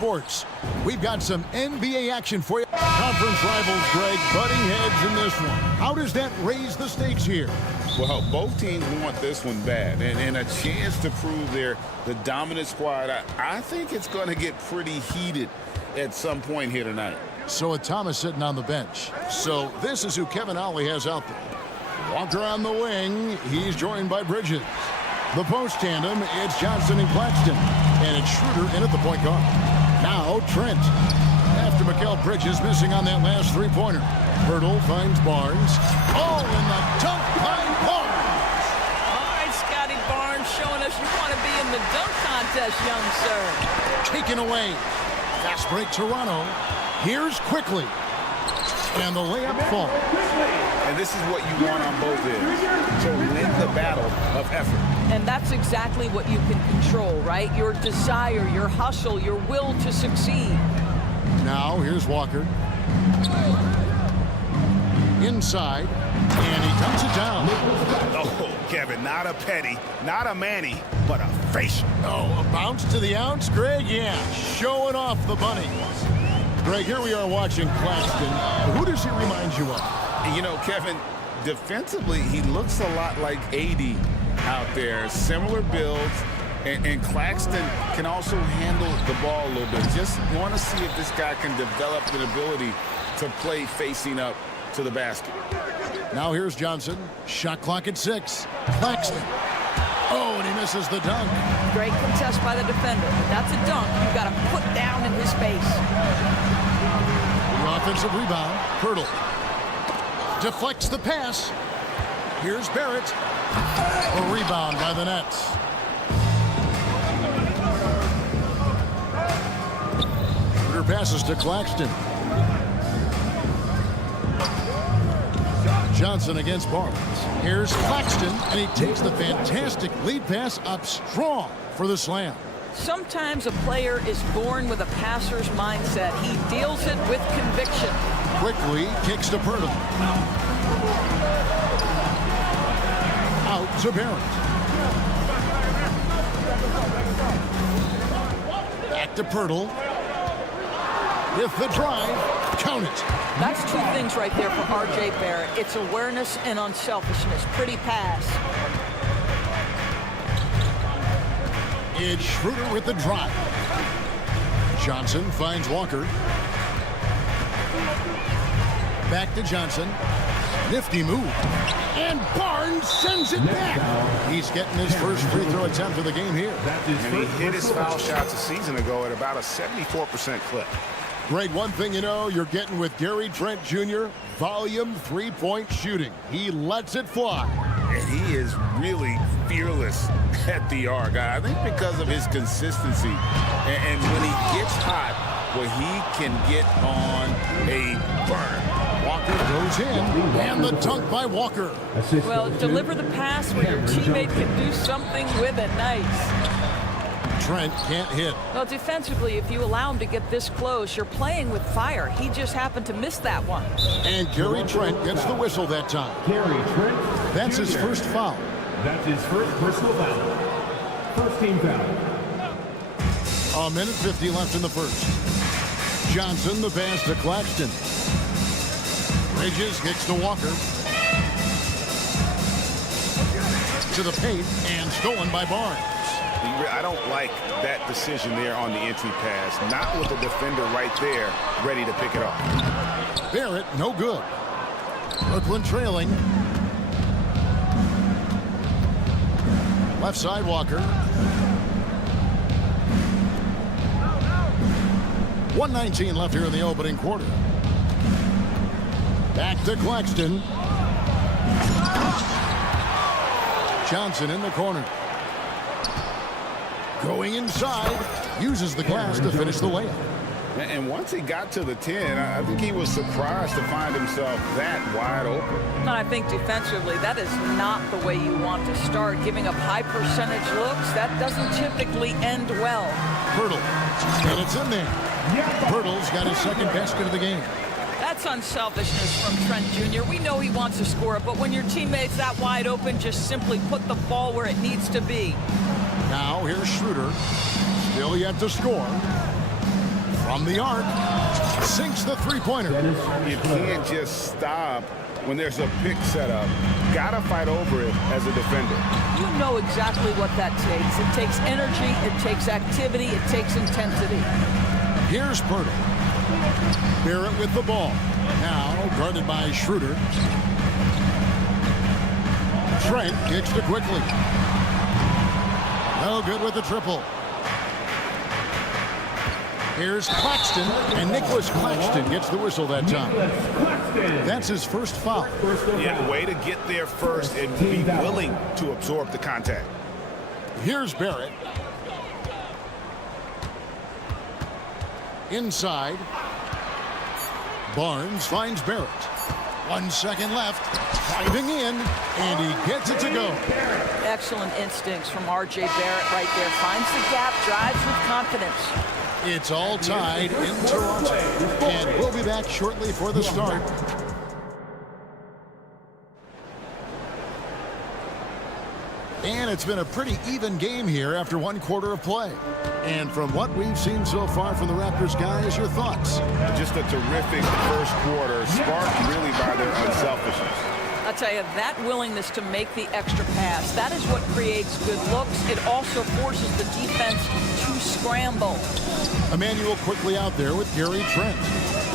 sports. We've got some NBA action for you. Conference rivals, Greg, butting heads in this one. How does that raise the stakes here? Well, both teams want this one bad, and a chance to prove they're the dominant squad. I think it's going to get pretty heated at some point here tonight. So with Thomas sitting on the bench. So this is who Kevin Ollie has out there. Walker on the wing. He's joined by Bridges. The post tandem, it's Johnson and Claxton. And it's Schroeder in at the point guard. Now Trent. After Mikal Bridges missing on that last three-pointer. Hurdle finds Barnes. Oh, and the dunk by Barnes. All right, Scotty Barnes showing us you want to be in the dunk contest, young sir. Taken away. Fast break Toronto. Here's quickly. And the layup falls. And this is what you want on both ends. To win the battle of effort. And that's exactly what you can control, right? Your desire, your hustle, your will to succeed. Now, here's Walker. Inside. And he comes it down. Oh, Kevin, not a petty, not a Manny, but a facial. Oh, a bounce to the ounce, Greg? Yeah, showing off the bunny. Greg, here we are watching Claxton. Who does he remind you of? You know, Kevin, defensively, he looks a lot like AD out there. Similar builds, and Claxton can also handle the ball a little bit. Just want to see if this guy can develop an ability to play facing up to the basket. Now here's Johnson. Shot clock at 6. Claxton. Oh, and he misses the dunk. Great contest by the defender. But that's a dunk you got to put down in his face. The offensive rebound. Hurdle. Deflects the pass. Here's Barrett. A rebound by the Nets. Schroeder passes to Claxton. Johnson against Barnes. Here's Claxton, and he takes the fantastic lead pass up strong for the slam. Sometimes a player is born with a passer's mindset. He deals it with conviction. Quickly kicks to Purtle. Out to Barrett. Back to Purtle. With the drive, count it. That's two things right there for R.J. Barrett. It's awareness and unselfishness. Pretty pass. It's Schroeder with the drive. Johnson finds Walker. Back to Johnson. Nifty move. And Barnes sends it back. He's getting his first free throw attempt of the game here. And he hit his foul shots a season ago at about a 74% clip. Greg, one thing you know, you're getting with Gary Trent Jr., volume three-point shooting. He lets it fly. And he is really fearless at the arc. I think because of his consistency. And when he gets hot, well, he can get on a burn. Walker goes in, and the dunk by Walker. Well, deliver the pass where your teammate can do something with it. Nice. Trent can't hit. Well, defensively, if you allow him to get this close, you're playing with fire. He just happened to miss that one. And Gary Trent gets the whistle that time. Gary Trent. That's his first foul. That's his first personal foul. First team foul. A minute 50 left in the first. Johnson, the pass to Claxton. Bridges kicks to Walker. To the paint, and stolen by Barnes. I don't like that decision there on the entry pass. Not with the defender right there, ready to pick it off. Barrett, no good. Brooklyn trailing. Left side, Walker. 1:19 left here in the opening quarter. Back to Claxton. Johnson in the corner. Going inside, uses the glass to finish the layup. And once he got to the 10, I think he was surprised to find himself that wide open. And I think defensively, that is not the way you want to start. Giving up high percentage looks, that doesn't typically end well. Hurdle, and it's in there. Hurdle's got his second basket of the game. That's unselfishness from Trent Jr. We know he wants to score it, but when your teammate's that wide open, just simply put the ball where it needs to be. Now here's Schroeder. Still yet to score. From the arc, sinks the three-pointer. You can't just stop when there's a pick set up. Gotta fight over it as a defender. You know exactly what that takes. It takes energy, it takes activity, it takes intensity. Here's Pirtle. Barrett with the ball. Now guarded by Schroeder. Trent kicks to quickly. No good with the triple. Here's Claxton, and Nicholas Claxton gets the whistle that time. That's his first foul. Yeah, way to get there first and be willing to absorb the contact. Here's Barrett. Inside. Barnes finds Barrett. 1 second left. Diving in, and he gets it to go. Excellent instincts from R.J. Barrett right there. Finds the gap, drives with confidence. It's all tied in Toronto, and we'll be back shortly for the start. And it's been a pretty even game here after 1 quarter of play. And from what we've seen so far from the Raptors guys, your thoughts? Just a terrific first quarter, sparked really by their unselfishness. I'll tell you, that willingness to make the extra pass, that is what creates good looks. It also forces the defense to scramble. Emmanuel quickly out there with Gary Trent.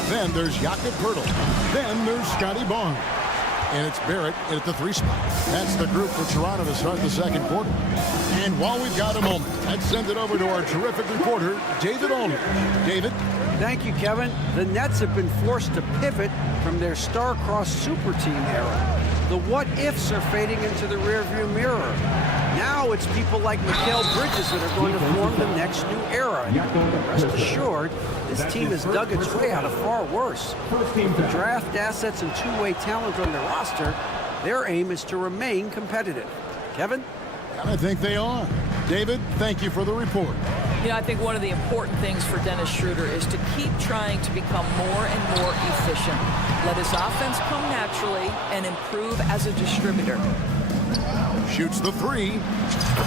Then there's Jakob Poeltl. Then there's Scotty Barnes. And it's Barrett at the 3 spot. That's the group for Toronto to start the second quarter. And while we've got a moment, let's send it over to our terrific reporter, David Aldridge. David? Thank you, Kevin. The Nets have been forced to pivot from their star-crossed super team era. The what-ifs are fading into the rearview mirror. Now it's people like Mikal Bridges that are going to form the next new era. Rest assured, this team has dug its way out of far worse. With the draft assets and two-way talent on their roster, their aim is to remain competitive. Kevin? I think they are. David, thank you for the report. You know, I think one of the important things for Dennis Schroeder is to keep trying to become more and more efficient. Let his offense come naturally and improve as a distributor. Shoots the 3.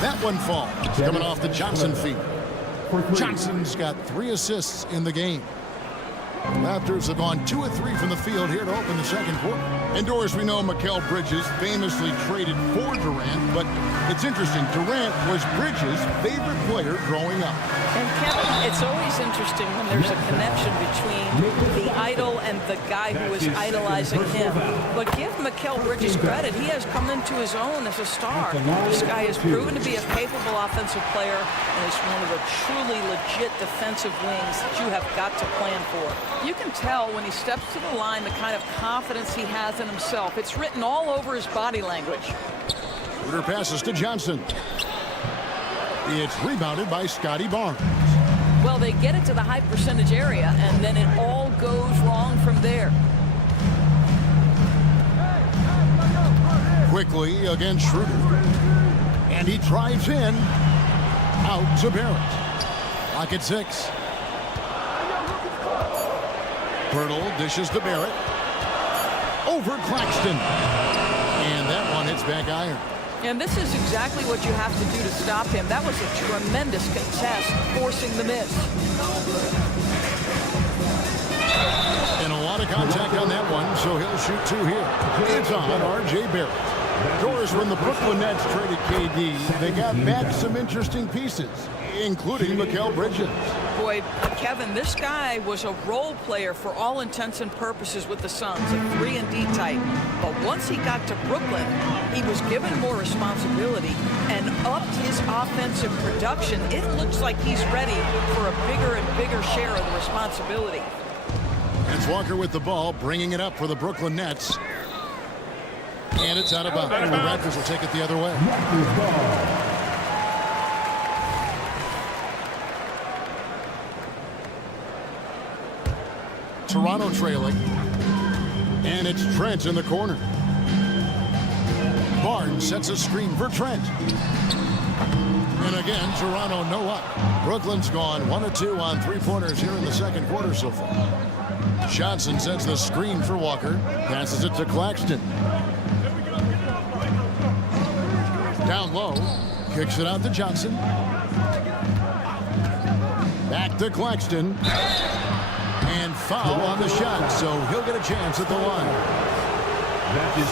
That one falls. Coming off the Johnson feet. Johnson's got 3 assists in the game. Raptors have gone 2 of 3 from the field here to open the second quarter. Indoors, we know Mikal Bridges famously traded for Durant, but it's interesting. Durant was Bridges' favorite player growing up. And Kevin, it's always interesting when there's a connection between the idol and the guy who is idolizing him. But give Mikal Bridges credit. He has come into his own as a star. This guy has proven to be a capable offensive player and is one of the truly legit defensive wings that you have got to plan for. You can tell when he steps to the line the kind of confidence he has in himself. It's written all over his body language. Schroeder passes to Johnson. It's rebounded by Scotty Barnes. Well, they get it to the high percentage area, and then it all goes wrong from there. Quickly against Schroeder. And he drives in. Out to Barrett. Lock at 6. Poeltl dishes to Barrett. Over Claxton. And that one hits back iron. And this is exactly what you have to do to stop him. That was a tremendous contest, forcing the miss. And a lot of contact on that one, so he'll shoot 2 here. It's on R.J. Barrett. Doris, when the Brooklyn Nets traded KD, they got back some interesting pieces, including Mikal Bridges. Boy, Kevin, this guy was a role player for all intents and purposes with the Suns, a 3-and-D type. But once he got to Brooklyn, he was given more responsibility and upped his offensive production. It looks like he's ready for a bigger and bigger share of the responsibility. It's Walker with the ball, bringing it up for the Brooklyn Nets. And it's out of bounds. The Raptors will take it the other way. Toronto trailing. And it's Trent in the corner. Barnes sets a screen for Trent. And again, Toronto no luck. Brooklyn's gone 1 of 2 on 3-pointers here in the second quarter so far. Johnson sets the screen for Walker. Passes it to Claxton. Down low. Kicks it out to Johnson. Back to Claxton. And foul on the shot, so he'll get a chance at the line.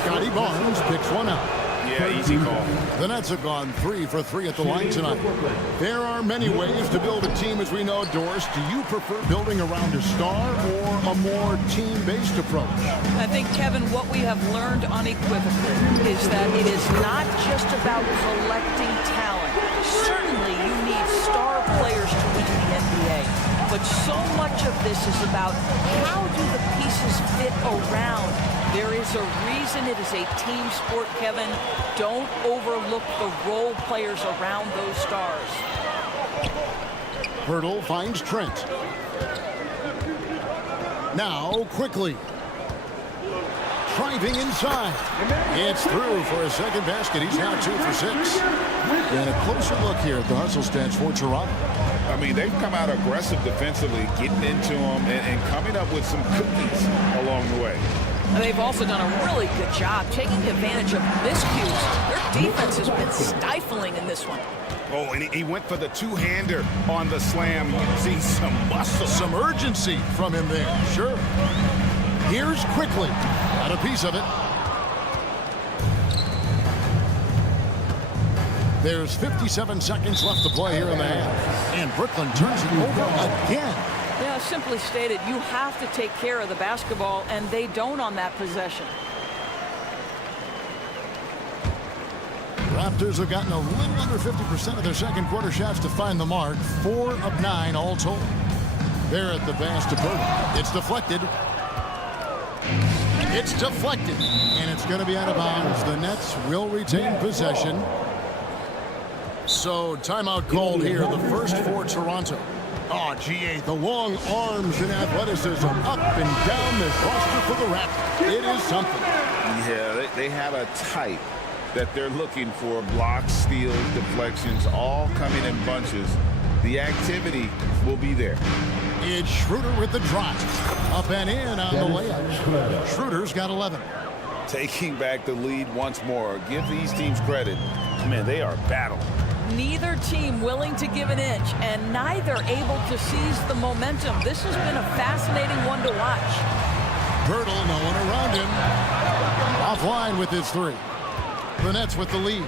Scotty Barnes picks one up. Yeah, easy call. The Nets have gone 3 for 3 at the line tonight. There are many ways to build a team, as we know, Doris. Do you prefer building around a star or a more team-based approach? I think, Kevin, what we have learned unequivocally is that it is not just about collecting talent. Certainly, you need star players to win the NBA. But so much of this is about how do the pieces fit around. There is a reason it is a team sport, Kevin. Don't overlook the role players around those stars. Hurdle finds Trent. Now, quickly. Driving inside. It's through for a second basket. He's now 2 for 6. And a closer look here at the hustle stats for Toronto. I mean, they've come out aggressive defensively, getting into them and coming up with some cookies along the way. They've also done a really good job taking advantage of miscues. Their defense has been stifling in this one. Oh, and he went for the two-hander on the slam. You can see some muscle. Some urgency from him there. Sure. Here's quickly. Got a piece of it. There's 57 seconds left to play here in the half. And Brooklyn turns it over again. Yeah, simply stated, you have to take care of the basketball, and they don't on that possession. Raptors have gotten a little under 50% of their second quarter shots to find the mark. 4 of 9 all told. They're at the pass to Purtle. It's deflected. It's deflected. And it's going to be out of bounds. The Nets will retain possession. So timeout called here. The first for Toronto. Oh, GA, the long arms and athleticism up and down this roster for the Raptors. It is something. Yeah, they have a type that they're looking for. Blocks, steals, deflections, all coming in bunches. The activity will be there. It's Schroeder with the drive. Up and in on the layup. Schroeder's got 11. Taking back the lead once more. Give these teams credit. Man, they are battling. Neither team willing to give an inch, and neither able to seize the momentum. This has been a fascinating one to watch. Hurdle, no one around him. Offline with his 3. The Nets with the lead.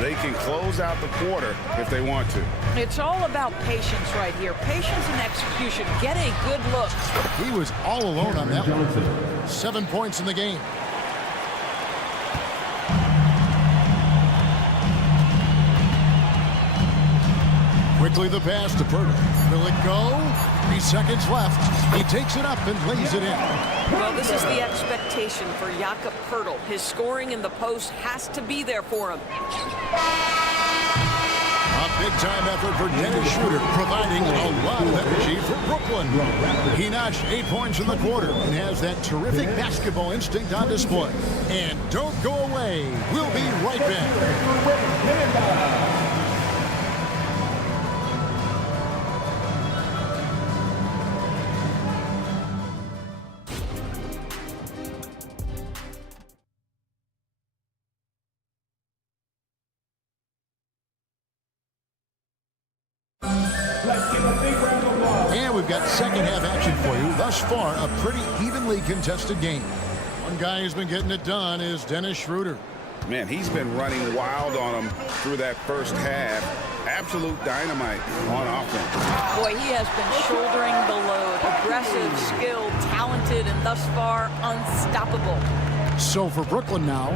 They can close out the quarter if they want to. It's all about patience right here. Patience and execution. Get a good look. He was all alone on that one. 7 points in the game. Quickly the pass to Purtle. Will it go? 3 seconds left. He takes it up and lays it in. Well, this is the expectation for Jakob Purtle. His scoring in the post has to be there for him. A big-time effort for Dennis Schroeder, providing a lot of energy for Brooklyn. He notched 8 points in the quarter and has that terrific basketball instinct on display. And don't go away. We'll be right back. And we've got second half action for you. Thus far, a pretty evenly contested game. One guy who's been getting it done is Dennis Schroeder. Man, he's been running wild on them through that first half. Absolute dynamite on offense. Boy, he has been shouldering the load. Aggressive, skilled, talented, and thus far unstoppable. So for Brooklyn now,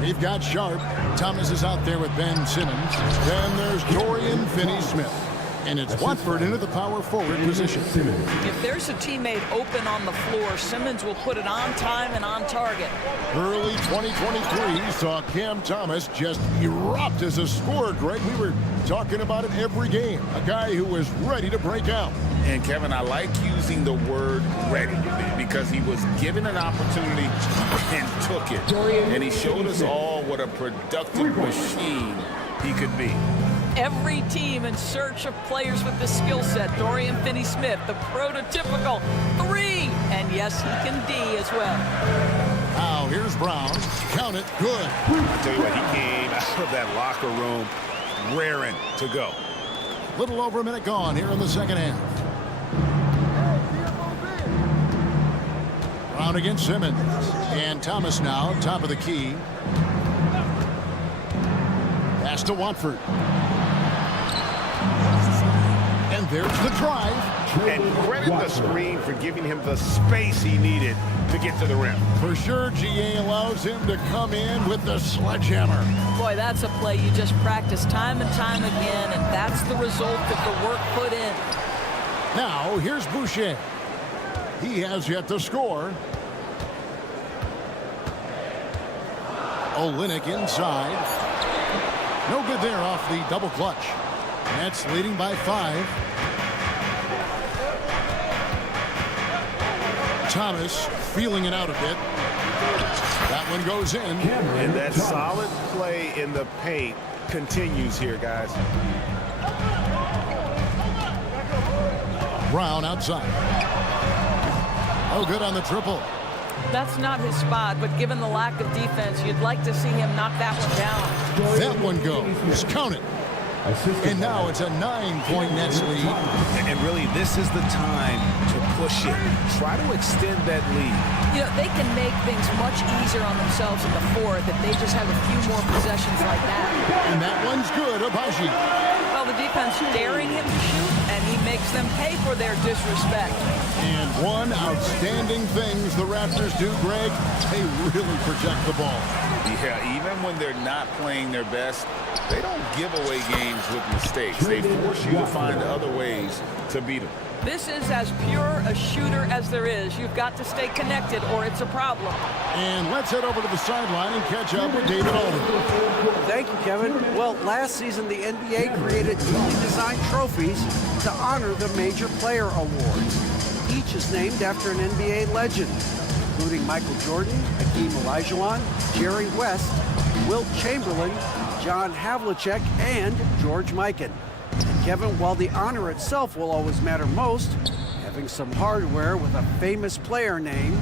they've got Sharp. Thomas is out there with Ben Simmons. Then there's Dorian Finney-Smith. And it's Watford into the power forward position. If there's a teammate open on the floor, Simmons will put it on time and on target. Early 2023 saw Cam Thomas just erupt as a scorer, Greg. We were talking about it every game. A guy who was ready to break out. And Kevin, I like using the word ready because he was given an opportunity and took it. And he showed us all what a productive machine he could be. Every team in search of players with this skill set. Dorian Finney-Smith, the prototypical 3. And yes, he can D as well. Now here's Brown. Count it. Good. I tell you what, he came out of that locker room raring to go. Little over a minute gone here in the second half. Brown against Simmons. And Thomas now, top of the key. Pass to Watford. And there's the drive. And credit the screen for giving him the space he needed to get to the rim. For sure, GA allows him to come in with the sledgehammer. Boy, that's a play you just practice time and time again, and that's the result of the work put in. Now, here's Boucher. He has yet to score. Olynyk inside. No good there off the double clutch. Nets leading by 5. Thomas feeling it out a bit. That one goes in. And that solid play in the paint continues here, guys. Brown outside. Oh, good on the triple. That's not his spot, but given the lack of defense, you'd like to see him knock that one down. That one goes. Count it. And now it's a 9-point Nets lead. And really, this is the time to push it. Try to extend that lead. You know, they can make things much easier on themselves in the fourth if they just have a few more possessions like that. And that one's good, Abaji. Well, the defense daring him to shoot, and he makes them pay for their disrespect. And one outstanding things the Raptors do, Greg, they really protect the ball. Yeah, even when they're not playing their best, they don't give away games with mistakes. They force you to find other ways to beat them. This is as pure a shooter as there is. You've got to stay connected or it's a problem. And let's head over to the sideline and catch up with David Alden. Thank you, Kevin. Well, last season, the NBA created newly designed trophies to honor the major player awards. Each is named after an NBA legend, including Michael Jordan, Hakeem Olajuwon, Jerry West, Wilt Chamberlain, John Havlicek, and George Mikan. And Kevin, while the honor itself will always matter most, having some hardware with a famous player name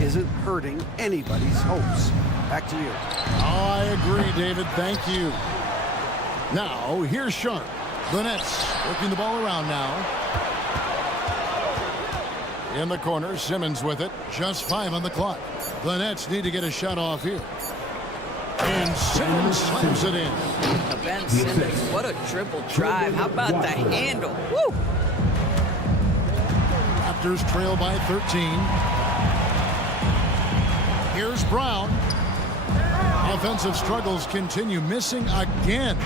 isn't hurting anybody's hopes. Back to you. Oh, I agree, David. Thank you. Now, here's Sharp. The Nets working the ball around now. In the corner, Simmons with it. Just 5 on the clock. The Nets need to get a shot off here. And Simmons slams it in. Ben Simmons, what a triple drive. How about the handle? Woo! Raptors trail by 13. Here's Brown. Offensive struggles continue, missing again.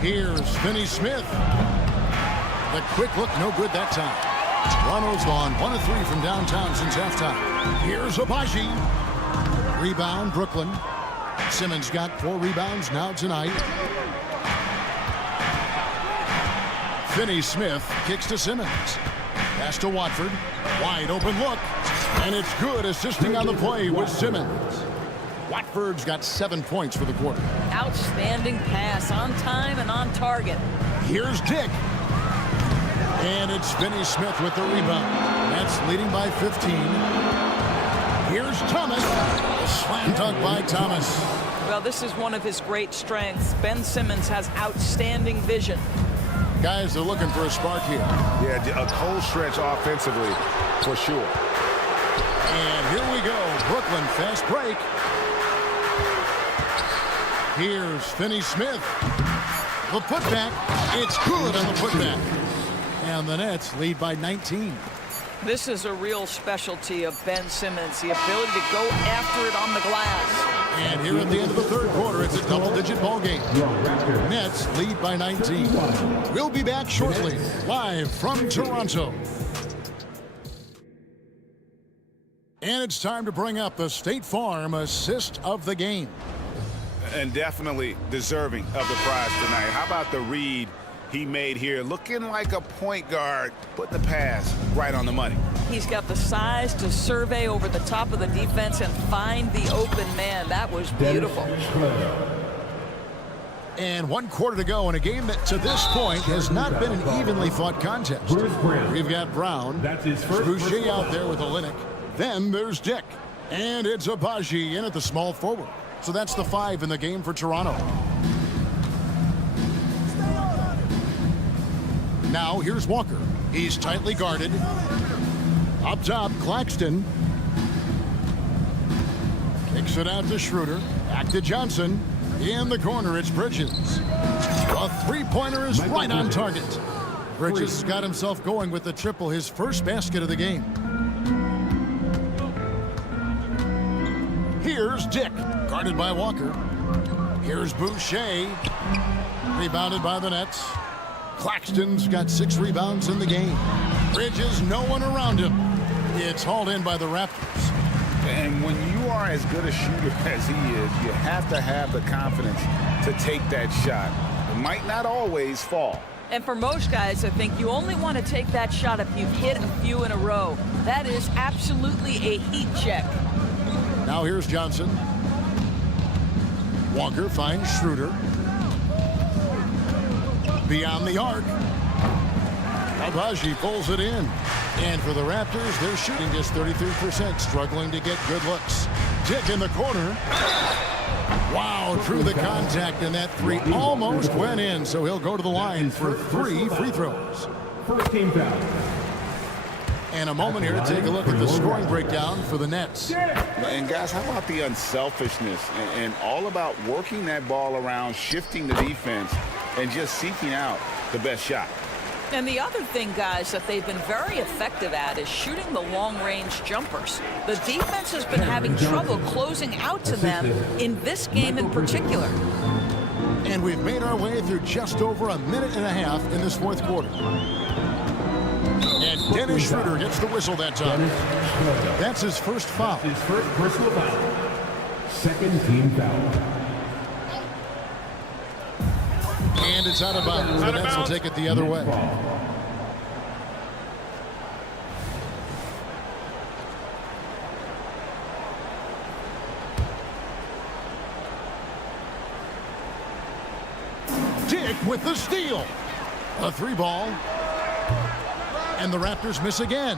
Here's Finney Smith. The quick look, no good that time. Toronto's gone 1 of 3 from downtown since halftime. Here's Abaji. Rebound, Brooklyn. Simmons got 4 rebounds now tonight. Finney Smith kicks to Simmons. Pass to Watford. Wide open look. And it's good, assisting on the play with Simmons. Watford's got 7 points for the quarter. Outstanding pass, on time and on target. Here's Dick. And it's Finney Smith with the rebound. That's leading by 15. Here's Thomas. A slam dunk by Thomas. Well, this is one of his great strengths. Ben Simmons has outstanding vision. Guys, they're looking for a spark here. Yeah, a cold stretch offensively, for sure. And here we go. Brooklyn, fast break. Here's Finney Smith. The putback. It's good on the putback. And the Nets lead by 19. This is a real specialty of Ben Simmons, the ability to go after it on the glass. And here at the end of the third quarter, it's a double-digit ball game. Nets lead by 19. We'll be back shortly, live from Toronto. And it's time to bring up the State Farm assist of the game. And definitely deserving of the prize tonight. How about the read he made here? Looking like a point guard, putting the pass right on the money. He's got the size to survey over the top of the defense and find the open man. That was beautiful. And 1 quarter to go in a game that to this point has not been an evenly fought contest. We've got Brown, Boucher out there with Olynyk. Then there's Dick. And it's Abaji in at the small forward. So that's the 5 in the game for Toronto. Now here's Walker. He's tightly guarded. Up top, Claxton. Kicks it out to Schroeder. Back to Johnson. In the corner, it's Bridges. A three-pointer is right on target. Bridges got himself going with the triple, his first basket of the game. Here's Dick, guarded by Walker. Here's Boucher, rebounded by the Nets. Claxton's got 6 rebounds in the game. Bridges, no one around him. It's hauled in by the Raptors. And when you are as good a shooter as he is, you have to have the confidence to take that shot. It might not always fall. And for most guys, I think you only want to take that shot if you've hit a few in a row. That is absolutely a heat check. Now here's Johnson. Walker finds Schroeder. Beyond the arc. Abaji pulls it in. And for the Raptors, they're shooting just 33%, struggling to get good looks. Dick in the corner. Wow, through the contact, and that three almost went in, so he'll go to the line for 3 free throws. First team foul. And a moment here to take a look at the scoring breakdown for the Nets. And guys, how about the unselfishness and all about working that ball around, shifting the defense, and just seeking out the best shot. And the other thing, guys, that they've been very effective at is shooting the long-range jumpers. The defense has been having trouble closing out to them in this game in particular. And we've made our way through just over a minute and a half in this fourth quarter. And Dennis Schroeder gets the whistle that time. That's his first foul. His first personal foul. Second team foul. And it's out of bounds. The Nets will take it the other way. Dick with the steal. A 3-ball. And the Raptors miss again.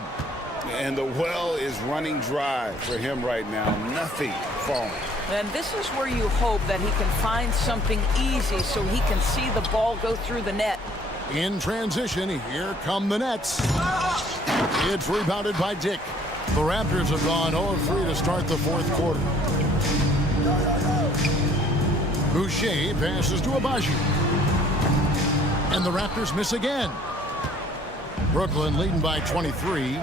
And the well is running dry for him right now. Nothing falling. And this is where you hope that he can find something easy so he can see the ball go through the net. In transition, here come the Nets. It's rebounded by Dick. The Raptors have gone 0-3 to start the fourth quarter. Boucher passes to Abaji. And the Raptors miss again. Brooklyn leading by 23.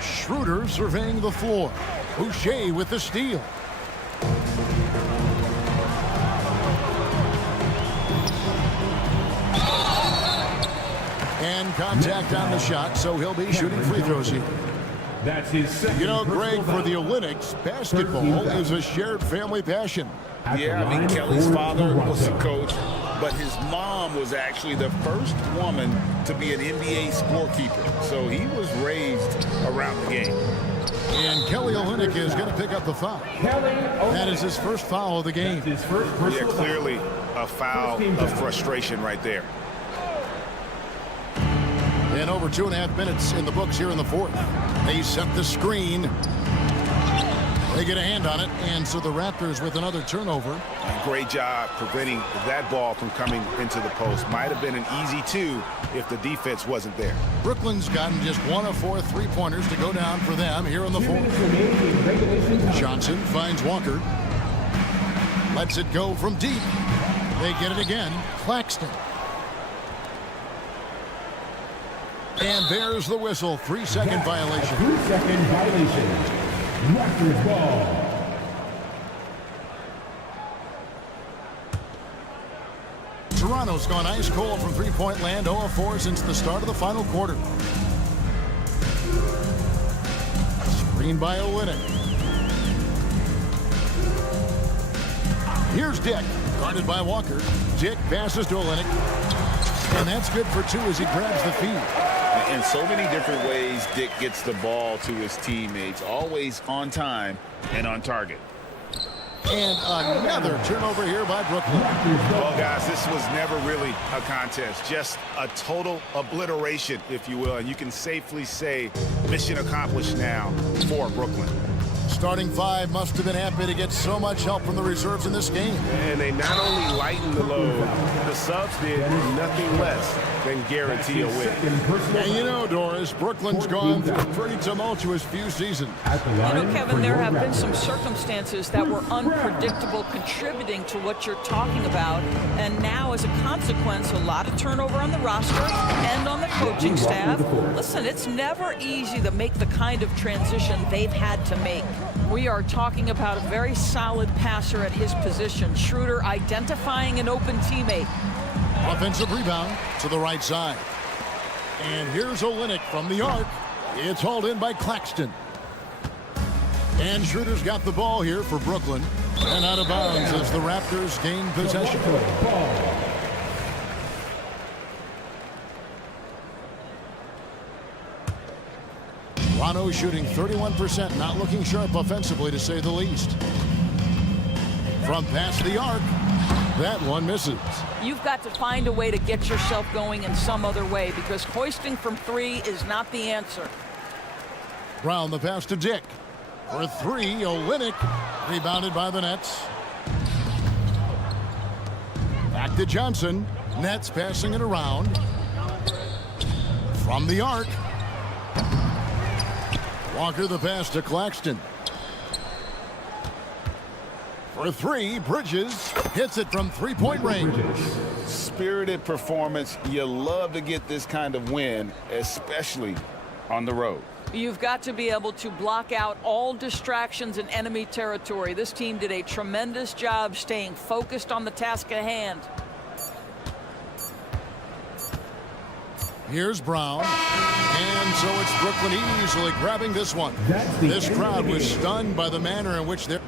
Schroeder surveying the floor. Boucher with the steal. And contact on the shot, so he'll be shooting free throws here. That's his second. You know, Greg, for the Olympics, basketball is a shared family passion. Yeah, I mean, Kelly's father was a coach, but his mom was actually the first woman to be an NBA scorekeeper. So he was raised around the game. And Kelly Olynyk is going to pick up the foul. That is his first foul of the game. His first personal Yeah, clearly a foul of frustration right there. And over 2.5 minutes in the books here in the fourth. They set the screen. They get a hand on it, and so the Raptors with another turnover. Great job preventing that ball from coming into the post. Might have been an easy 2 if the defense wasn't there. Brooklyn's gotten just 1 of 4 3-pointers to go down for them here in the fourth. Johnson finds Walker. Lets it go from deep. They get it again. Claxton. And there's the whistle. 3-second violation. 2-second violation. Raptors ball. Toronto's gone ice cold from three-point land, 0 of 4 since the start of the final quarter. Screen by Olynyk. Here's Dick, guarded by Walker. Dick passes to Olynyk. And that's good for 2 as he grabs the feed. In so many different ways, Dick gets the ball to his teammates, always on time and on target. And another turnover here by Brooklyn. Well, guys, this was never really a contest, just a total obliteration, if you will. And you can safely say mission accomplished now for Brooklyn. Starting five must have been happy to get so much help from the reserves in this game. And they not only lightened the load, the subs did nothing less than guarantee a win. And you know, Doris, Brooklyn's gone through a pretty tumultuous few seasons. You know, Kevin, there have been some circumstances that were unpredictable contributing to what you're talking about. And now, as a consequence, a lot of turnover on the roster and on the coaching staff. Listen, it's never easy to make the kind of transition they've had to make. We are talking about a very solid passer at his position. Schroeder identifying an open teammate. Offensive rebound to the right side. And here's Olynyk from the arc. It's hauled in by Claxton. And Schroeder's got the ball here for Brooklyn. And out of bounds as the Raptors gain possession. Toronto shooting 31%, not looking sharp offensively to say the least. From past the arc, that one misses. You've got to find a way to get yourself going in some other way because hoisting from three is not the answer. Brown the pass to Dick. For three, Olynyk rebounded by the Nets. Back to Johnson. Nets passing it around. From the arc. Walker the pass to Claxton. For three, Bridges hits it from three-point range. Spirited performance. You love to get this kind of win, especially on the road. You've got to be able to block out all distractions in enemy territory. This team did a tremendous job staying focused on the task at hand. Here's Brown. And so it's Brooklyn easily grabbing this one. This crowd was stunned by the manner in which they're...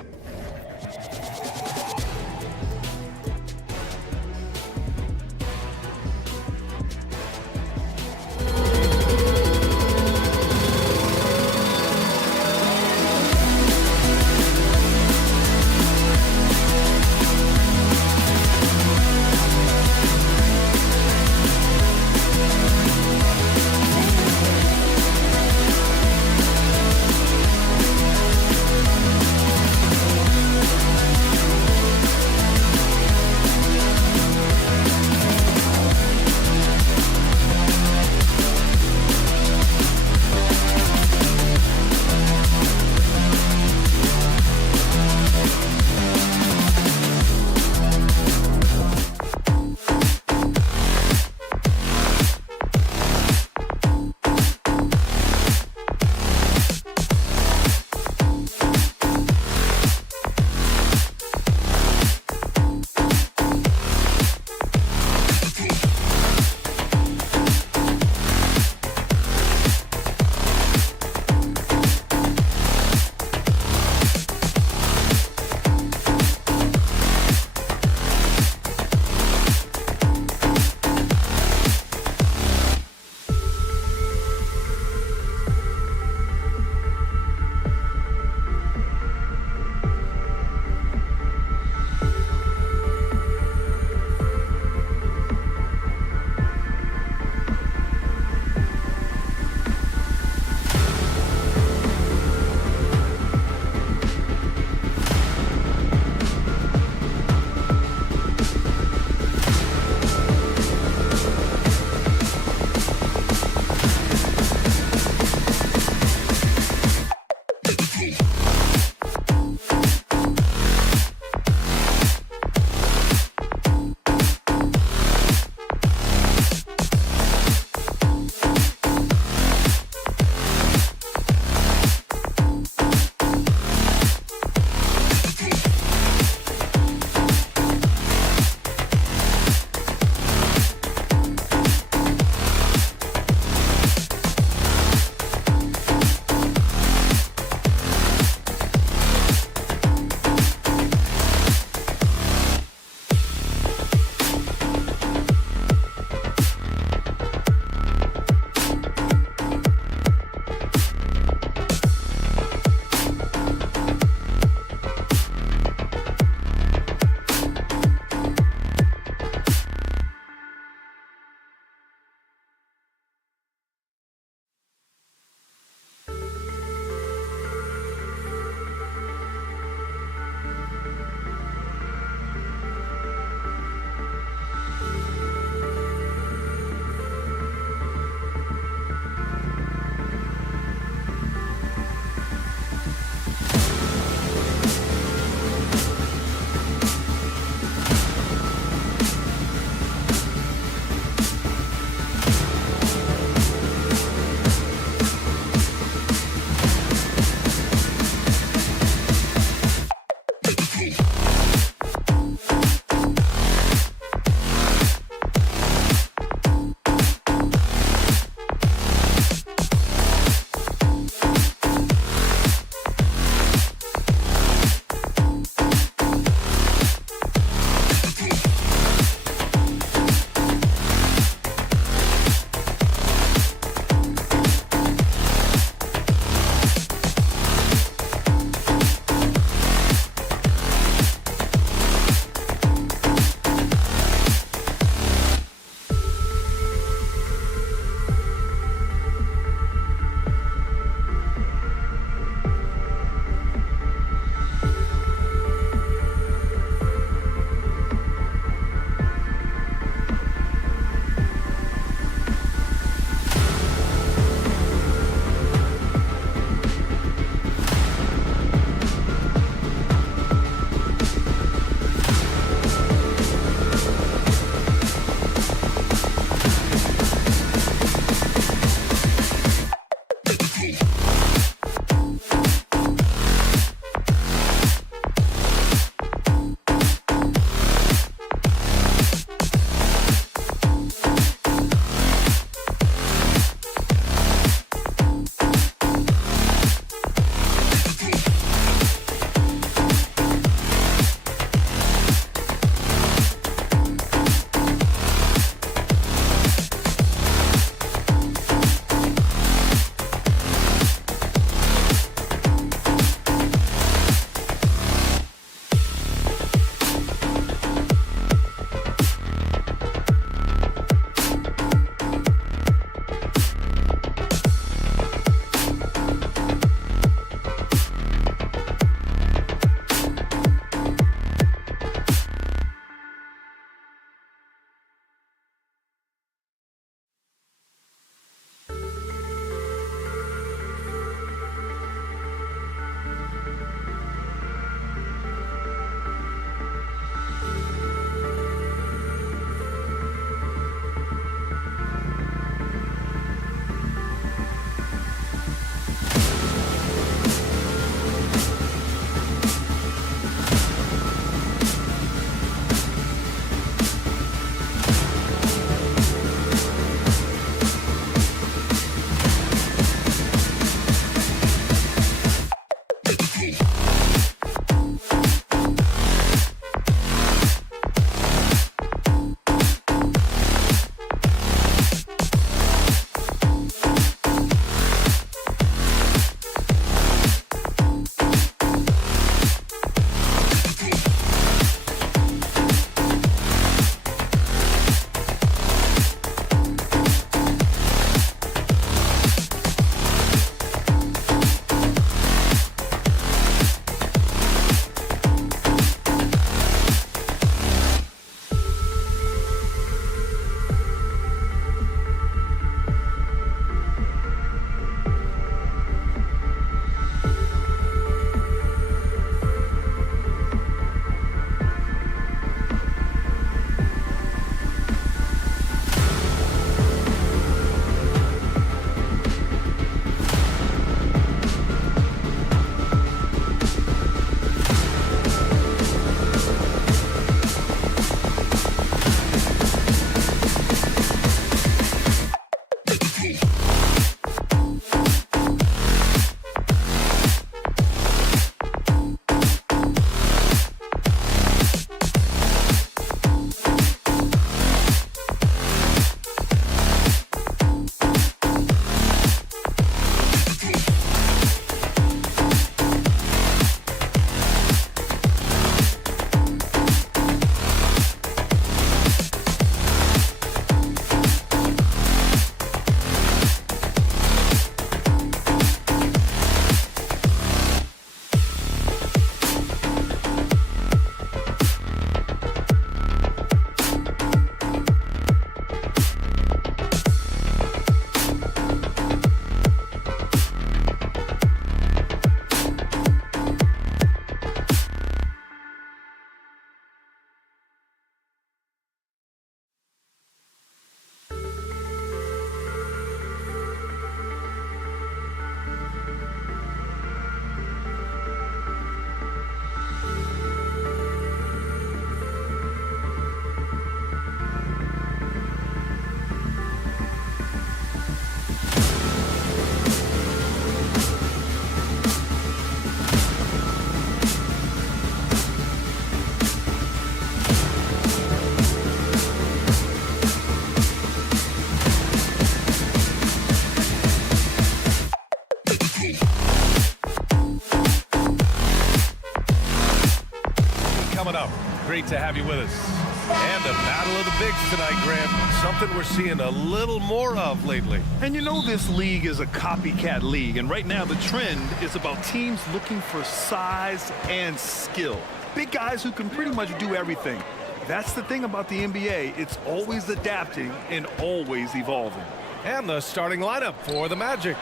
great to have you with us. And a battle of the bigs tonight, Grant. Something we're seeing a little more of lately. And you know this league is a copycat league, and right now the trend is about teams looking for size and skill. Big guys who can pretty much do everything. That's the thing about the NBA. It's always adapting and always evolving. And the starting lineup for the Magic.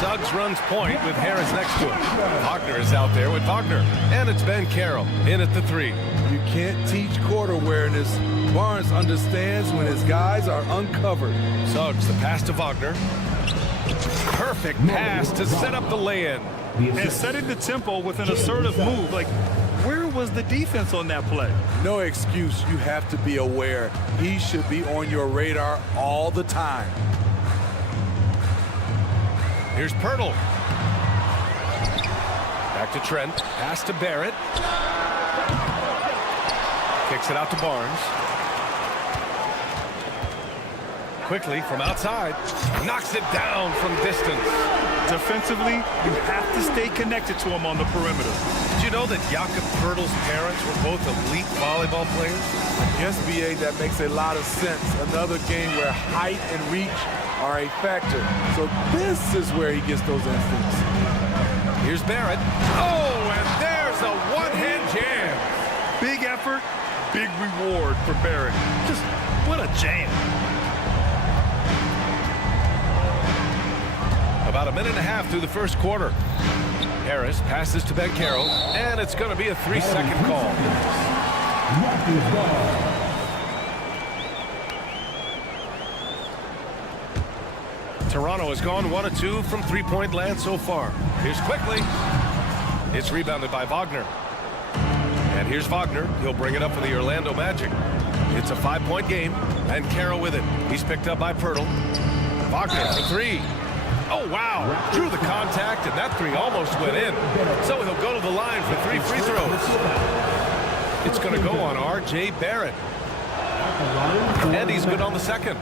Suggs runs point with Harris next to him. Wagner is out there with Wagner. And it's Ben Carroll in at the 3. You can't teach court awareness. Barnes understands when his guys are uncovered. Suggs, the pass to Wagner. Perfect pass to set up the lay-in. And setting the tempo with an assertive move. Like, where was the defense on that play? No excuse. You have to be aware. He should be on your radar all the time. Here's Pirtle. Back to Trent. Pass to Barrett. Kicks it out to Barnes. Quickly from outside. Knocks it down from distance. Defensively, you have to stay connected to him on the perimeter. Did you know that Jakob Pirtle's parents were both elite volleyball players? Yes, BA, that makes a lot of sense. Another game where height and reach are a factor. So this is where he gets those instincts. Here's Barrett. Oh, and there's a one-hand jam. Big effort, big reward for Barrett. Just what a jam. About a minute and a half through the first quarter. Harris passes to Ben Carroll, and it's going to be a 3-second call. Toronto has gone 1 of 2 from three-point land so far. Here's quickly. It's rebounded by Wagner. And here's Wagner. He'll bring it up for the Orlando Magic. It's a 5-point game, and Carroll with it. He's picked up by Pirtle. Wagner for 3. Oh, wow. Drew the contact, and that 3 almost went in. So he'll go to the line for 3 free throws. It's going to go on R.J. Barrett. And he's good on the second.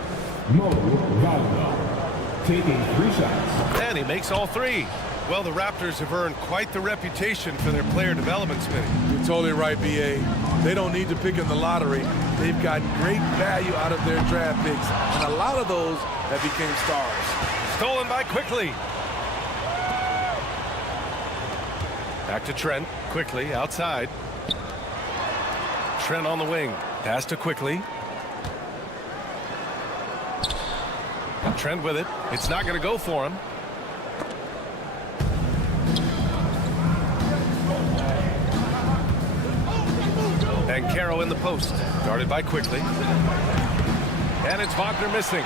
Taking 3 shots. And he makes all 3. Well, the Raptors have earned quite the reputation for their player development, Smitty. You're totally right, BA. They don't need to pick in the lottery. They've got great value out of their draft picks, and a lot of those have became stars. Stolen by Quickly. Back to Trent. Quickly outside. Trent on the wing. Pass to Quickly. Trent with it. It's not going to go for him. And Carroll in the post. Guarded by Quickly. And it's Wagner missing.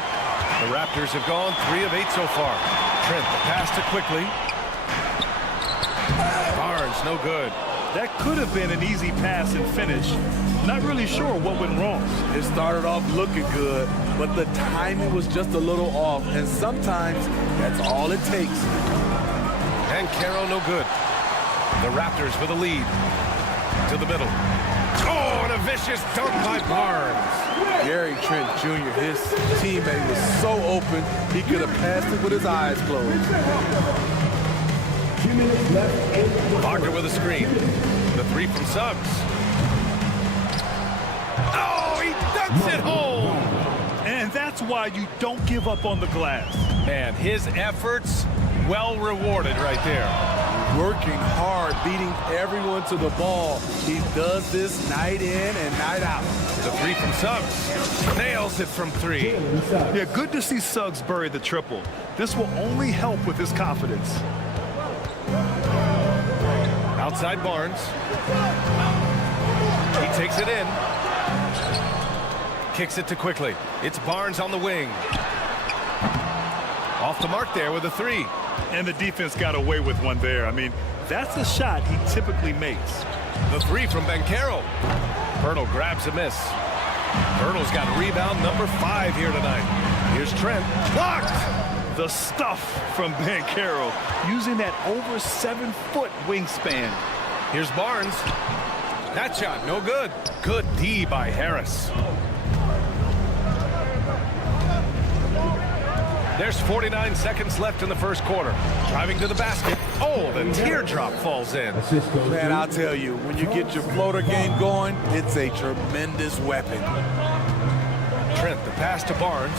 The Raptors have gone 3 of 8 so far. Trent, the pass to Quickly. Barnes, no good. That could have been an easy pass and finish. Not really sure what went wrong. It started off looking good, but the timing was just a little off, and sometimes that's all it takes. And Carroll, no good. The Raptors with a lead. To the middle. Oh, and a vicious dunk by Barnes. Gary Trent Jr., his teammate was so open, he could have passed it with his eyes closed. 2 minutes left. Wagner with a screen. The 3 from Suggs. Oh, he dunks it home. And that's why you don't give up on the glass. Man, his efforts well rewarded right there. Working hard, beating everyone to the ball. He does this night in and night out. The 3 from Suggs. Nails it from 3. Yeah, good to see Suggs bury the triple. This will only help with his confidence. Outside Barnes. He takes it in. Kicks it to Quickly. It's Barnes on the wing. Off the mark there with a 3. And the defense got away with one there. I mean, that's a shot he typically makes. The 3 from Ben Carroll. Pirtle grabs a miss. Pirtle's got rebound number 5 here tonight. Here's Trent. Blocked! The stuff from Ben Carroll, using that over 7-foot wingspan. Here's Barnes. That shot, no good. Good D by Harris. There's 49 seconds left in the first quarter. Driving to the basket. Oh, the teardrop falls in. Man, I'll tell you, when you get your floater game going, it's a tremendous weapon. Trent, the pass to Barnes.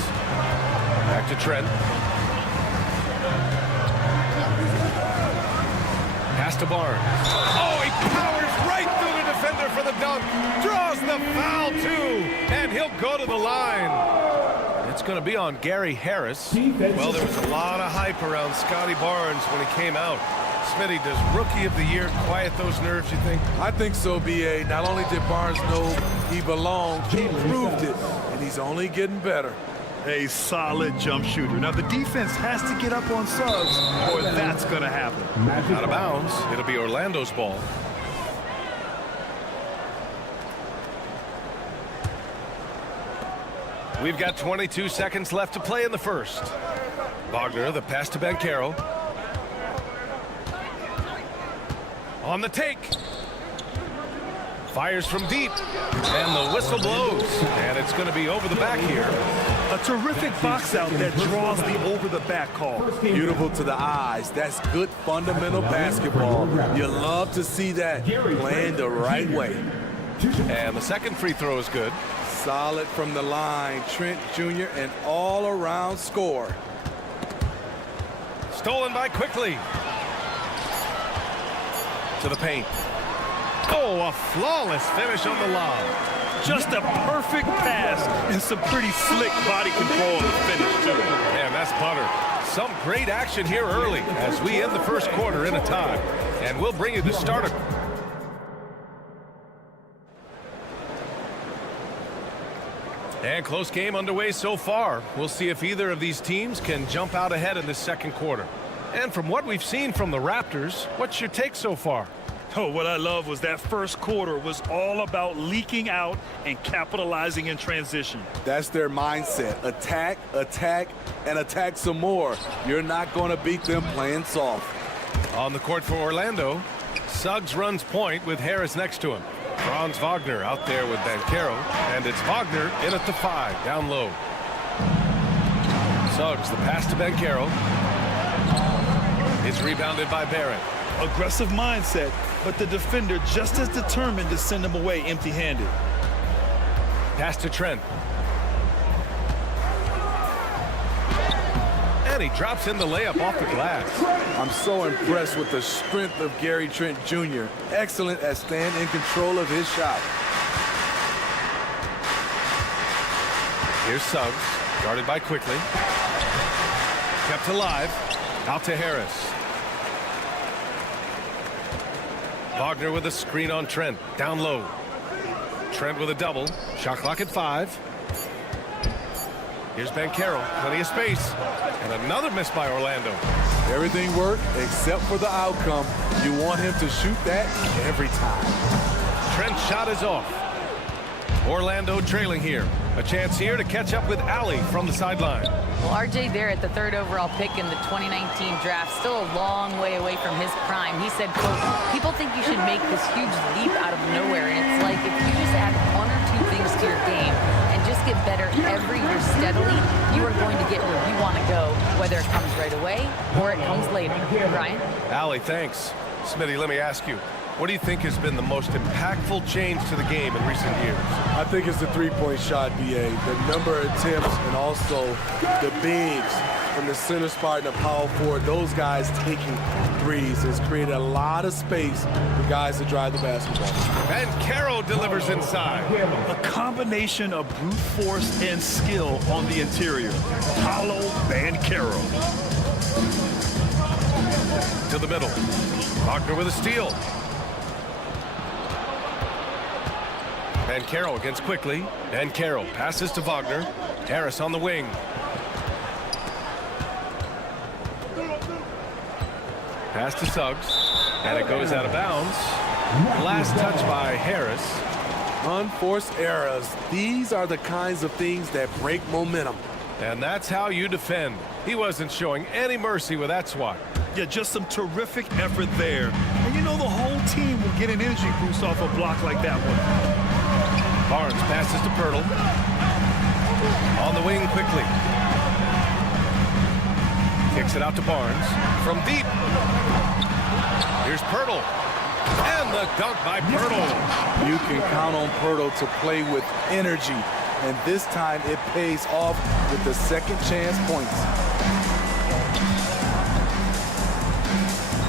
Back to Trent. Pass to Barnes. Oh, he powers right through the defender for the dunk. Draws the foul, too. And he'll go to the line. It's going to be on Gary Harris. Well, there was a lot of hype around Scotty Barnes when he came out. Smitty, does Rookie of the Year quiet those nerves, you think? I think so, B.A. Not only did Barnes know he belonged, he proved it, and he's only getting better. A solid jump shooter. Now, the defense has to get up on subs, or that's going to happen. Out of bounds. It'll be Orlando's ball. We've got 22 seconds left to play in the first. Wagner, the pass to Banchero. On the take. Fires from deep. And the whistle blows. And it's going to be over the back here. A terrific box out that draws the over-the-back call. Beautiful to the eyes. That's good fundamental basketball. You love to see that playing the right way. And the second free throw is good. Solid from the line. Trent Jr. an all-around score. Stolen by Quickly. To the paint. Oh, a flawless finish on the lob. Just a perfect pass and some pretty slick body control in the finish, too. Man, that's butter. Some great action here early as we end the first quarter in a tie. And we'll bring you the starter. And close game underway so far. We'll see if either of these teams can jump out ahead in this second quarter. And from what we've seen from the Raptors, what's your take so far? Oh, what I love was that first quarter was all about leaking out and capitalizing in transition. That's their mindset. Attack, attack, and attack some more. You're not going to beat them playing soft. On the court for Orlando, Suggs runs point with Harris next to him. Franz Wagner out there with Banchero, and it's Wagner in at the 5, down low. Suggs, the pass to Banchero. It's rebounded by Barrett. Aggressive mindset, but the defender just as determined to send him away empty-handed. Pass to Trent. And he drops in the layup off the glass. I'm so impressed with the strength of Gary Trent Jr. Excellent at staying in control of his shot. Here's Suggs, guarded by Quickly. Kept alive. Out to Harris. Wagner with a screen on Trent. Down low. Trent with a double. Shot clock at 5. Here's Banchero. Plenty of space. And another miss by Orlando. Everything worked except for the outcome. You want him to shoot that every time. Trent's shot is off. Orlando trailing here. A chance here to catch up with Allie from the sideline. Well, RJ Barrett, the 3rd overall pick in the 2019 draft, still a long way away from his prime. He said, quote, people think you should make this huge leap out of nowhere. And it's like if you just add 1 or 2 things to your game and just get better every year steadily, you are going to get where you want to go, whether it comes right away or it comes later. Brian? Allie, thanks. Smitty, let me ask you. What do you think has been the most impactful change to the game in recent years? I think it's the three-point shot, B.A. The number of attempts and also the bigs from the center spot and the power forward. Those guys taking threes has created a lot of space for guys to drive the basketball. And Caro delivers inside. A combination of brute force and skill on the interior. Paulo Banchero. To the middle. Wagner with a steal. Banchero against Quickly. Banchero passes to Wagner. Harris on the wing. Pass to Suggs. And it goes out of bounds. Last touch by Harris. Unforced errors. These are the kinds of things that break momentum. And that's how you defend. He wasn't showing any mercy with that swat. Yeah, just some terrific effort there. And you know the whole team will get an energy boost off a block like that one. Barnes passes to Pirtle. On the wing Quickly. Kicks it out to Barnes from deep. Here's Pirtle. And the dunk by Pirtle. You can count on Pirtle to play with energy. And this time it pays off with the second chance points.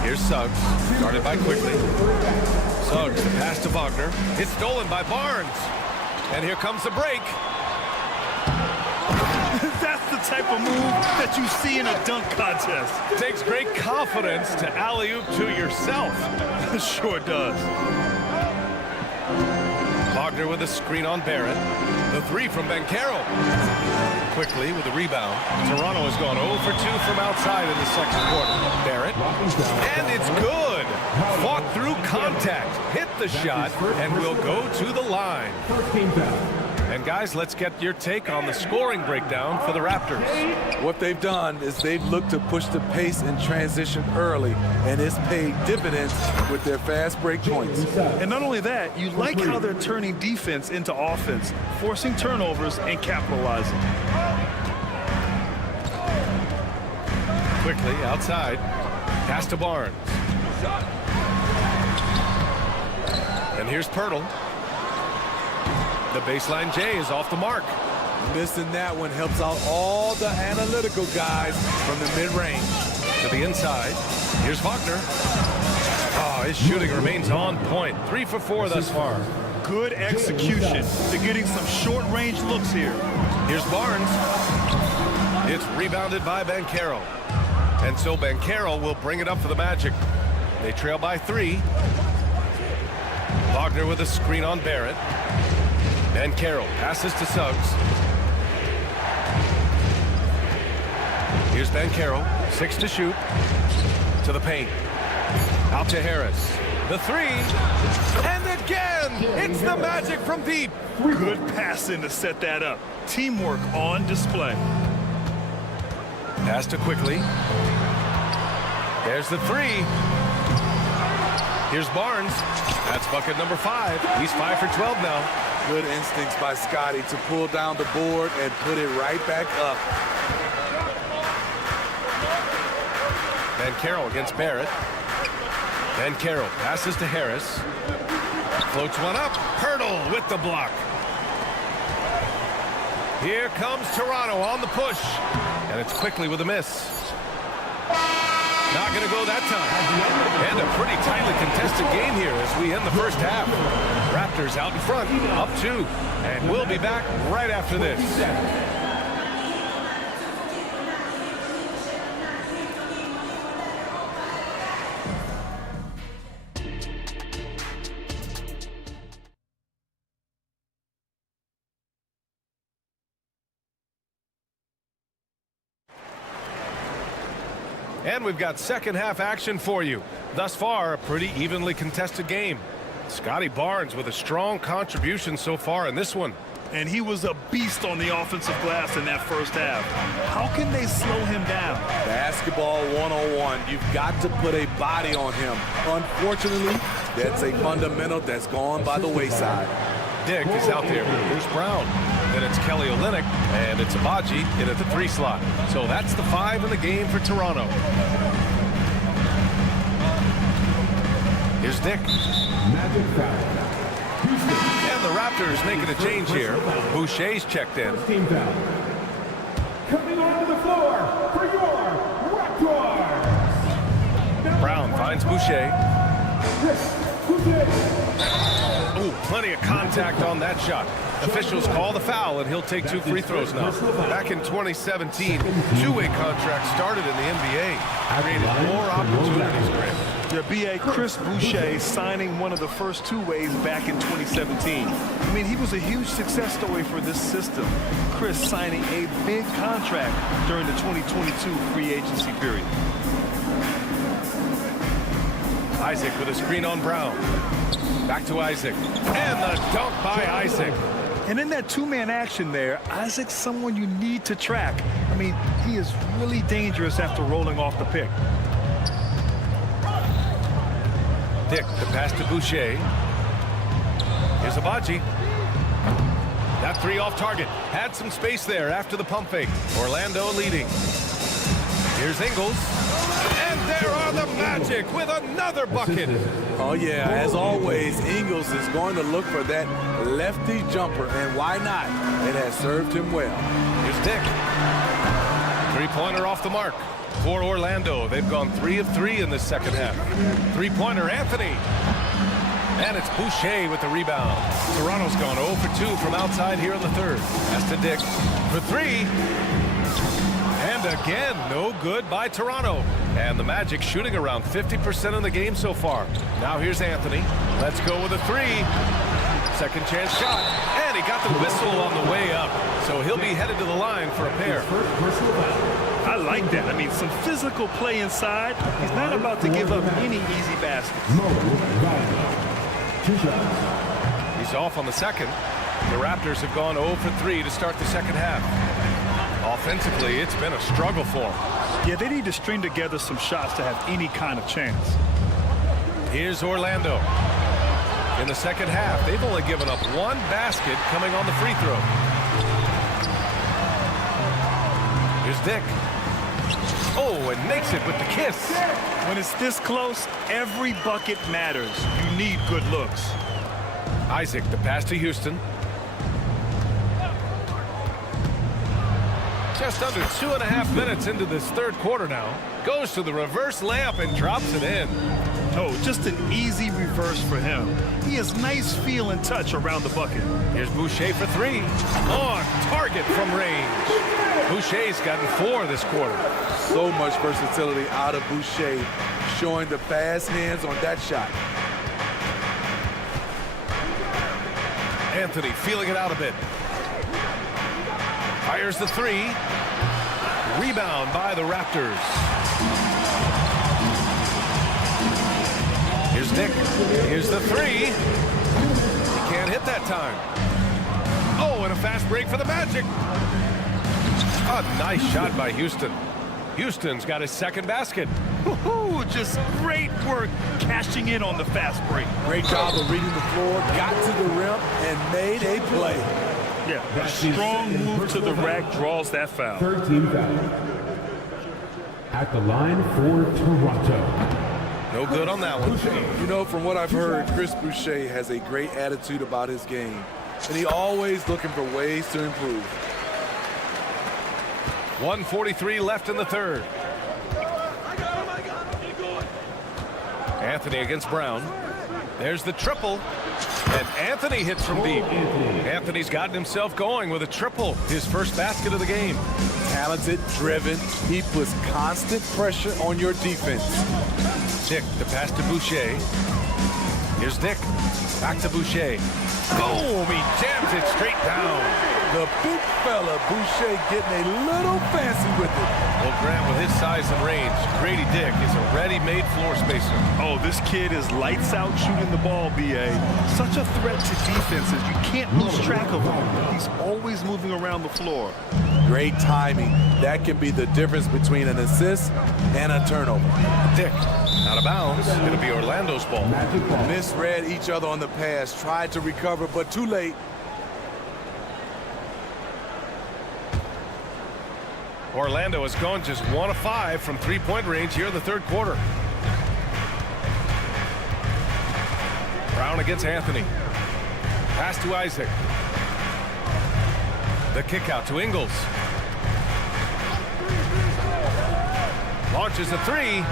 Here's Suggs, guarded by Quickly. Suggs, the pass to Wagner. It's stolen by Barnes. And here comes the break. That's the type of move that you see in a dunk contest. Takes great confidence to alley-oop to yourself. Sure does. Wagner with a screen on Barrett. The three from Banchero. Quickly with the rebound. Toronto has gone 0 for 2 from outside in the second quarter. Barrett. And it's good. Fought through contact. Hit the shot and will go to the line. And guys, let's get your take on the scoring breakdown for the Raptors. What they've done is they've looked to push the pace and transition early, and it's paid dividends with their fast break points. And not only that, you like how they're turning defense into offense, forcing turnovers and capitalizing. Quickly outside. Pass to Barnes. And here's Pirtle. The baseline J is off the mark. Missing that one helps out all the analytical guys from the mid-range. To the inside. Here's Wagner. Oh, his shooting remains on point. 3 for 4 thus far. Good execution. They're getting some short-range looks here. Here's Barnes. It's rebounded by Banchero. And so Banchero will bring it up for the Magic. They trail by 3. Wagner with a screen on Barrett. Banchero passes to Suggs. Here's Banchero, 6 to shoot. To the paint. Out to Harris. The 3. And again! It's the Magic from deep. Good passing to set that up. Teamwork on display. Pass to Quickly. There's the 3. Here's Barnes. That's bucket number 5. He's 5 for 12 now. Good instincts by Scotty to pull down the board and put it right back up. Banchero against Barrett. Banchero passes to Harris. Floats one up. Pirtle with the block. Here comes Toronto on the push. And it's Quickly with a miss. Not going to go that time. And a pretty tightly contested game here as we end the first half. Raptors out in front, up 2. And we'll be back right after this. And we've got second half action for you. Thus far, a pretty evenly contested game. Scotty Barnes with a strong contribution so far in this one. And he was a beast on the offensive glass in that first half. How can they slow him down? Basketball 101. You've got to put a body on him. Unfortunately, that's a fundamental that's gone by the wayside. Dick is out there with Bruce Brown. Then it's Kelly Olynyk, and it's Abaji in at the 3 slot. So that's the 5 in the game for Toronto. Here's Dick. And the Raptors making a change here. Boucher's checked in. Coming onto the floor for your Raptors. Brown finds Boucher. Ooh, plenty of contact on that shot. Officials call the foul, and he'll take 2 free throws now. Back in 2017, two-way contracts started in the NBA. Created more opportunities, Graham. Yeah, B.A. Chris Boucher signing one of the first two-ways back in 2017. I mean, he was a huge success story for this system. Chris signing a big contract during the 2022 free agency period. Isaac with a screen on Brown. Back to Isaac. And the dunk by Isaac. And in that two-man action there, Isaac's someone you need to track. I mean, he is really dangerous after rolling off the pick. Dick, the pass to Boucher. Here's Abaji. That 3 off target. Had some space there after the pump fake. Orlando leading. Here's Ingles. And there are the Magic with another bucket. Oh, yeah, as always, Ingles is going to look for that lefty jumper, and why not? It has served him well. Here's Dick. Three-pointer off the mark for Orlando. They've gone 3 of 3 in this second half. Three-pointer, Anthony. And it's Boucher with the rebound. Toronto's gone 0 for 2 from outside here in the third. That's to Dick for 3. And again, no good by Toronto. And the Magic shooting around 50% in the game so far. Now here's Anthony. Let's go with a 3. Second chance shot. And he got the whistle on the way up. So he'll be headed to the line for a pair. I like that. I mean, some physical play inside. He's not about to give up any easy baskets. He's off on the second. The Raptors have gone 0 for 3 to start the second half. Offensively, it's been a struggle for them. Yeah, they need to string together some shots to have any kind of chance. Here's Orlando. In the second half, they've only given up 1 basket coming on the free throw. Here's Dick. Oh, and makes it with the kiss. When it's this close, every bucket matters. You need good looks. Isaac, the pass to Houston. Just under 2.5 minutes into this third quarter now. Goes to the reverse layup and drops it in. Oh, just an easy reverse for him. He has nice feel and touch around the bucket. Here's Boucher for 3. On target from range. Boucher's gotten 4 this quarter. So much versatility out of Boucher, showing the fast hands on that shot. Anthony feeling it out a bit. Fires the 3. Rebound by the Raptors. Here's Dick. Here's the 3. He can't hit that time. Oh, and a fast break for the Magic. A nice shot by Houston. Houston's got his second basket. Woohoo! Just great work cashing in on the fast break. Great job of reading the floor, got to the rim, and made a play. Yeah, a strong move to the rack draws that foul. 13 foul. At the line for Toronto. No good on that one. You know, from what I've heard, Chris Boucher has a great attitude about his game, and he always looking for ways to improve. 1:43 left in the third. Anthony against Brown. There's the triple. And Anthony hits from deep. Anthony's gotten himself going with a triple. His first basket of the game. Talented, driven. He puts constant pressure on your defense. Dick, the pass to Boucher. Here's Dick. Back to Boucher. Boom! He jams it straight down. The big fella, Boucher, getting a little fancy with it. Well, Grant, with his size and range, Grady Dick is a ready-made floor spacer. Oh, this kid is lights out shooting the ball, B.A. Such a threat to defenses. You can't lose track of him. He's always moving around the floor. Great timing. That can be the difference between an assist and a turnover. Dick, out of bounds. Going to be Orlando's ball. Misread each other on the pass. Tried to recover, but too late. Orlando has gone just 1 of 5 from three-point range here in the third quarter. Brown against Anthony. Pass to Isaac. The kick out to Ingles. Launches a 3.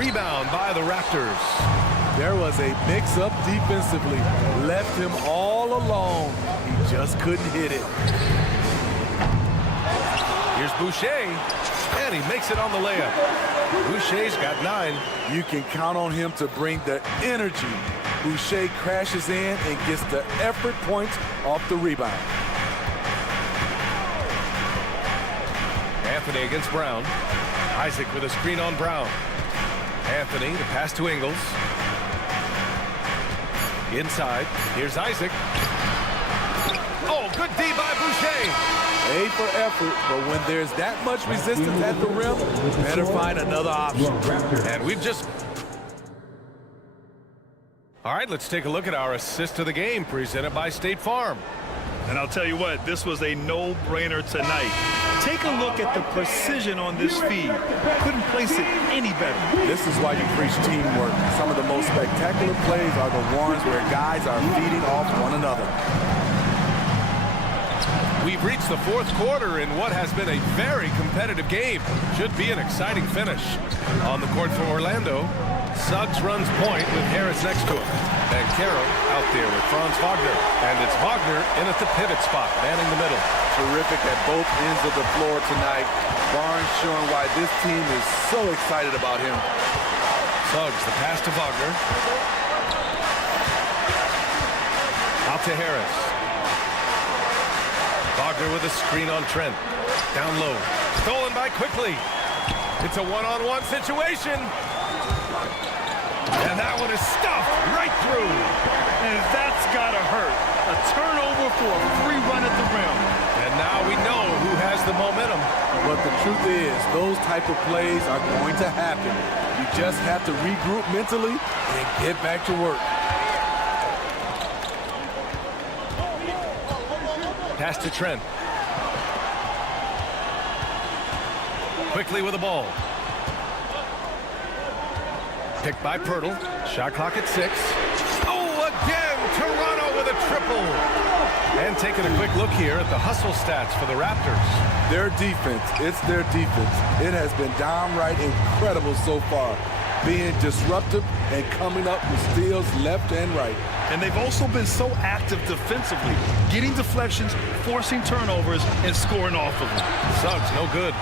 Rebound by the Raptors. There was a mix-up defensively. Left him all alone. He just couldn't hit it. Here's Boucher, and he makes it on the layup. Boucher's got 9. You can count on him to bring the energy. Boucher crashes in and gets the effort points off the rebound. Anthony against Brown. Isaac with a screen on Brown. Anthony, the pass to Ingles. Inside, here's Isaac. Oh, good D by Boucher. A for effort, but when there's that much resistance at the rim, better find another option. And we've just... All right, let's take a look at our assist of the game presented by State Farm. And I'll tell you what, this was a no-brainer tonight. Take a look at the precision on this feed. Couldn't place it any better. This is why you preach teamwork. Some of the most spectacular plays are the ones where guys are feeding off one another. We've reached the fourth quarter in what has been a very competitive game. Should be an exciting finish. On the court for Orlando, Suggs runs point with Harris next to him. Bancaro out there with Franz Wagner. And it's Wagner in at the pivot spot, manning the middle. Terrific at both ends of the floor tonight. Barnes showing why this team is so excited about him. Suggs, the pass to Wagner. Out to Harris. Wagner with a screen on Trent. Down low. Stolen by Quickly. It's a one-on-one situation. And that one is stuffed right through. And that's gotta hurt. A turnover for a free run at the rim. And now we know who has the momentum. But the truth is, those type of plays are going to happen. You just have to regroup mentally and get back to work. Pass to Trent. Quickly with the ball. Picked by Pirtle. Shot clock at 6. Oh, again! Toronto with a triple. And taking a quick look here at the hustle stats for the Raptors. Their defense, it's their defense. It has been downright incredible so far. Being disruptive and coming up with steals left and right. And they've also been so active defensively, getting deflections, forcing turnovers, and scoring off of them. Suggs, no good.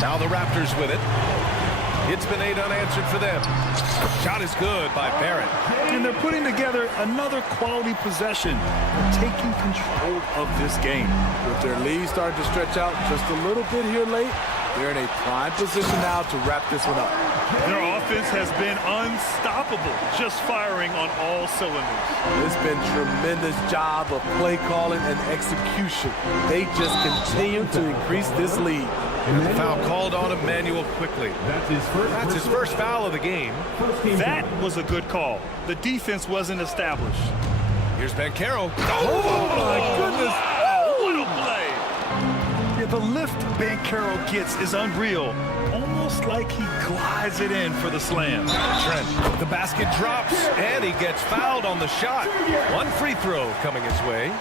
Now the Raptors with it. It's been 8 unanswered for them. Shot is good by Barrett. And they're putting together another quality possession. They're taking control of this game. With their lead starting to stretch out just a little bit here late, they're in a prime position now to wrap this one up. Their offense has been unstoppable, just firing on all cylinders. It's been tremendous job of play calling and execution. They just continue to increase this lead. The foul called on Emmanuel Quickly. That's his first foul of the game. That was a good call. The defense wasn't established. Here's Bancaro. Oh, my goodness. Wow, what a play. Yeah, the lift Bancaro gets is unreal. Almost like he glides it in for the slam. Trent, the basket drops, and he gets fouled on the shot. One free throw coming his way.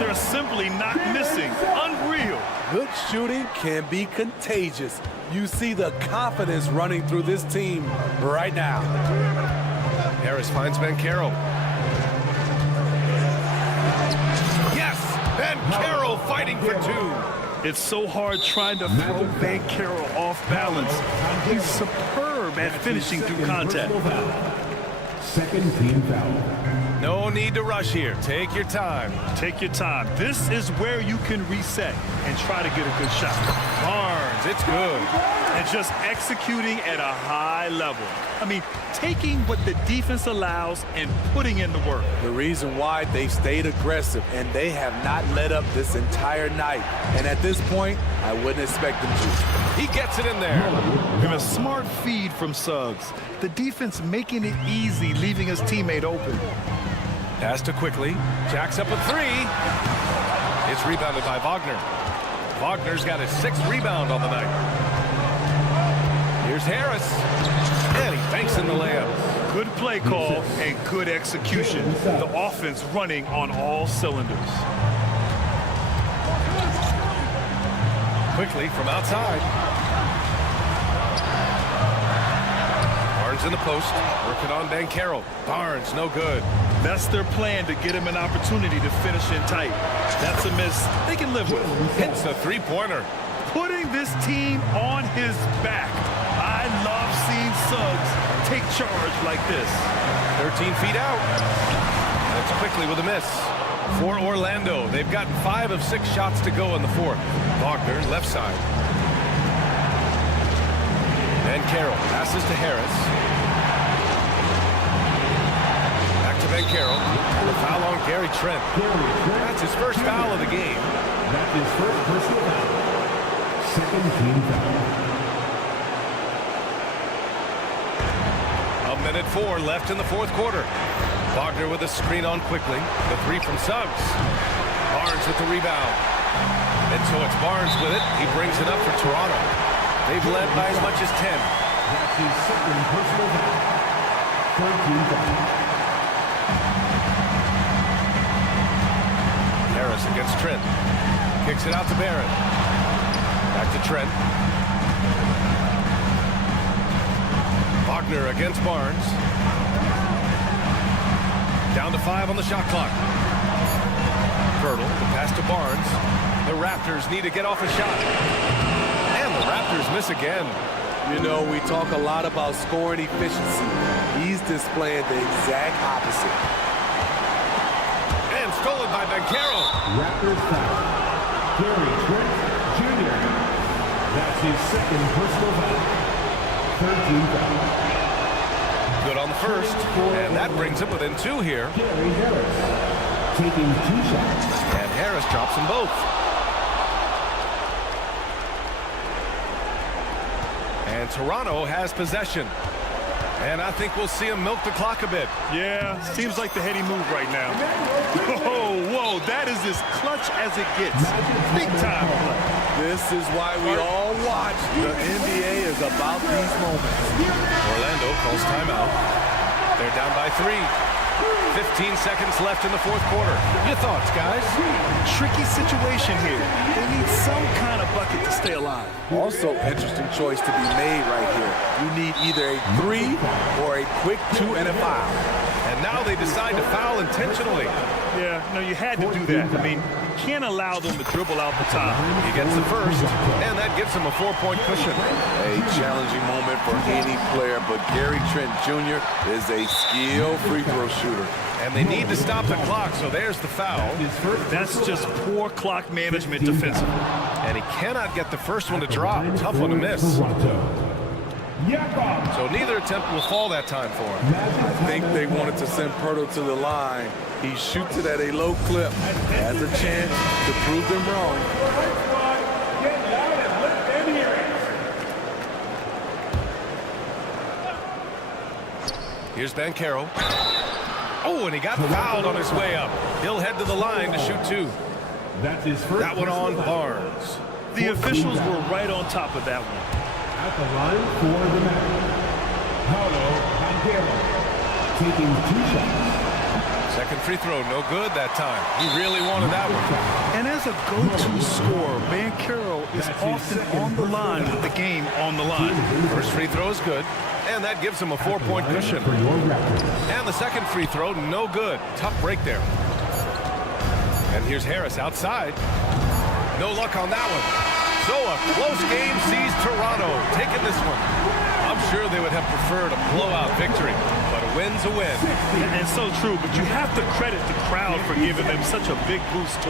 They're simply not missing. Unreal. Good shooting can be contagious. You see the confidence running through this team right now. Harris finds Bancaro. Yes! Bancaro fighting for 2. It's so hard trying to throw Bancaro off balance. He's superb at finishing through contact. Second team foul. No need to rush here. Take your time. Take your time. This is where you can reset and try to get a good shot. Barnes, it's good. And just executing at a high level. I mean, taking what the defense allows and putting in the work. The reason why they stayed aggressive and they have not let up this entire night. And at this point, I wouldn't expect them to. He gets it in there. And a smart feed from Suggs. The defense making it easy, leaving his teammate open. Pass to Quickly. Jacks up a 3. It's rebounded by Wagner. Wagner's got his 6th rebound on the night. Here's Harris. And he banks in the layup. Good play call and good execution. The offense running on all cylinders. Quickly from outside. Barnes in the post. Working on Bancaro. Barnes, no good. That's their plan to get him an opportunity to finish in tight. That's a miss they can live with. Hits the 3-pointer. Putting this team on his back. I love seeing Suggs take charge like this. 13 feet out. That's Quickly with a miss. For Orlando, they've gotten 5 of 6 shots to go in the 4th. Wagner, left side. Bancaro passes to Harris. Back to Bancaro. The foul on Gary Trent. That's his first foul of the game. That's his first personal foul. Second team foul. 1:04 left in the 4th quarter. Wagner with a screen on Quickly. The 3 from Suggs. Barnes with the rebound. And so it's Barnes with it. He brings it up for Toronto. They've led by as much as 10. That's his second personal foul. 13 foul. Harris against Trent. Kicks it out to Barron. Back to Trent. Wagner against Barnes. Down to 5 on the shot clock. Fertile, the pass to Barnes. The Raptors need to get off a shot. And the Raptors miss again. You know, we talk a lot about scoring efficiency. He's displaying the exact opposite. And stolen by Banchero. Raptors foul. Gary Trent Jr. That's his second personal foul. 13 foul. Good on the first. And that brings him within 2 here. Gary Harris taking 2 shots. And Harris drops them both. And Toronto has possession. And I think we'll see him milk the clock a bit. Yeah, seems like the heady move right now. Oh, whoa, that is as clutch as it gets. Big time play. This is why we all watch. The NBA is about these moments. Orlando calls timeout. They're down by 3. 15 seconds left in the 4th quarter. Your thoughts, guys? Tricky situation here. They need some kind of bucket to stay alive. Also, interesting choice to be made right here. You need either a 3 or a quick 2 and a foul. And now they decide to foul intentionally. Yeah, no, you had to do that. I mean, you can't allow them to dribble out the top. He gets the first, and that gives him a 4-point cushion. A challenging moment for any player, but Gary Trent Jr. is a skilled free throw shooter. And they need to stop the clock, so there's the foul. That's just poor clock management defensively. And he cannot get the first one to drop. Tough one to miss. So neither attempt will fall that time for him. I think they wanted to send Pirtle to the line. He shoots it at a low clip. Has a chance to prove them wrong. Here's Banchero. Oh, and he got fouled on his way up. He'll head to the line to shoot 2. That's his first. That one on Barnes. The officials were right on top of that one. At the line for the match. Paulo Banchero taking 2 shots. Second free throw, no good that time. He really wanted that one. And as a go-to scorer, Banchero is often on the line with the game on the line. First free throw is good, and that gives him a 4-point cushion. And the second free throw, no good. Tough break there. And here's Harris outside. No luck on that one. So a close game sees Toronto taking this one. I'm sure they would have preferred a blowout victory, but a win's a win. And so true, but you have to credit the crowd for giving them such a big boost.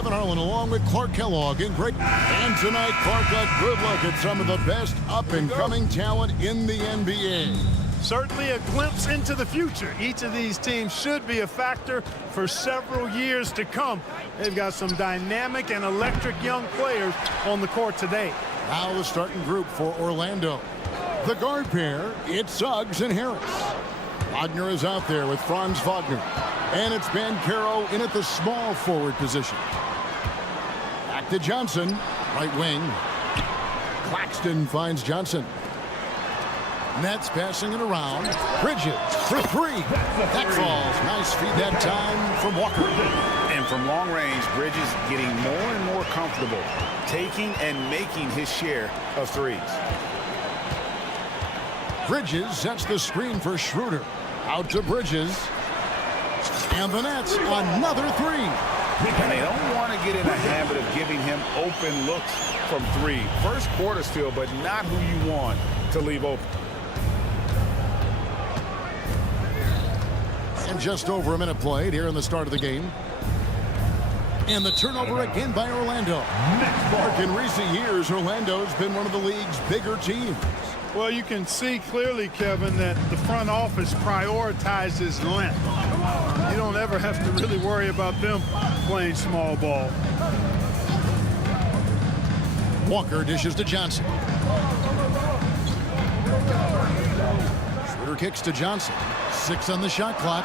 Kevin Harlan along with Clark Kellogg in great. And tonight, Clark, a good look at some of the best up-and-coming talent in the NBA. Certainly a glimpse into the future. Each of these teams should be a factor for several years to come. They've got some dynamic and electric young players on the court today. Now the starting group for Orlando. The guard pair, it's Suggs and Harris. Wagner is out there with Franz Wagner. And it's Banchero in at the small forward position. Back to Johnson, right wing. Claxton finds Johnson. Nets passing it around. Bridges for three. That falls. Nice feed that time from Walker. And from long range, Bridges getting more and more comfortable taking and making his share of threes. Bridges sets the screen for Schroeder. Out to Bridges. And the Nets, another three. And they don't want to get in a habit of giving him open looks from three. First quarter still, but not who you want to leave open. And just over a minute played here in the start of the game. And the turnover again by Orlando. Mark, in recent years, Orlando's been one of the league's bigger teams. Well, you can see clearly, Kevin, that the front office prioritizes length. You don't ever have to really worry about them playing small ball. Walker dishes to Johnson. Schroeder kicks to Johnson. 6 on the shot clock.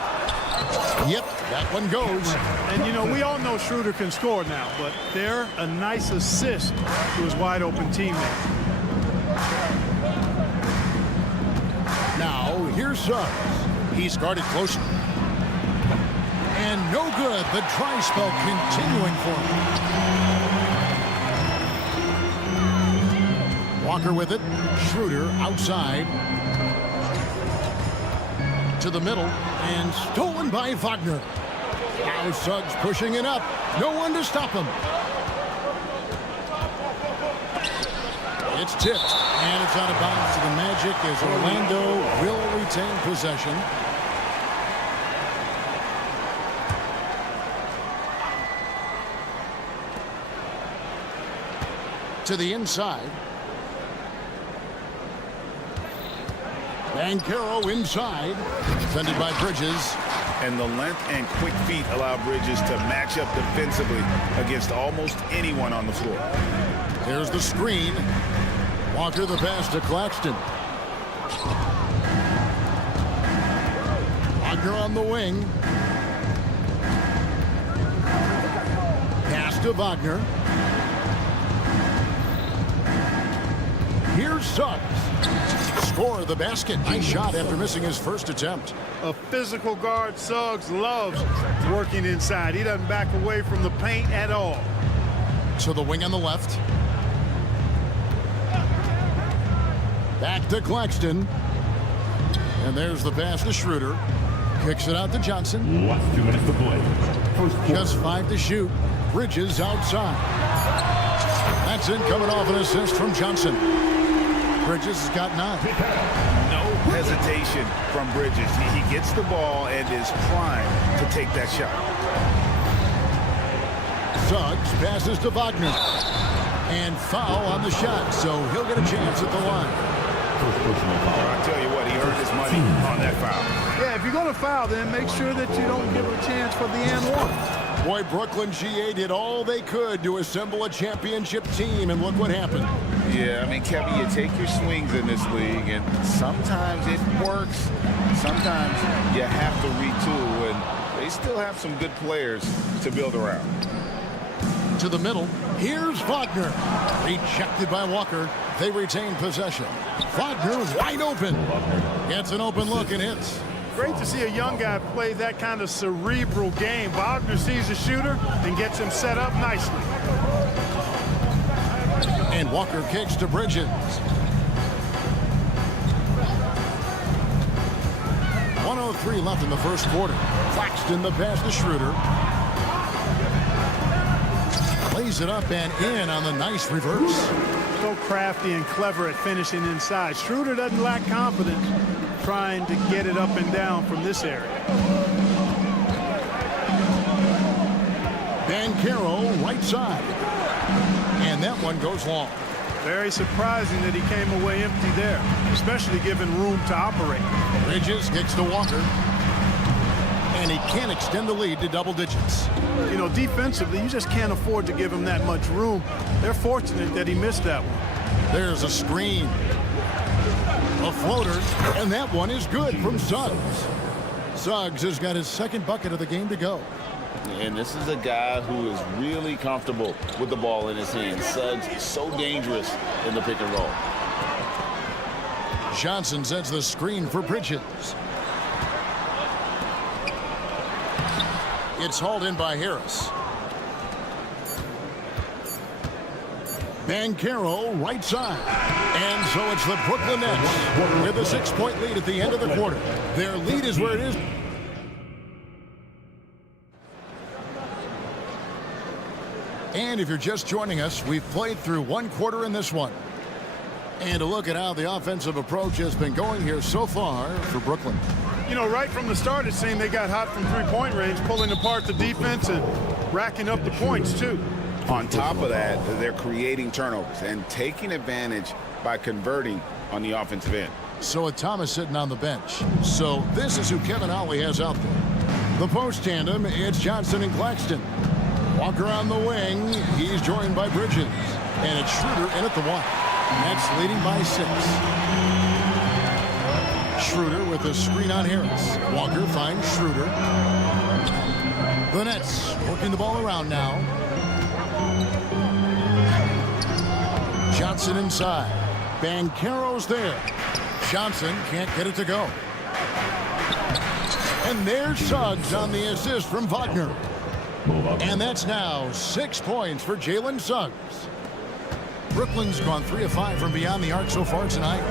Yep, that one goes. And, you know, we all know Schroeder can score now, but they're a nice assist to his wide-open teammate. Now, here's Suggs. He's guarded closely. And no good. The dry spell continuing for him. Walker with it. Schroeder outside. To the middle. And stolen by Wagner. Now Suggs pushing it up. No one to stop him. It's tipped. And it's out of bounds to the Magic as Orlando will retain possession. To the inside. Banchero inside. Defended by Bridges. And the length and quick feet allow Bridges to match up defensively against almost anyone on the floor. There's the screen. Walker the pass to Claxton. Wagner on the wing. Pass to Wagner. Here's Suggs. Score the basket. Nice shot after missing his first attempt. A physical guard, Suggs loves working inside. He doesn't back away from the paint at all. To the wing on the left. Back to Claxton. And there's the pass to Schroeder. Kicks it out to Johnson. Last 2 minutes to play. Just 5 to shoot. Bridges outside. That's in, coming off an assist from Johnson. Bridges has got 9. No hesitation from Bridges. He gets the ball and is primed to take that shot. Suggs passes to Wagner. And foul on the shot, so he'll get a chance at the line. I tell you what, he earned his money on that foul. Yeah, if you're going to foul, then make sure that you don't give a chance for the and one. Boy, Brooklyn GA did all they could to assemble a championship team, and look what happened. Yeah, I mean, Kevin, you take your swings in this league, and sometimes it works. Sometimes you have to retool, and they still have some good players to build around. To the middle, here's Wagner. Rejected by Walker. They retain possession. Wagner wide open. Gets an open look and hits. Great to see a young guy play that kind of cerebral game. Wagner sees a shooter and gets him set up nicely. And Walker kicks to Bridges. 1:03 left in the first quarter. Claxton the pass to Schroeder. Plays it up and in on the nice reverse. So crafty and clever at finishing inside. Schroeder doesn't lack confidence trying to get it up and down from this area. Carroll, right side. And that one goes long. Very surprising that he came away empty there, especially given room to operate. Bridges kicks to Walker. And he can't extend the lead to double digits. You know, defensively, you just can't afford to give him that much room. They're fortunate that he missed that one. There's a screen. A floater, and that one is good from Suggs. Suggs has got his second bucket of the game to go. And this is a guy who is really comfortable with the ball in his hands. Suggs is so dangerous in the pick and roll. Johnson sets the screen for Bridges. It's hauled in by Harris. Carroll, right side. And so it's the Brooklyn Nets with a 6-point lead at the end of the quarter. Their lead is where it is. And if you're just joining us, we've played through one quarter in this one. And a look at how the offensive approach has been going here so far for Brooklyn. You know, right from the start, it seemed they got hot from three-point range, pulling apart the defense and racking up the points, too. On top of that, they're creating turnovers and taking advantage by converting on the offensive end. So with Thomas sitting on the bench. So this is who Kevin Ollie has out there. The post tandem, it's Johnson and Claxton. Walker on the wing. He's joined by Bridges. And it's Schroeder in at the one. Nets leading by 6. Schroeder with a screen on Harris. Walker finds Schroeder. The Nets working the ball around now. Johnson inside. Banchero's there. Johnson can't get it to go. And there's Suggs on the assist from Wagner. And that's now 6 points for Jalen Suggs. Brooklyn's gone 3 of 5 from beyond the arc so far tonight.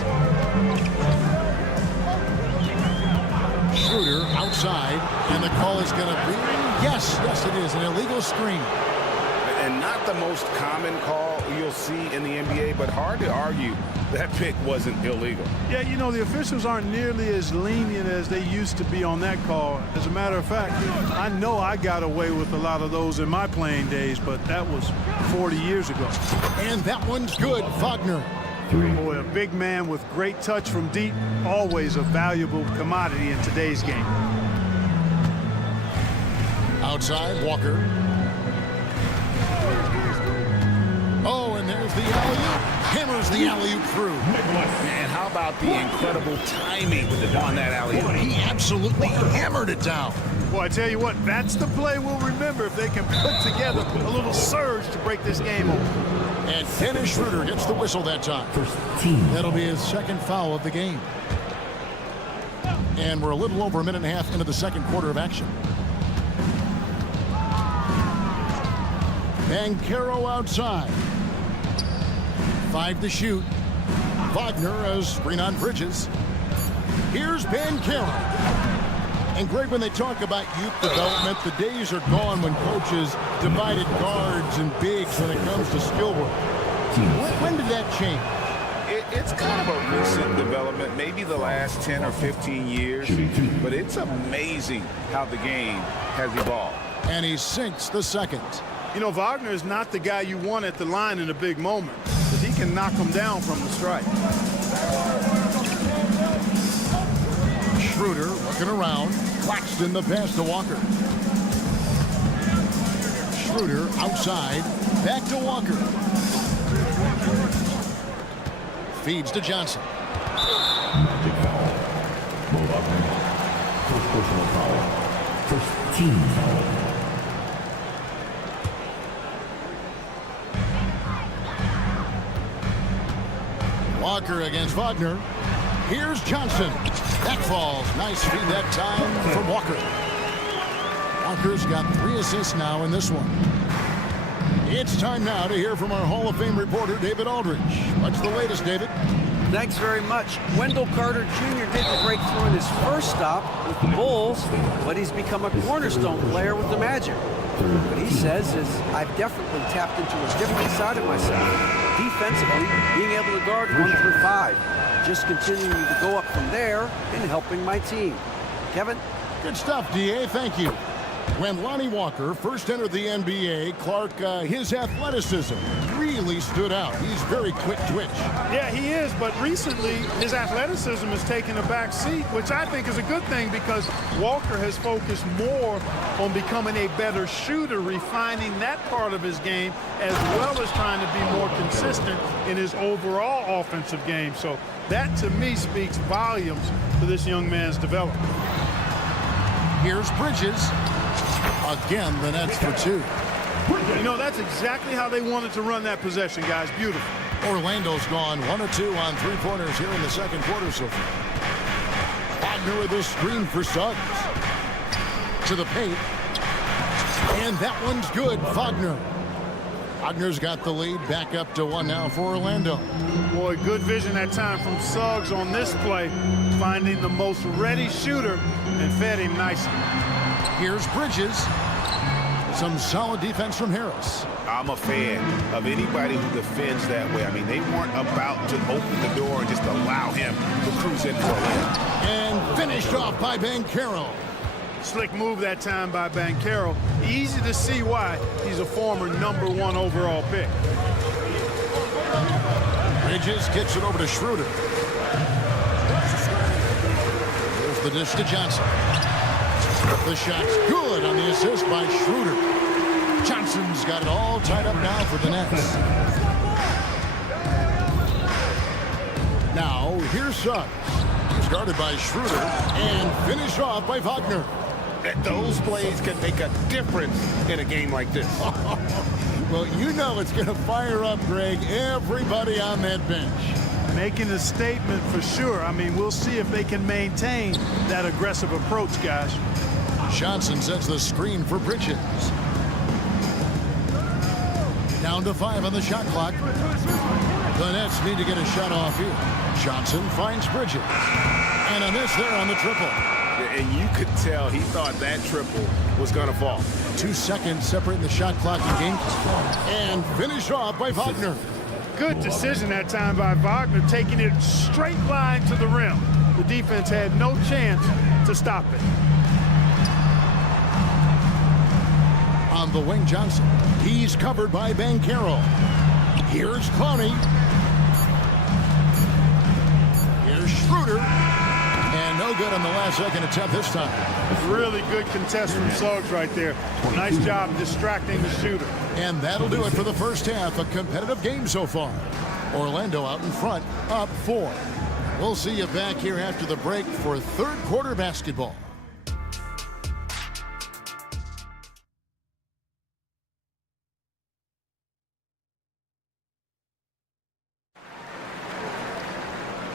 Schroeder outside, and the call is going to be, yes, it is, an illegal screen. And not the most common call you'll see in the NBA, but hard to argue that pick wasn't illegal. Yeah, you know, the officials aren't nearly as lenient as they used to be on that call. As a matter of fact, I know I got away with a lot of those in my playing days, but that was 40 years ago. And that one's good, Wagner. Boy, a big man with great touch from deep, always a valuable commodity in today's game. Outside, Walker. Oh, and there's the alley-oop. Hammers the alley-oop through. Man, how about the incredible timing on that alley-oop? He absolutely hammered it down. Well, I tell you what, that's the play we'll remember if they can put together a little surge to break this game open. And Dennis Schroeder gets the whistle that time. That'll be his second foul of the game. And we're a little over a minute and a half into the second quarter of action. Banchero outside. 5 to shoot. Wagner as screen on Bridges. Here's Banchero. And Greg, when they talk about youth development, the days are gone when coaches divided guards and bigs when it comes to skill work. When did that change? It's kind of a recent development, maybe the last 10 or 15 years, but it's amazing how the game has evolved. And he sinks the second. You know, Wagner is not the guy you want at the line in a big moment, because he can knock him down from the strike. Schroeder looking around. Claxton the pass to Walker. Schroeder outside. Back to Walker. Feeds to Johnson. Magic foul. Mo Wagner. First personal foul. First team foul. Walker against Wagner. Here's Johnson. That falls. Nice feed that time from Walker. Walker's got 3 assists now in this one. It's time now to hear from our Hall of Fame reporter, David Aldridge. What's the latest, David? Thanks very much. Wendell Carter Jr. didn't break through in his first stop with the Bulls, but he's become a cornerstone player with the Magic. What he says is, I've definitely tapped into a different side of myself. Defensively, being able to guard 1 through 5. Just continuing to go up from there and helping my team. Kevin? Good stuff, DA. Thank you. When Lonnie Walker first entered the NBA, Clark, his athleticism really stood out. He's very quick twitch. Yeah, he is, but recently his athleticism has taken a back seat, which I think is a good thing because Walker has focused more on becoming a better shooter, refining that part of his game, as well as trying to be more consistent in his overall offensive game. So that, to me, speaks volumes to this young man's development. Here's Bridges. Again, the Nets for two. You know, that's exactly how they wanted to run that possession, guys. Beautiful. Orlando's gone 1 of 2 on three-pointers here in the second quarter so far. Wagner with a screen for Suggs. To the paint. And that one's good. Wagner. Wagner's got the lead back up to 1 now for Orlando. Boy, good vision that time from Suggs on this play, finding the most ready shooter and fed him nicely. Here's Bridges. Some solid defense from Harris. I'm a fan of anybody who defends that way. I mean, they weren't about to open the door and just allow him to cruise in for a layup. And finished off by Banchero. Slick move that time by Banchero. Easy to see why he's a former #1 overall pick. Bridges gets it over to Schroeder. There's the dish to Johnson. The shot's good on the assist by Schroeder. Johnson's got it all tied up now for the Nets. Now, here's Suggs. Started by Schroeder and finished off by Wagner. Those plays can make a difference in a game like this. Well, you know it's going to fire up, Greg, everybody on that bench. Making a statement for sure. I mean, we'll see if they can maintain that aggressive approach, guys. Johnson sets the screen for Bridges. Down to 5 on the shot clock. The Nets need to get a shot off here. Johnson finds Bridges. And a miss there on the triple. And you could tell he thought that triple was going to fall. 2 seconds separating the shot clock and game. And finished off by Wagner. Good decision that time by Wagner, taking it straight line to the rim. The defense had no chance to stop it. On the wing, Johnson. He's covered by Banchero. Here's Clowney. Here's Schroeder. And no good on the last second attempt this time. Really good contest from Suggs right there. Nice job distracting the shooter. And that'll do it for the first half. A competitive game so far. Orlando out in front, up 4. We'll see you back here after the break for third quarter basketball.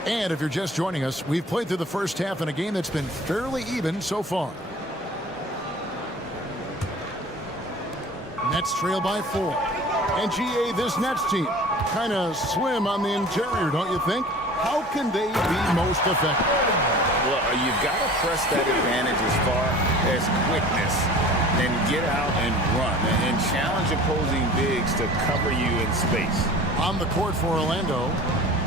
And if you're just joining us, we've played through the first half in a game that's been fairly even so far. Nets trail by 4. And GA, this Nets team, kind of slim on the interior, don't you think? How can they be most effective? Well, you've got to press that advantage as far as quickness and get out and run and challenge opposing bigs to cover you in space. On the court for Orlando,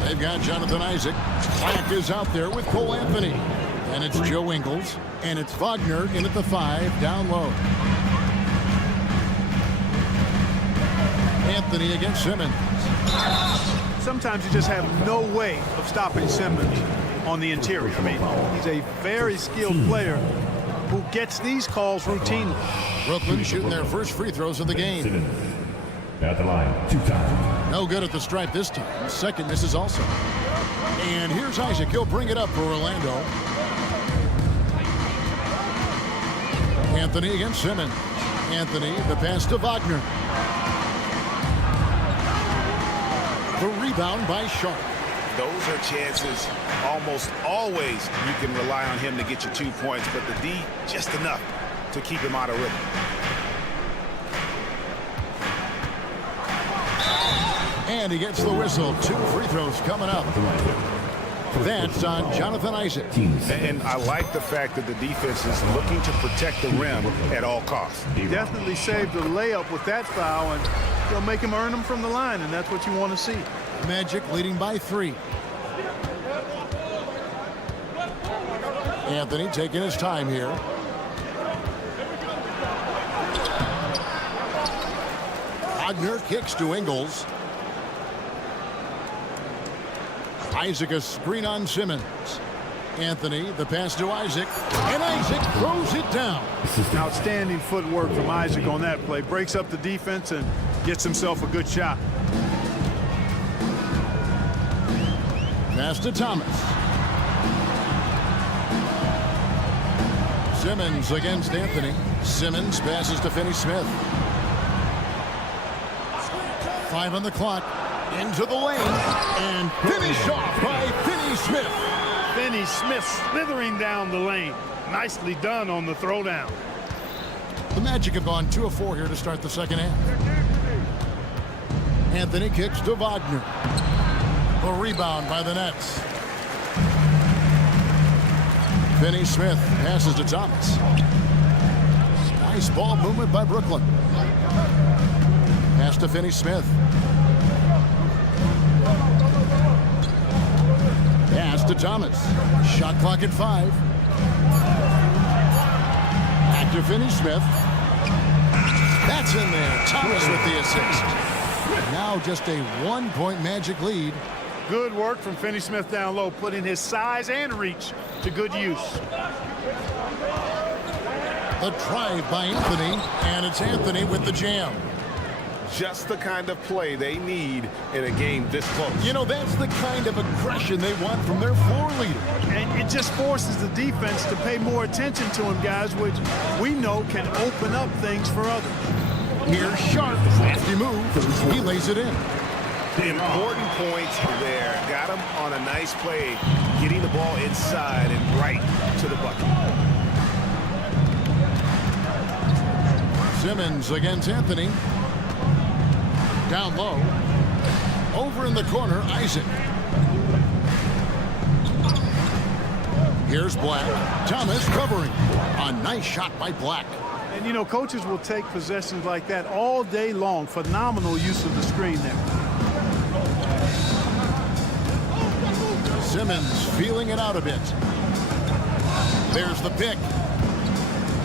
they've got Jonathan Isaac. Black is out there with Cole Anthony. And it's Joe Ingles. And it's Wagner in at the 5, down low. Anthony against Simmons. Sometimes you just have no way of stopping Simmons on the interior. I mean, he's a very skilled player who gets these calls routinely. Brooklyn shooting their first free throws of the game. Simmons at the line, 2 times. No good at the stripe this time. Second misses also. And here's Isaac. He'll bring it up for Orlando. Anthony against Simmons. Anthony, the pass to Wagner. The rebound by Sharp. Those are chances almost always you can rely on him to get you 2 points, but the D just enough to keep him out of rhythm. And he gets the whistle. 2 free throws coming up. That's on Jonathan Isaac. And I like the fact that the defense is looking to protect the rim at all costs. He definitely saved the layup with that foul, and he'll make him earn them from the line, and that's what you want to see. Magic leading by 3. Anthony taking his time here. Wagner kicks to Ingles. Isaac a screen on Simmons. Anthony, the pass to Isaac, and Isaac throws it down. Outstanding footwork from Isaac on that play. Breaks up the defense and gets himself a good shot. Pass to Thomas. Simmons against Anthony. Simmons passes to Finney-Smith. 5 on the clock. Into the lane. And finished off by Finney-Smith. Finney-Smith slithering down the lane. Nicely done on the throwdown. The Magic have gone 2 of 4 here to start the second half. Anthony kicks to Wagner. The rebound by the Nets. Finney-Smith passes to Thomas. Nice ball movement by Brooklyn. Pass to Finney-Smith. Pass to Thomas. Shot clock at 5. Back to Finney-Smith. That's in there. Thomas with the assist. Now just a 1-point Magic lead. Good work from Finney-Smith down low, putting his size and reach to good use. The drive by Anthony, and it's Anthony with the jam. Just the kind of play they need in a game this close. You know, that's the kind of aggression they want from their floor leader. And it just forces the defense to pay more attention to him, guys, which we know can open up things for others. Here's Sharp. Crafty move. He lays it in. The important points there. Got him on a nice play, getting the ball inside and right to the bucket. Simmons against Anthony. Down low. Over in the corner, Isaac. Here's Black. Thomas covering. A nice shot by Black. And, you know, coaches will take possessions like that all day long. Phenomenal use of the screen there. Simmons feeling it out a bit. There's the pick.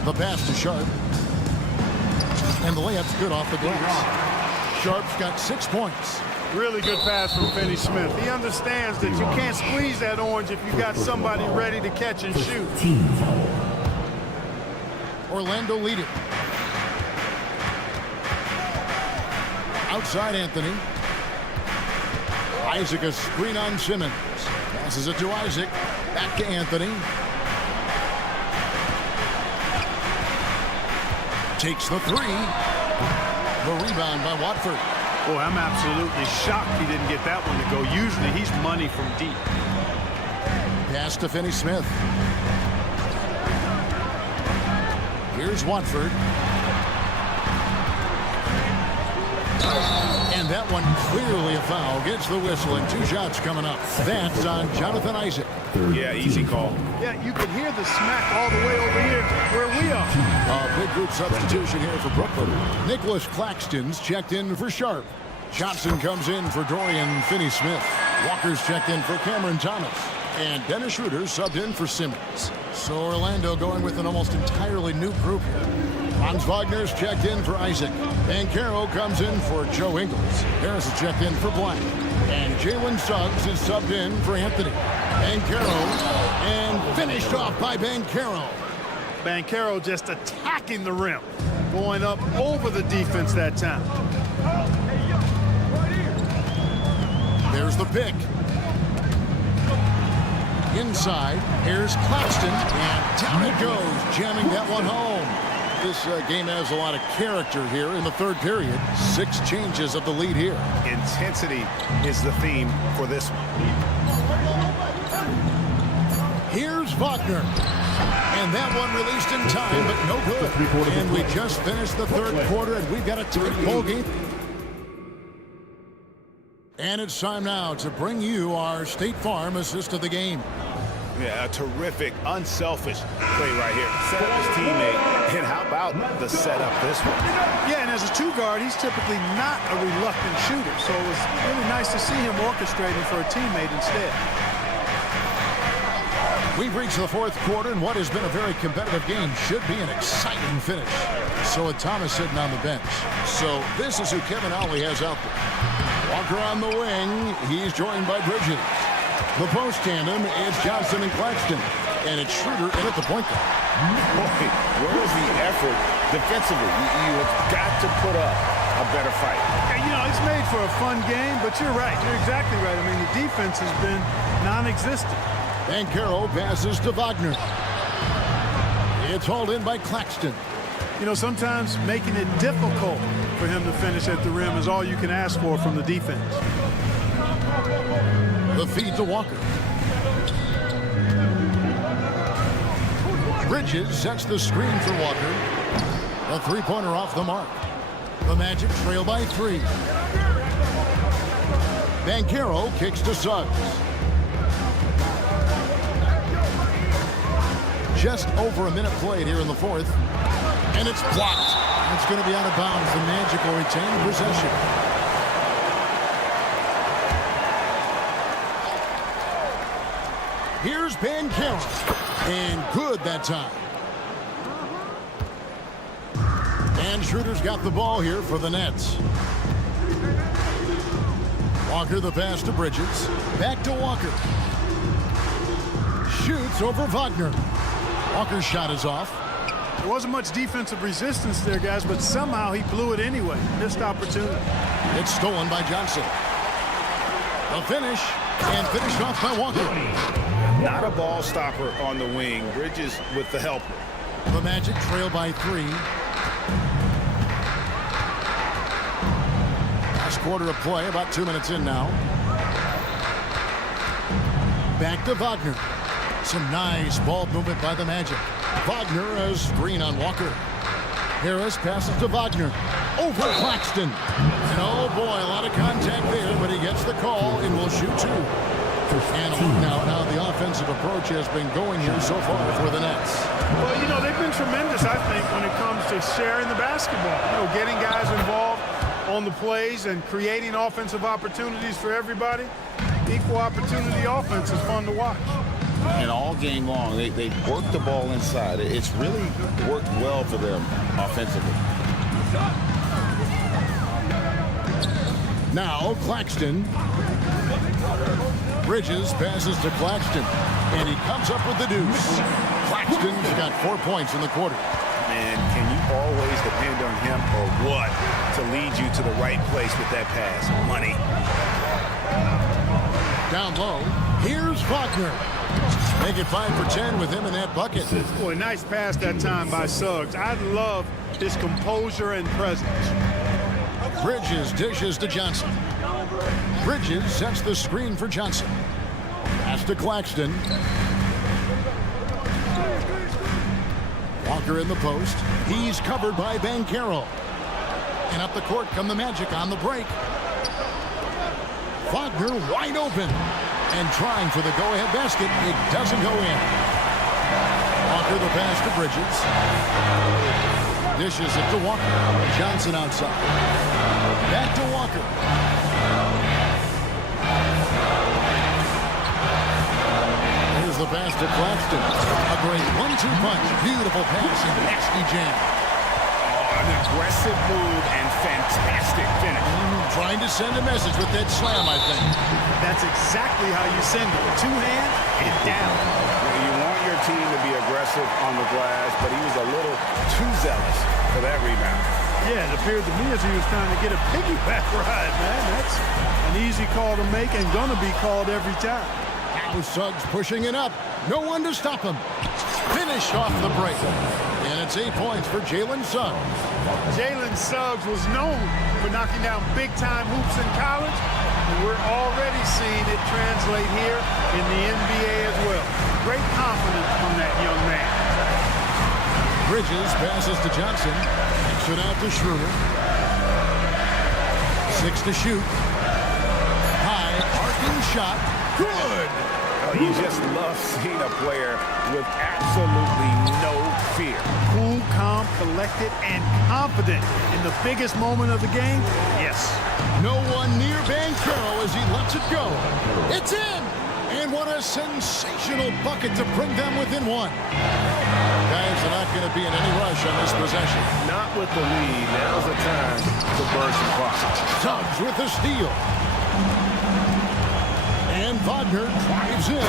The pass to Sharp. And the layup's good off the glass. Sharp's got 6 points. Really good pass from Finney-Smith. He understands that you can't squeeze that orange if you got somebody ready to catch and shoot. Orlando lead it. Outside Anthony. Isaac a screen on Simmons. Passes it to Isaac. Back to Anthony. Takes the 3. The rebound by Watford. Boy, I'm absolutely shocked he didn't get that one to go. Usually he's money from deep. Pass to Finney-Smith. Here's Watford. And that one clearly a foul. Gets the whistle and 2 shots coming up. That's on Jonathan Isaac. Yeah, easy call. Yeah, you can hear the smack all the way over here where we are. A big group substitution here for Brooklyn. Nicholas Claxton's checked in for Sharp. Johnson comes in for Dorian Finney-Smith. Walker's checked in for Cameron Thomas. And Dennis Schroeder subbed in for Simmons. So Orlando going with an almost entirely new group here. Franz Wagner's checked in for Isaac. Banchero comes in for Joe Ingles. Harris is checked in for Black. And Jalen Suggs is subbed in for Anthony. Banchero, and finished off by Banchero. Banchero just attacking the rim. Going up over the defense that time. There's the pick. Inside, here's Claxton, and down it goes, jamming that one home. This game has a lot of character here in the third period. 6 changes of the lead here. Intensity is the theme for this one. Here's Wagner. And that one released in time, but no good. And we just finished the third quarter, and we've got a tight ball game. And it's time now to bring you our State Farm assist of the game. Yeah, a terrific, unselfish play right here. Set up his teammate, and how about the setup this one? Yeah, and as a 2 guard, he's typically not a reluctant shooter, so it was really nice to see him orchestrating for a teammate instead. We've reached the fourth quarter, and what has been a very competitive game should be an exciting finish. So with Thomas sitting on the bench. So this is who Kevin Ollie has out there. Walker on the wing. He's joined by Bridges. The post tandem, it's Johnson and Claxton. And it's Schroeder in at the point guard. Boy, where's the effort defensively? You have got to put up a better fight. Yeah, you know, it's made for a fun game, but you're right. You're exactly right. I mean, the defense has been non-existent. Bankero passes to Wagner. It's hauled in by Claxton. You know, sometimes making it difficult for him to finish at the rim is all you can ask for from the defense. The feed to Walker. Bridges sets the screen for Walker. A three-pointer off the mark. The Magic trail by 3. Bankero kicks to Suggs. Just over a minute played here in the fourth. And it's blocked. It's going to be out of bounds. The Magic will retain possession. Here's Bankero. And good that time. And Schroeder's got the ball here for the Nets. Walker the pass to Bridges. Back to Walker. Shoots over Wagner. Walker's shot is off. There wasn't much defensive resistance there, guys, but somehow he blew it anyway. Missed opportunity. It's stolen by Johnson. The finish, and finished off by Walker. Not a ball stopper on the wing. Bridges with the helper. The Magic trail by 3. Last quarter of play, about 2 minutes in now. Back to Wagner. Some nice ball movement by the Magic. Wagner has screen on Walker. Harris passes to Wagner. Over Claxton. And oh boy, a lot of contact there, but he gets the call and will shoot 2. And now the offensive approach has been going here so far for the Nets. Well, you know, they've been tremendous, I think, when it comes to sharing the basketball. You know, getting guys involved on the plays and creating offensive opportunities for everybody. Equal opportunity offense is fun to watch. And all game long, they work the ball inside. It's really worked well for them offensively. Now Claxton. Bridges passes to Claxton. And he comes up with the deuce. Claxton's got 4 points in the quarter. And can you always depend on him or what to lead you to the right place with that pass? Money. Down low. Here's Wagner. Make it 5 for 10 with him in that bucket. Boy, nice pass that time by Suggs. I love his composure and presence. Bridges dishes to Johnson. Bridges sets the screen for Johnson. Pass to Claxton. Walker in the post. He's covered by Bankero. And up the court come the Magic on the break. Wagner wide open. And trying for the go-ahead basket. It doesn't go in. Walker the pass to Bridges. Dishes it to Walker. Johnson outside. Back to Walker. Here's the pass to Claxton. A great 1-2 punch. Beautiful pass and nasty jam. An aggressive move and fantastic finish. Trying to send a message with that slam, I think. That's exactly how you send it. 2 hands and down. Well, you want your team to be aggressive on the glass, but he was a little too zealous for that rebound. Yeah, it appeared to me as he was trying to get a piggyback ride, man. That's an easy call to make and going to be called every time. Now Suggs pushing it up. No one to stop him. Finish off the break. And it's 8 points for Jalen Suggs. Jalen Suggs was known for knocking down big-time hoops in college, and we're already seeing it translate here in the NBA as well. Great confidence from that young man. Bridges passes to Johnson. Kicks it out to Schroeder. 6 to shoot. High, arcing shot. Good! Oh, you just love seeing a player with absolutely no fear. Cool, calm, collected, and confident in the biggest moment of the game. Yes. No one near Bankero as he lets it go. It's in! And And what a sensational bucket to bring them within one. Guys are not going to be in any rush on this possession. Not with the lead. Now's the time to burn some clock. Suggs with the steal. And Wagner drives in.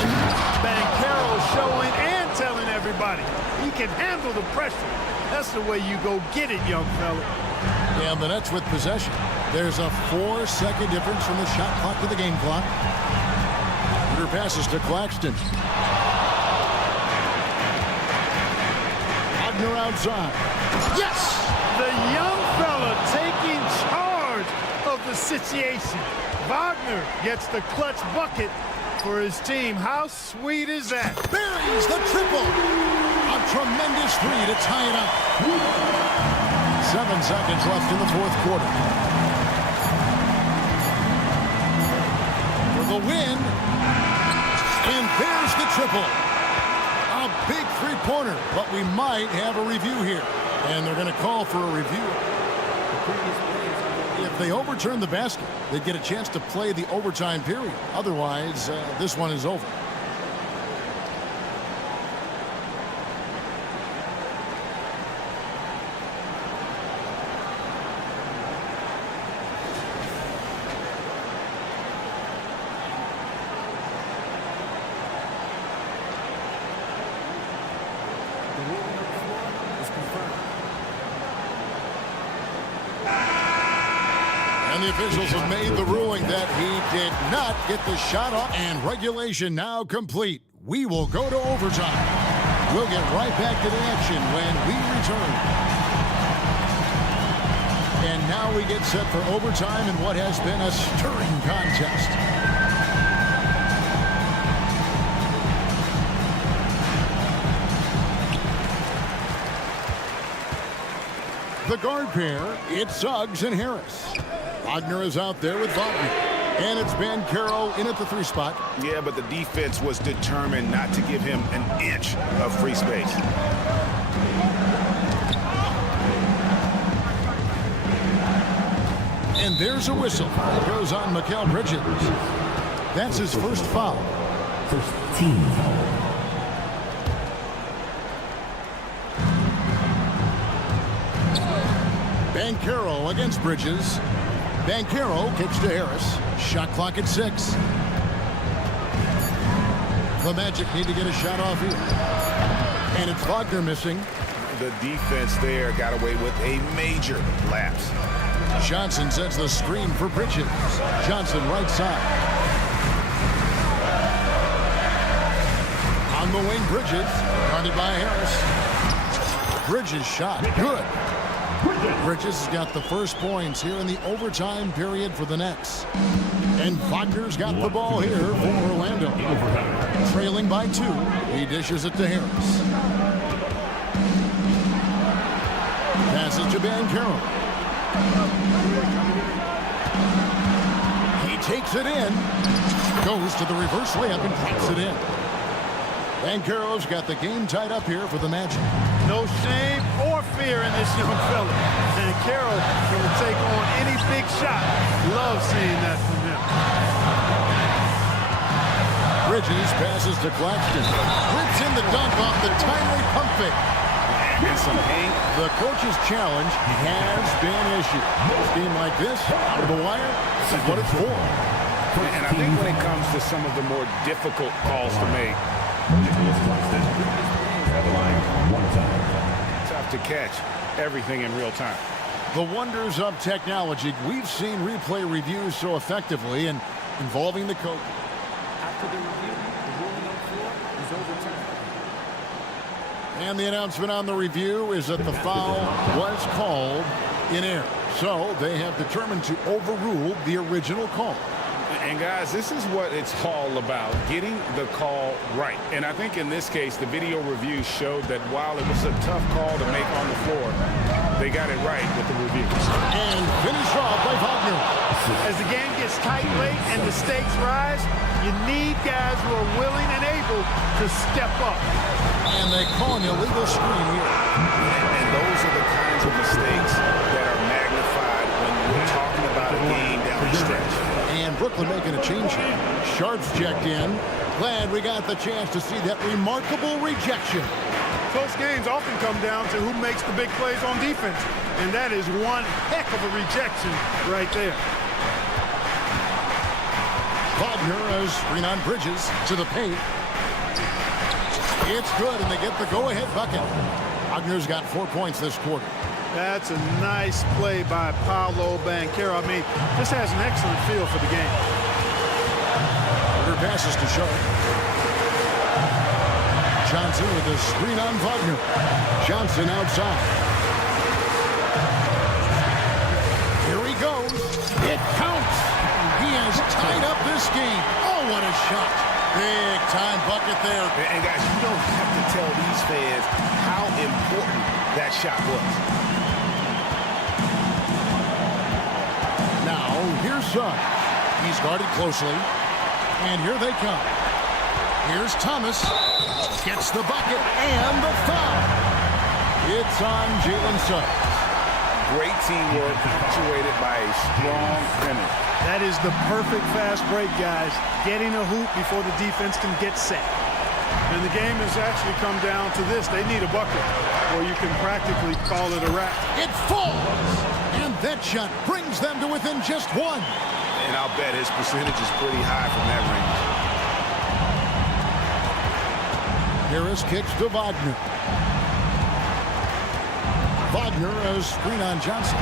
Banchero showing and telling everybody he can handle the pressure. That's the way you go get it, young fella. And the Nets with possession. There's a 4-second difference from the shot clock to the game clock. Peter passes to Claxton. Wagner outside. Yes! The young fella taking charge of the situation. Wagner gets the clutch bucket for his team. How sweet is that? Buries the triple. A tremendous three to tie it up. 7 seconds left in the fourth quarter. For the win. And there's the triple. A big three-pointer, but we might have a review here. And they're going to call for a review. If they overturn the basket, they get a chance to play the overtime period. Otherwise, this one is over. And the officials have made the ruling that he did not get the shot off, and regulation now complete. We will go to overtime. We'll get right back to the action when we return. And now we get set for overtime in what has been a stirring contest. The guard pair, it's Suggs and Harris. Wagner is out there with Wagner. And it's Banchero in at the 3 spot. Yeah, but the defense was determined not to give him an inch of free space. And there's a whistle. It goes on Mikal Bridges. That's his first foul. First team foul. Banchero against Bridges. Banchero kicks to Harris. Shot clock at 6. The Magic need to get a shot off here. And it's Wagner missing. The defense there got away with a major lapse. Johnson sets the screen for Bridges. Johnson right side. On the wing, Bridges. Guarded by Harris. Bridges shot. Good. Bridges has got the first points here in the overtime period for the Nets. And Wagner's got the ball here for Orlando. Trailing by 2. He dishes it to Harris. Passes to Banchero. He takes it in. Goes to the reverse layup and drops it in. Banchero's got the game tied up here for the Magic. No shame or fear in this young fella. Banchero going to take on any big shot. Love seeing that from him. Bridges passes to Claxton. Rips in the dunk off the timely pump fake. And some paint. The coach's challenge has been issued. A game like this, out of the wire, is what it's for. And I think when it comes to some of the more difficult calls to make, tough to catch everything in real time. The wonders of technology. We've seen replay reviews so effectively and involving the coach. After the review, the ruling on the floor is overturned. And the announcement on the review is that the foul was called in error. So they have determined to overrule the original call. And guys, this is what it's all about, getting the call right. And I think in this case, the video review showed that while it was a tough call to make on the floor, they got it right with the review. And finished off by Wagner. As the game gets tight late and the stakes rise, you need guys who are willing and able to step up. And they call an illegal screen here. And those are the kinds of mistakes that are magnified when we're talking about a game down the stretch. And Brooklyn making a change here. Sharp's checked in. Glad we got the chance to see that remarkable rejection. Close games often come down to who makes the big plays on defense, and that is one heck of a rejection right there. Wagner has screen on Bridges to the paint. It's good, and they get the go-ahead bucket. Wagner's got 4 points this quarter. That's a nice play by Paolo Banchero. I mean, just has an excellent feel for the game. Order passes to Sharp. Johnson with a screen on Wagner. Johnson outside. Here he goes. It counts. He has tied up this game. Oh, what a shot. Big time bucket there. And guys, you don't have to tell these fans how important that shot was. Now, here's Sugg. He's guarded closely. And here they come. Here's Thomas. Gets the bucket and the foul. It's on Jalen Suggs. Great teamwork punctuated by a strong finish. That is the perfect fast break, guys. Getting a hoop before the defense can get set. And the game has actually come down to this. They need a bucket, or you can practically call it a wrap. It falls. And that shot brings them to within just one. And I'll bet his percentage is pretty high from that range. Harris kicks to Wagner. Wagner has screen on Johnson.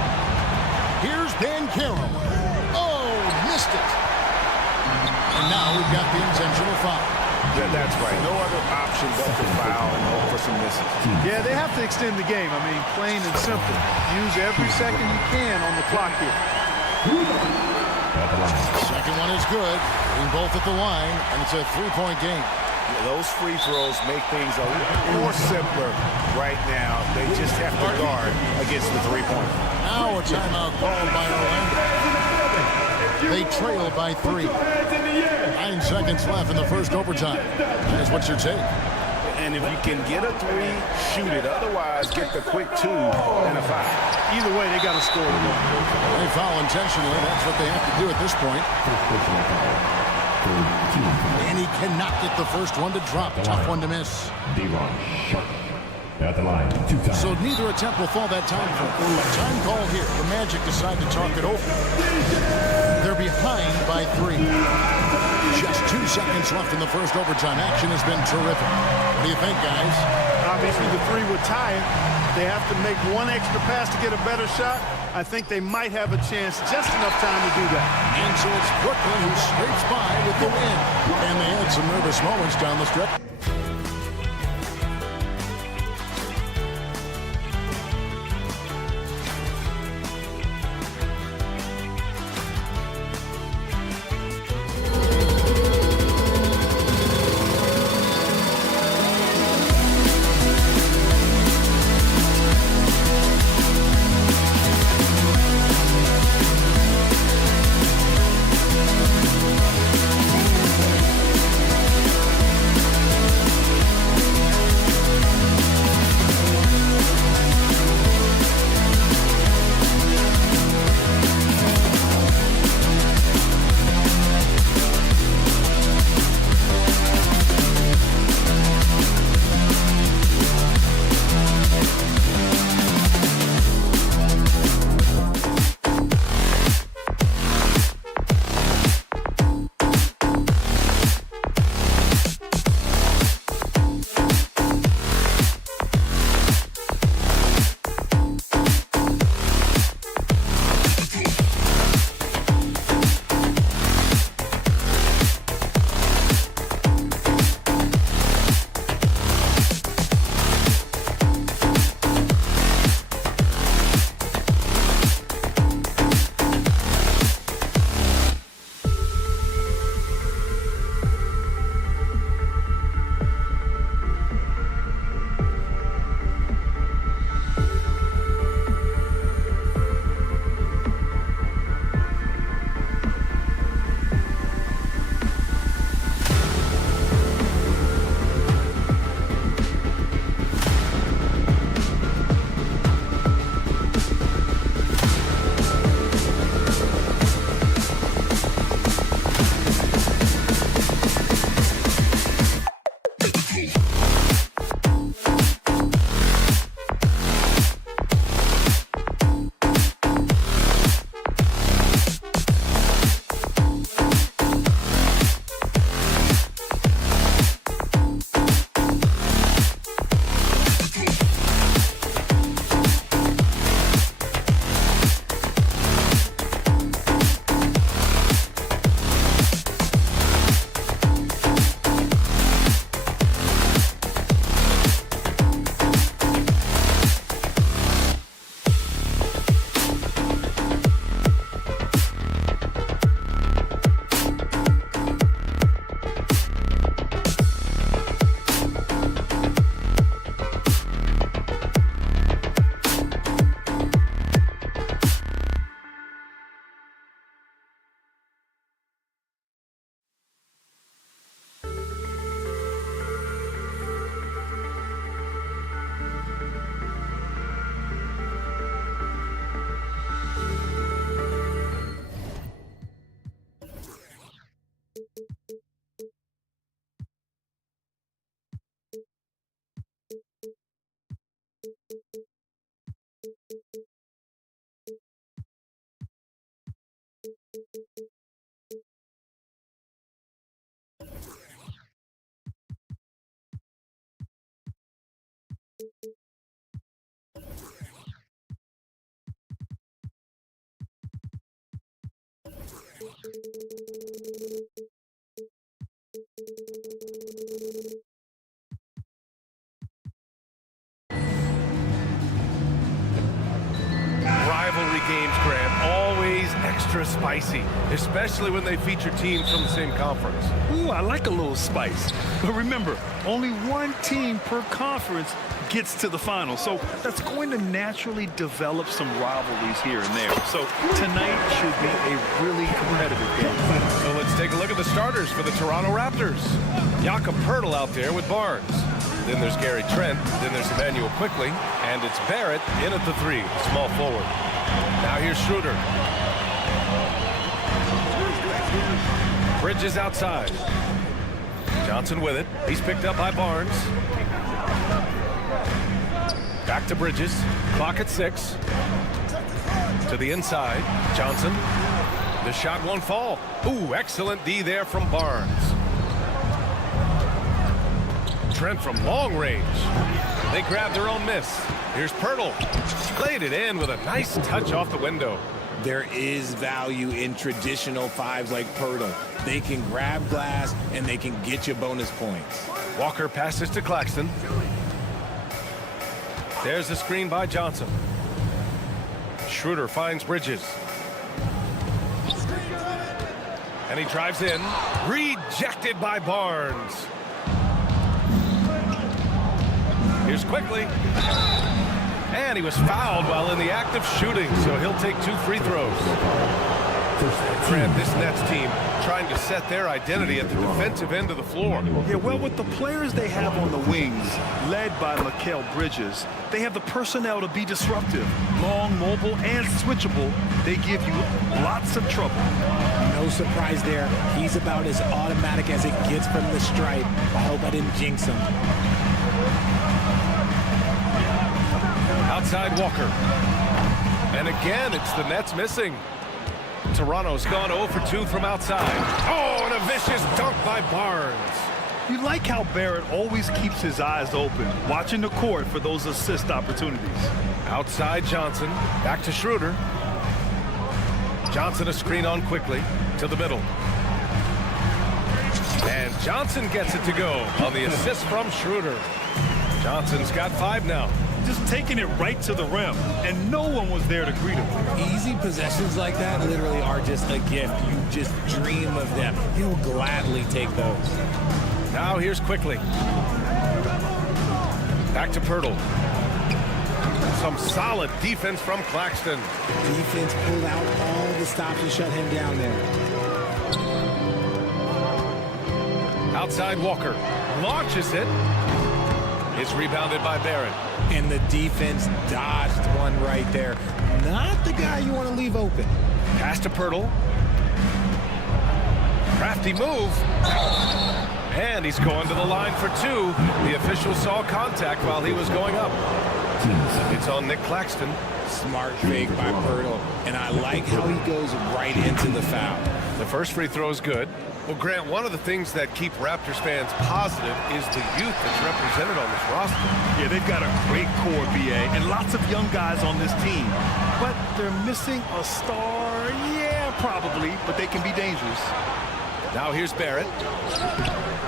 Here's Banchero. Oh, missed it. And now we've got the intentional foul. Yeah, that's right. No other option but to foul and hope for some misses. Yeah, they have to extend the game. I mean, plain and simple. Use every second you can on the clock here. Second one is good. Being both at the line, and it's a three-point game. Yeah, those free throws make things a little more simpler right now. They just have to guard against the three-point. Now a timeout called by Orlando. They trail by 3. 9 seconds left in the first overtime. That's what's your take? And if you can get a 3, shoot it. Otherwise, get the quick 2 and a 5. Either way, they got to score the ball. They foul intentionally. That's what they have to do at this point. And he cannot get the first one to drop. Tough one to miss. At the line, 2 times. So neither attempt will fall that time for time call here. The Magic decide to talk it over. They're behind by 3. Just 2 seconds left in the first overtime. Action has been terrific. What do you think, guys? Obviously, the 3 would tie it. They have to make one extra pass to get a better shot. I think they might have a chance, just enough time to do that. And so it's Brooklyn who scrapes by with the win. And they had some nervous moments down the stretch. extra spicy, especially when they feature teams from the same conference. Ooh, I like a little spice. But remember, only one team per conference gets to the final. So that's going to naturally develop some rivalries here and there. So tonight should be a really competitive game. So let's take a look at the starters for the Toronto Raptors. Jakob Poeltl out there with Barnes. Then there's Gary Trent. Then there's Emmanuel Quickly. And it's Barrett in at the 3, the small forward. Now here's Schroeder. Bridges outside. Johnson with it. He's picked up by Barnes. Back to Bridges. Clock at 6. To the inside. Johnson. The shot won't fall. Ooh, excellent D there from Barnes. Trent from long range. They grab their own miss. Here's Poeltl. Laid it in with a nice touch off the window. There is value in traditional fives like Poeltl. They can grab glass and they can get you bonus points. Walker passes to Claxton. There's the screen by Johnson. Schroeder finds Bridges. And he drives in. Rejected by Barnes. Here's Quickly. And he was fouled while in the act of shooting, so he'll take 2 free throws. Grant, this Nets team trying to set their identity at the defensive end of the floor. Yeah, well, with the players they have on the wings, led by Mikal Bridges, they have the personnel to be disruptive. Long, mobile, and switchable, they give you lots of trouble. No surprise there. He's about as automatic as it gets from the stripe. I hope I didn't jinx him. Outside Walker. And again, it's the Nets missing. Toronto's gone 0 for 2 from outside. Oh, and a vicious dunk by Barnes. You like how Barrett always keeps his eyes open, watching the court for those assist opportunities. Outside Johnson. Back to Schroeder. Johnson a screen on Quickly to the middle. And Johnson gets it to go on the assist from Schroeder. Johnson's got 5 now. Just taking it right to the rim, and no one was there to greet him. Easy possessions like that literally are just a gift. You just dream of them. He'll gladly take those. Now here's Quickly. Back to Poeltl. Some solid defense from Claxton. Defense pulled out all the stops to shut him down there. Outside Walker. Launches it. It's rebounded by Barrett. And the defense dodged one right there. Not the guy you want to leave open. Pass to Poeltl. Crafty move. And he's going to the line for 2. The official saw contact while he was going up. It's on Nick Claxton. Smart fake by Poeltl. And I like how he goes right into the foul. The first free throw is good. Well, Grant, one of the things that keep Raptors fans positive is the youth that's represented on this roster. Yeah, they've got a great core, BA, and lots of young guys on this team. But they're missing a star, yeah, probably, but they can be dangerous. Now here's Barrett.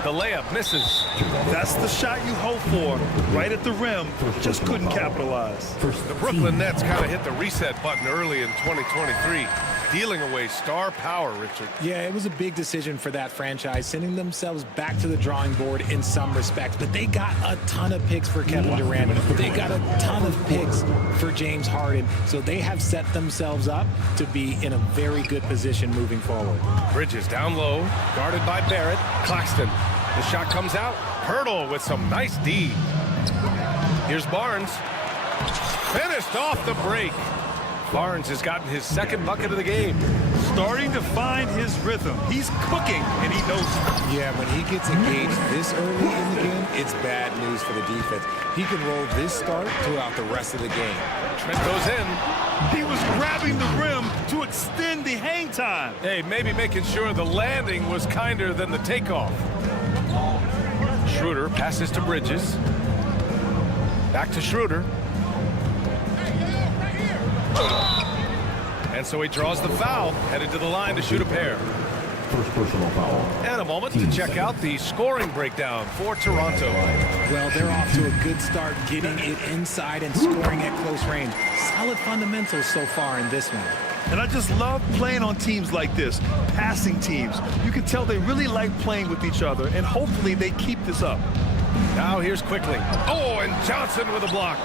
The layup misses. That's the shot you hope for, right at the rim, just couldn't capitalize. The Brooklyn Nets kind of hit the reset button early in 2023. Dealing away star power, Richard. Yeah, it was a big decision for that franchise, sending themselves back to the drawing board in some respects. But they got a ton of picks for Kevin Durant. They got a ton of picks for James Harden. So they have set themselves up to be in a very good position moving forward. Bridges down low, guarded by Barrett. Claxton. The shot comes out. Poeltl with some nice D. Here's Barnes. Finished off the break. Barnes has gotten his 2nd bucket of the game. Starting to find his rhythm. He's cooking, and he knows it. Yeah, when he gets engaged this early in the game, it's bad news for the defense. He can roll this start throughout the rest of the game. Trent goes in. He was grabbing the rim to extend the hang time. Hey, maybe making sure the landing was kinder than the takeoff. Schroeder passes to Bridges. Back to Schroeder. And so he draws the foul, headed to the line to shoot a pair. First personal foul. And a moment to check out the scoring breakdown for Toronto. Well, they're off to a good start getting it inside and scoring at close range. Solid fundamentals so far in this one. And I just love playing on teams like this, passing teams. You can tell they really like playing with each other, and hopefully they keep this up. Now here's quickly. Oh, and Johnson with a block.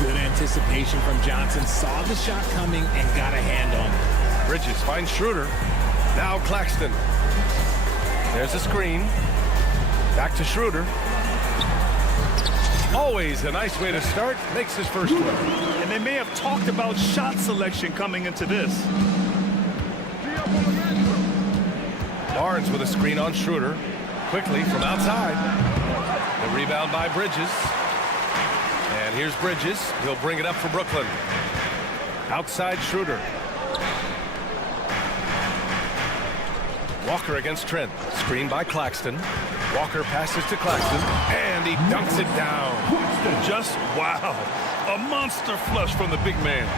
Good anticipation from Johnson. Saw the shot coming and got a hand on it. Bridges finds Schroeder. Now Claxton. There's a screen. Back to Schroeder. Always a nice way to start. Makes his first one. And they may have talked about shot selection coming into this. Barnes with a screen on Schroeder. Quickly from outside. The rebound by Bridges. And here's Bridges. He'll bring it up for Brooklyn. Outside Schroeder. Walker against Trent. Screen by Claxton. Walker passes to Claxton. And he dunks it down. Just wow. A monster flush from the big man.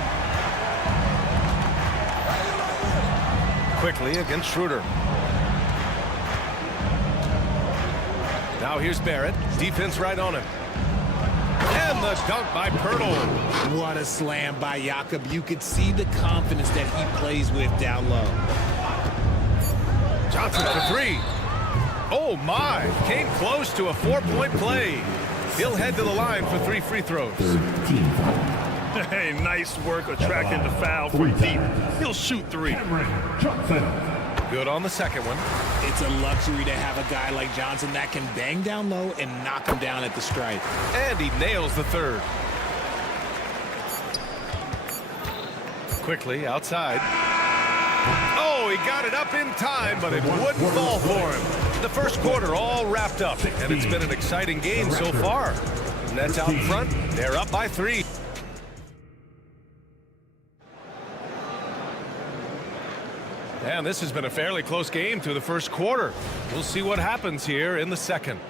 Quickly against Schroeder. Now here's Barrett. Defense right on him. And the dunk by Pirtle. What a slam by Jakob. You could see the confidence that he plays with down low. Johnson for three. Oh my, came close to a 4-point play. He'll head to the line for 3 free throws. Hey, nice work attracting the foul from deep. He'll shoot 3. Good on the second one. It's a luxury to have a guy like Johnson that can bang down low and knock him down at the stripe. And he nails the third. Quickly outside. Oh, he got it up in time, but it wouldn't fall for him. The first quarter all wrapped up, and it's been an exciting game so far. Nets out in front. They're up by 3. And this has been a fairly close game through the first quarter. We'll see what happens here in the second.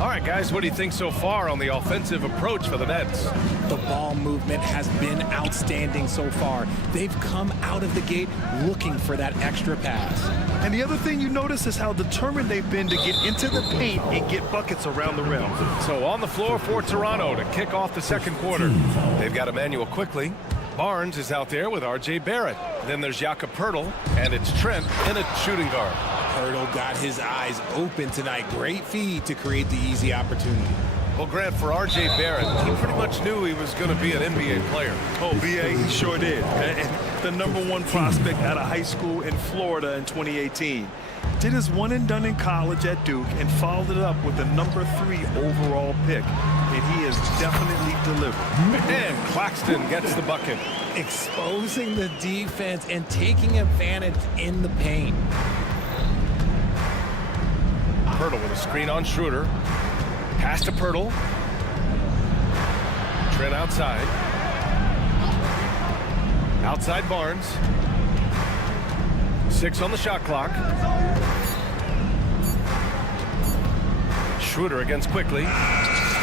All right, guys, what do you think so far on the offensive approach for the Nets? The ball movement has been outstanding so far. They've come out of the gate looking for that extra pass. And the other thing you notice is how determined they've been to get into the paint and get buckets around the rim. So on the floor for Toronto to kick off the second quarter. They've got Emmanuel Quickly. Barnes is out there with R.J. Barrett. Then there's Jakob Pirtle, and it's Trent in a shooting guard. Pirtle got his eyes open tonight. Great feed to create the easy opportunity. Well, Grant, for R.J. Barrett, he pretty much knew he was going to be an NBA player. Oh, B.A., he sure did. And the #1 prospect out of high school in Florida in 2018. Did his one and done in college at Duke and followed it up with the #3 overall pick. And he has definitely delivered. And Claxton gets the bucket. Exposing the defense and taking advantage in the paint. Pirtle with a screen on Schroeder. Pass to Pirtle. Trent outside. Outside Barnes. 6 on the shot clock. Schroeder against Quickly.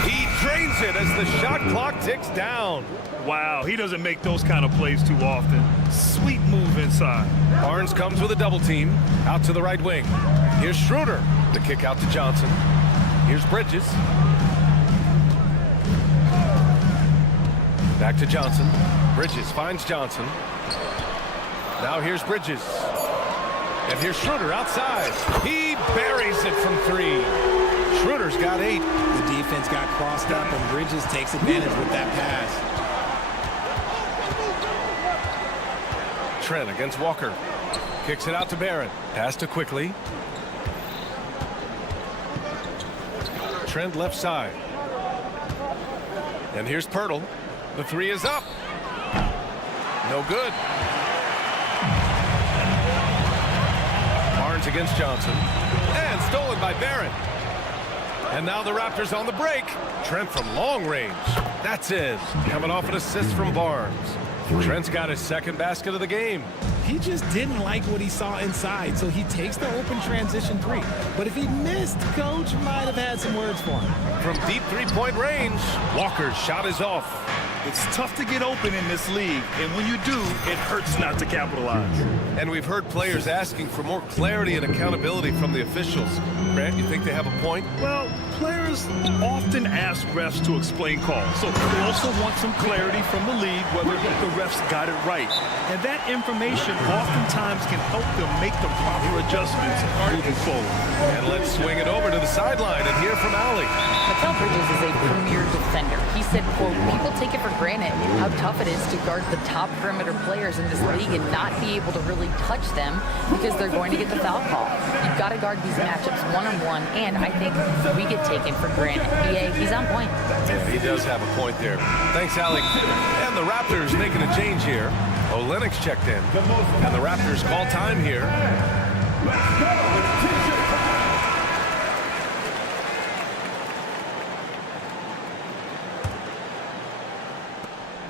He drains it as the shot clock ticks down. Wow, he doesn't make those kind of plays too often. Sweet move inside. Barnes comes with a double team. Out to the right wing. Here's Schroeder. The kick out to Johnson. Here's Bridges. Back to Johnson. Bridges finds Johnson. Now here's Bridges. And here's Schroeder outside. He buries it from 3. Schroeder's got 8. The defense got crossed up, and Bridges takes advantage with that pass. Trent against Walker. Kicks it out to Barrett. Pass to Quickly. Trent left side. And here's Pirtle. The 3 is up. No good. Barnes against Johnson. And stolen by Barrett. And now the Raptors on the break. Trent from long range. That's it. Coming off an assist from Barnes. Trent's got his second basket of the game. He just didn't like what he saw inside, so he takes the open transition 3. But if he missed, Coach might have had some words for him. From deep 3-point range, Walker's shot is off. It's tough to get open in this league, and when you do, it hurts not to capitalize. And we've heard players asking for more clarity and accountability from the officials. Grant, you think they have a point? Well, players often ask refs to explain calls, so they also want some clarity from the league whether the refs got it right. And that information oftentimes can help them make the proper adjustments moving forward. And let's swing it over to the sideline and hear from Allie. Mikal Bridges is a premier defender. He said, quote, people take it for granted how tough it is to guard the top perimeter players in this league and not be able to really touch them because they're going to get the foul call. You've got to guard these matchups one-on-one, and I think we get taken for granted. BA, he's on point. Yeah, he does have a point there. Thanks, Allie. And the Raptors making a change here. Olynyk's checked in. And the Raptors call time here.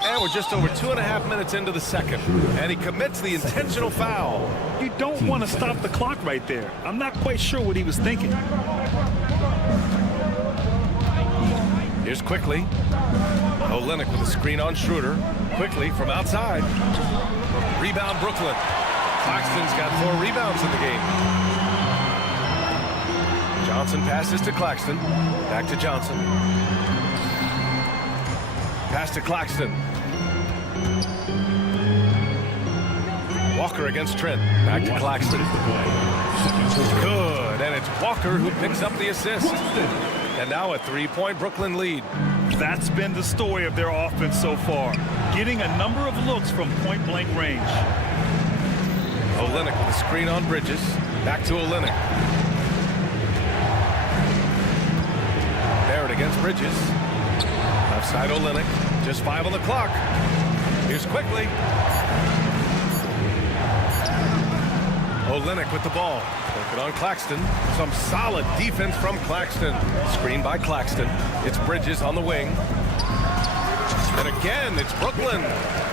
And we're just over 2.5 minutes into the second. And he commits the intentional foul. You don't want to stop the clock right there. I'm not quite sure what he was thinking. Here's Quickly. Olynyk with a screen on Schroeder. Quickly from outside. Rebound Brooklyn. Claxton's got 4 rebounds in the game. Johnson passes to Claxton. Back to Johnson. Pass to Claxton. Walker against Trent. Back to Claxton. Good. And it's Walker who picks up the assist. And now a 3-point Brooklyn lead. That's been the story of their offense so far. Getting a number of looks from point-blank range. Olynyk with a screen on Bridges. Back to Olynyk. Barrett against Bridges. Outside Olynyk. Just 5 on the clock. Here's Quickly. Olynyk with the ball. Working on Claxton. Some solid defense from Claxton. Screen by Claxton. It's Bridges on the wing. And again, it's Brooklyn.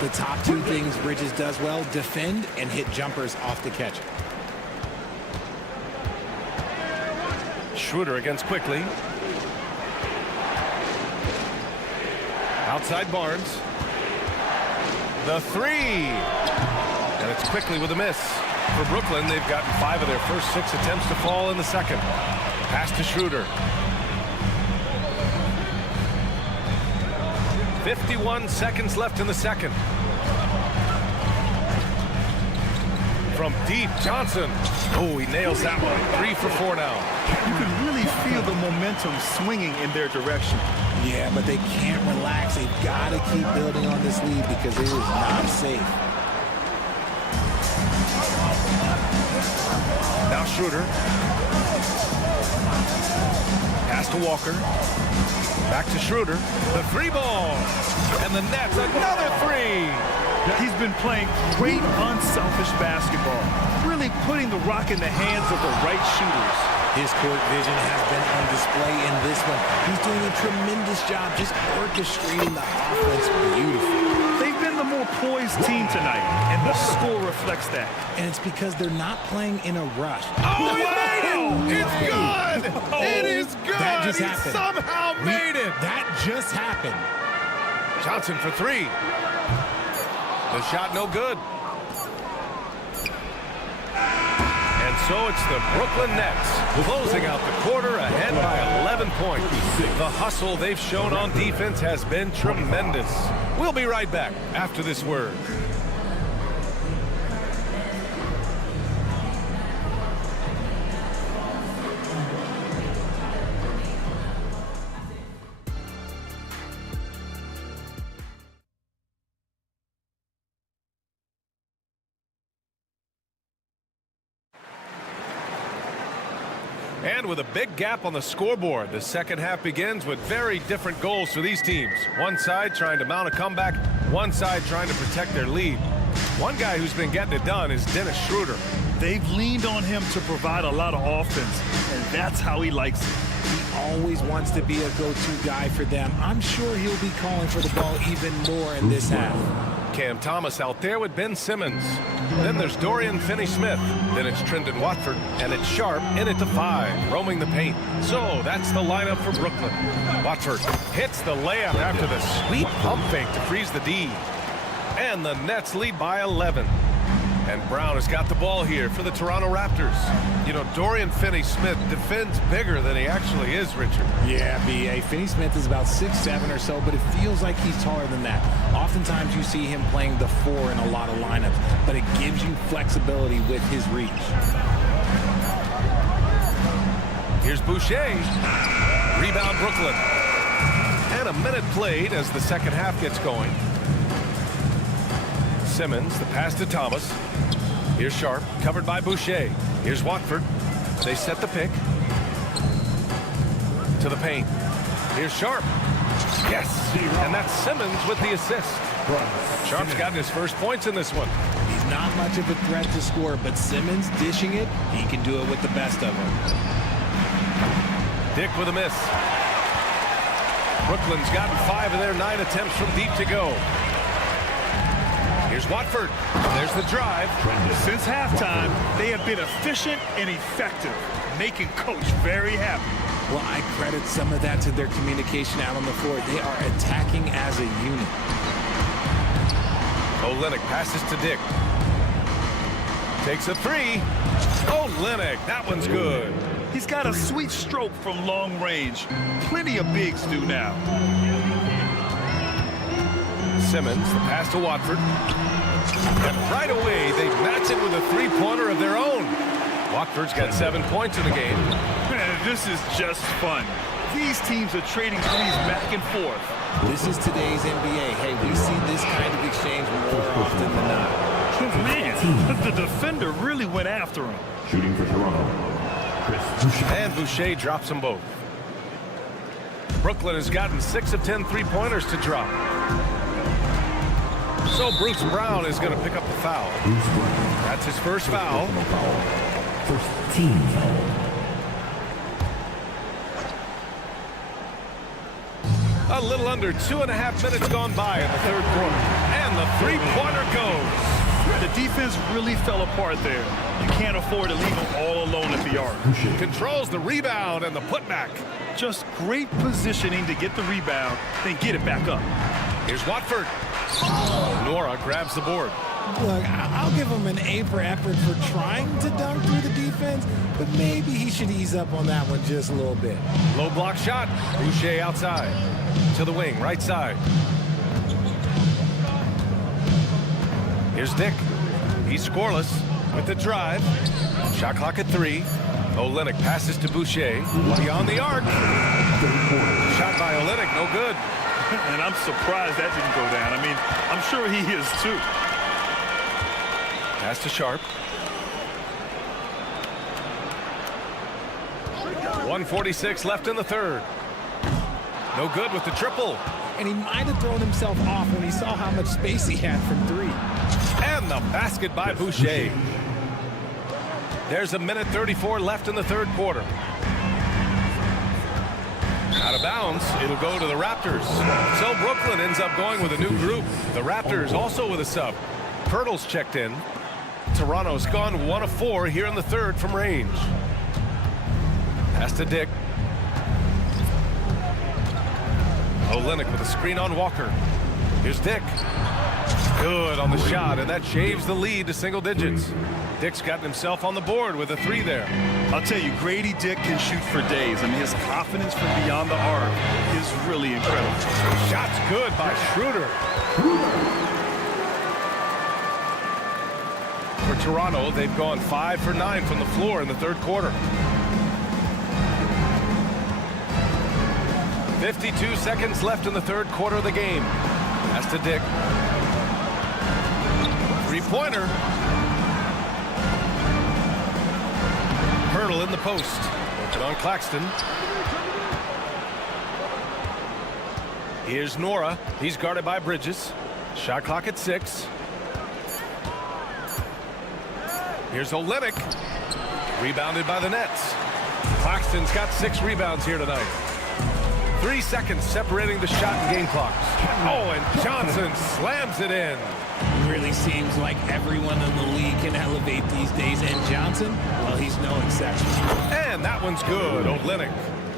The top 2 things Bridges does well, defend and hit jumpers off the catch. Schroeder against Quickly. Outside Barnes. The 3. And it's Quickly with a miss. For Brooklyn, they've gotten 5 of their first 6 attempts to fall in the second. Pass to Schroeder. 51 seconds left in the second. From deep, Johnson. Oh, he nails that one. 3 for 4 now. You can really feel the momentum swinging in their direction. Yeah, but they can't relax. They've got to keep building on this lead because it is not safe. Now Schroeder. Pass to Walker. Back to Schroeder. The 3 ball. And the Nets, another 3. He's been playing great, unselfish basketball. Really putting the rock in the hands of the right shooters. His court vision has been on display in this one. He's doing a tremendous job just orchestrating the offense beautifully. They've been the more poised team tonight, and the score reflects that. And it's because they're not playing in a rush. Oh, he made it! It's good! It is good! That just he happened. Somehow made it! That just happened. Johnson for 3. The shot no good. And so it's the Brooklyn Nets closing out the quarter ahead by 11 points. The hustle they've shown on defense has been tremendous. We'll be right back after this word. And with a big gap on the scoreboard, the second half begins with very different goals for these teams. One side trying to mount a comeback, one side trying to protect their lead. One guy who's been getting it done is Dennis Schroeder. They've leaned on him to provide a lot of offense, and that's how he likes it. He always wants to be a go-to guy for them. I'm sure he'll be calling for the ball even more in this half. Cam Thomas out there with Ben Simmons. Then there's Dorian Finney-Smith. Then it's Trendon Watford, and it's Sharp in at the 5, roaming the paint. So that's the lineup for Brooklyn. Watford hits the layup after the sweet pump fake to freeze the D. And the Nets lead by 11. And Brown has got the ball here for the Toronto Raptors. You know, Dorian Finney-Smith defends bigger than he actually is, Richard. Yeah, B.A. Finney-Smith is about 6'7" or so, but it feels like he's taller than that. Oftentimes you see him playing the 4 in a lot of lineups, but it gives you flexibility with his reach. Here's Boucher. Rebound Brooklyn. And a minute played as the second half gets going. Simmons, the pass to Thomas. Here's Sharp, covered by Boucher. Here's Watford. They set the pick. To the paint. Here's Sharp. Yes! And that's Simmons with the assist. Sharp's gotten his first points in this one. He's not much of a threat to score, but Simmons dishing it, he can do it with the best of them. Dick with a miss. Brooklyn's gotten 5 of their 9 attempts from deep to go. Here's Watford. There's the drive. Since halftime, they have been efficient and effective, making Coach very happy. Well, I credit some of that to their communication out on the floor. They are attacking as a unit. Olynyk passes to Dick. Takes a 3. Olynyk, that one's good. He's got a sweet stroke from long range. Plenty of bigs do now. Simmons, the pass to Watford. And right away, they match it with a 3-pointer of their own. Watford's got 7 points in the game. Man, this is just fun. These teams are trading threes back and forth. This is today's NBA. Hey, we see this kind of exchange more often than not. Man, the defender really went after him. Shooting for Toronto. And Boucher drops them both. Brooklyn has gotten 6 of 10 3-pointers to drop. So Bruce Brown is going to pick up the foul. That's his first foul. First team foul. A little under 2.5 minutes gone by in the third quarter. And the 3-pointer goes. The defense really fell apart there. You can't afford to leave them all alone at the arc. Controls the rebound and the putback. Just great positioning to get the rebound, then get it back up. Here's Watford. Nora grabs the board. Look, I'll give him an A for effort for trying to dunk through the defense, but maybe he should ease up on that one just a little bit. Low block shot. Boucher outside. To the wing, right side. Here's Dick. He's scoreless with the drive. Shot clock at 3. Olynyk passes to Boucher. Beyond the arc. Shot by Olynyk, no good. And I'm surprised that didn't go down. I mean, I'm sure he is too. Pass to Sharp. 1:46 left in the third. No good with the triple. And he might have thrown himself off when he saw how much space he had from 3. And the basket by Boucher. There's a minute 34 left in the third quarter. Out of bounds, it'll go to the Raptors. So Brooklyn ends up going with a new group. The Raptors also with a sub. Pirtle's checked in. Toronto's gone 1 of 4 here in the third from range. Pass to Dick. Olynyk with a screen on Walker. Here's Dick. Good on the shot, and that shaves the lead to single digits. Dick's gotten himself on the board with a 3 there. I'll tell you, Grady Dick can shoot for days. I mean, his confidence from beyond the arc is really incredible. Shot's good by Schroeder. For Toronto, they've gone 5 for 9 from the floor in the third quarter. 52 seconds left in the third quarter of the game. Pass to Dick. 3-pointer. Pirtle in the post. Open on Claxton. Here's Nora. He's guarded by Bridges. Shot clock at 6. Here's Olynyk. Rebounded by the Nets. Claxton's got 6 rebounds here tonight. 3 seconds separating the shot and game clocks. Oh, and Johnson slams it in. Really seems like everyone in the league can elevate these days, and Johnson, well, he's no exception. And that one's good. Olynyk.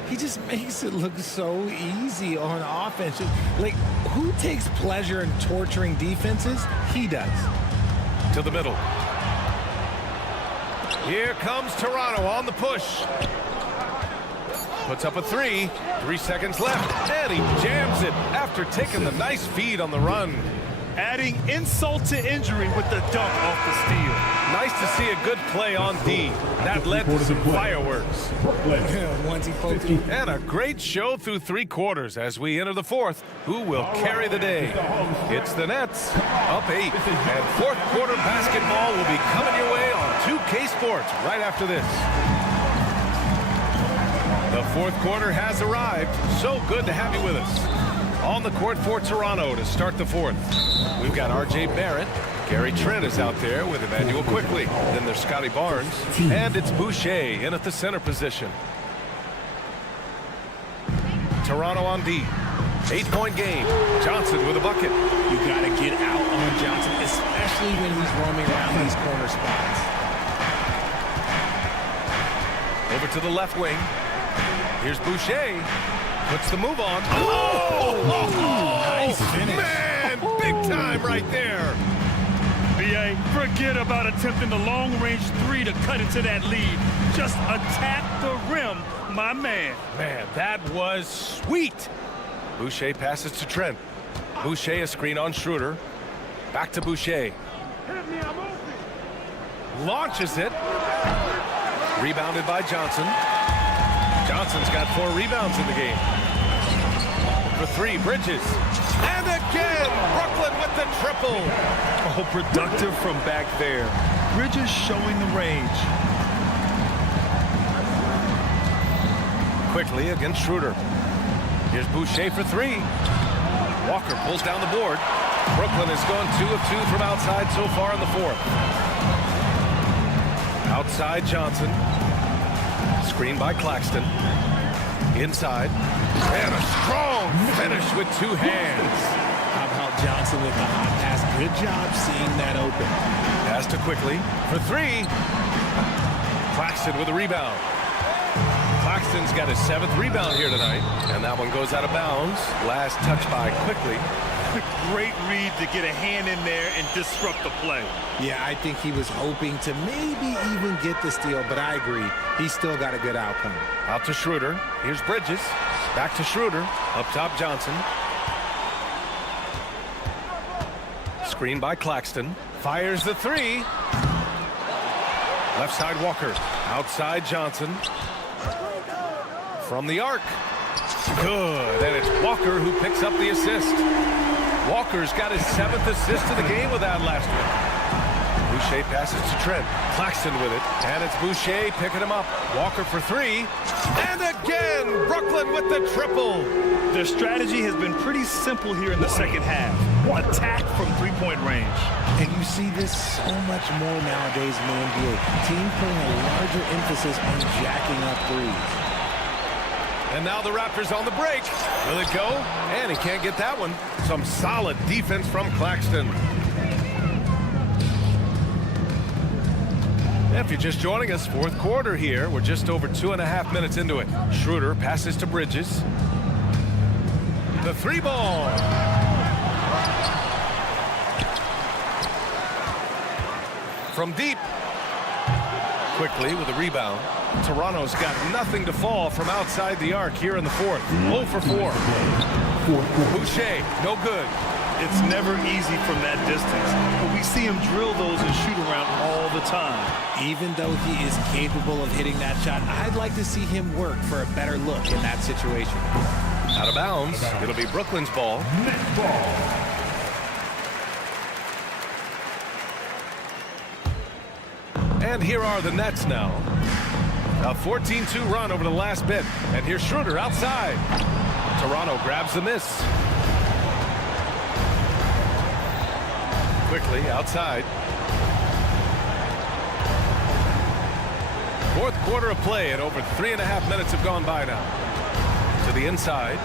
He just makes it look so easy on offense. Like, who takes pleasure in torturing defenses? He does. To the middle. Here comes Toronto on the push. Puts up a 3. 3 seconds left. And he jams it after taking the nice feed on the run. Adding insult to injury with the dunk off the steal. Nice to see a good play on D. That led to some fireworks. Once he poked it. And a great show through 3 quarters as we enter the 4th. Who will carry the day? It's the Nets, up 8. And 4th quarter basketball will be coming your way on 2K Sports right after this. The 4th quarter has arrived. So good to have you with us. On the court for Toronto to start the 4th. We've got R.J. Barrett. Gary Trent is out there with Emmanuel Quickly. Then there's Scotty Barnes. And it's Boucher in at the center position. Toronto on D. 8-point game. Johnson with a bucket. You got to get out on Johnson, especially when he's roaming around these corner spots. Over to the left wing. Here's Boucher. Puts the move on. Oh! Nice finish. Man, big time right there. B.A., forget about attempting the long-range 3 to cut into that lead. Just attack the rim, my man. Man, that was sweet. Boucher passes to Trent. Boucher a screen on Schroeder. Back to Boucher. Launches it. Rebounded by Johnson. Johnson's got 4 rebounds in the game. For 3, Bridges. And again, Brooklyn with the triple. Oh, productive from back there. Bridges showing the range. Quickly against Schroeder. Here's Boucher for 3. Walker pulls down the board. Brooklyn has gone 2 of 2 from outside so far in the 4th. Outside Johnson. Screen by Claxton. Inside. And a strong finish with 2 hands. How about Johnson with the hot pass? Good job seeing that open. Pass to Quickly for 3. Claxton with a rebound. Claxton's got his 7th rebound here tonight. And that one goes out of bounds. Last touch by Quickly. Great read to get a hand in there and disrupt the play. Yeah, I think he was hoping to maybe even get the steal, but I agree. He still got a good outcome. Out to Schroeder. Here's Bridges. Back to Schroeder. Up top Johnson. Screen by Claxton. Fires the 3. Left side Walker. Outside Johnson. From the arc. Good. And it's Walker who picks up the assist. Walker's got his 7th assist of the game with that last one. Boucher passes to Trent. Claxton with it. And it's Boucher picking him up. Walker for 3. And again, Brooklyn with the triple. Their strategy has been pretty simple here in the second half. Attack from 3-point range. And you see this so much more nowadays in the NBA. Teams putting a larger emphasis on jacking up threes. And now the Raptors on the break. Will it go? And he can't get that one. Some solid defense from Claxton. If you're just joining us, 4th quarter here. We're just over 2.5 minutes into it. Schroeder passes to Bridges. The 3 ball. From deep. Quickly with a rebound. Toronto's got nothing to fall from outside the arc here in the 4th. 0 for 4. Boucher, no good. It's never easy from that distance, but we see him drill those and shoot around all the time. Even though he is capable of hitting that shot, I'd like to see him work for a better look in that situation. Out of bounds. It'll be Brooklyn's ball. And here are the Nets now. A 14-2 run over the last bit. And here's Schroeder outside. Toronto grabs the miss. Quickly outside. 4th quarter of play, and over 3.5 minutes have gone by now. To the inside.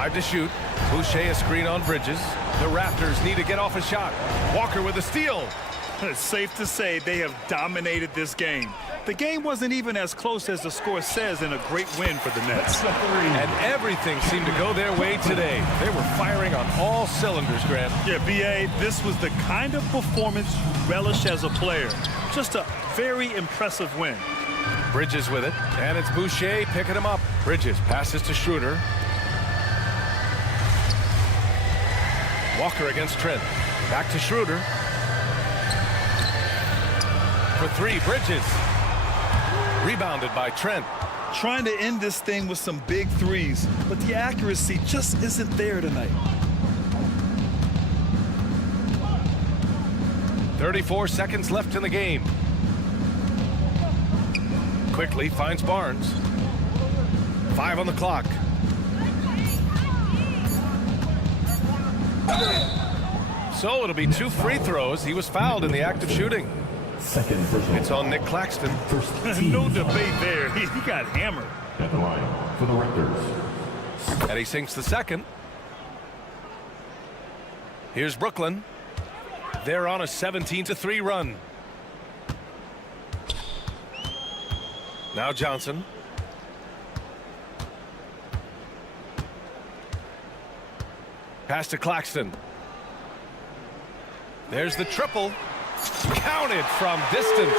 5 to shoot. Boucher a screen on Bridges. The Raptors need to get off a shot. Walker with a steal. It's safe to say they have dominated this game. The game wasn't even as close as the score says in a great win for the Nets. And everything seemed to go their way today. They were firing on all cylinders, Grant. Yeah, B.A., this was the kind of performance you relish as a player. Just a very impressive win. Bridges with it, and it's Boucher picking him up. Bridges passes to Schroeder. Walker against Trent. Back to Schroeder. For 3, Bridges. Rebounded by Trent. Trying to end this thing with some big threes, but the accuracy just isn't there tonight. 34 seconds left in the game. Quickly finds Barnes. 5 on the clock. So it'll be 2 free throws. He was fouled in the act of shooting. Second personal. It's on Nick Claxton. No debate there. He got hammered. At the line for the Raptors. And he sinks the second. Here's Brooklyn. They're on a 17-3 run. Now Johnson. Pass to Claxton. There's the triple. Counted from distance.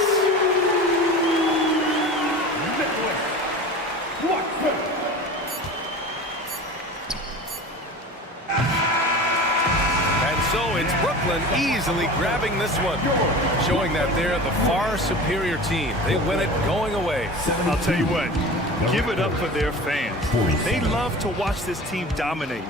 And so it's Brooklyn easily grabbing this one, showing that they're the far superior team. They win it going away. I'll tell you what, give it up for their fans. They love to watch this team dominate.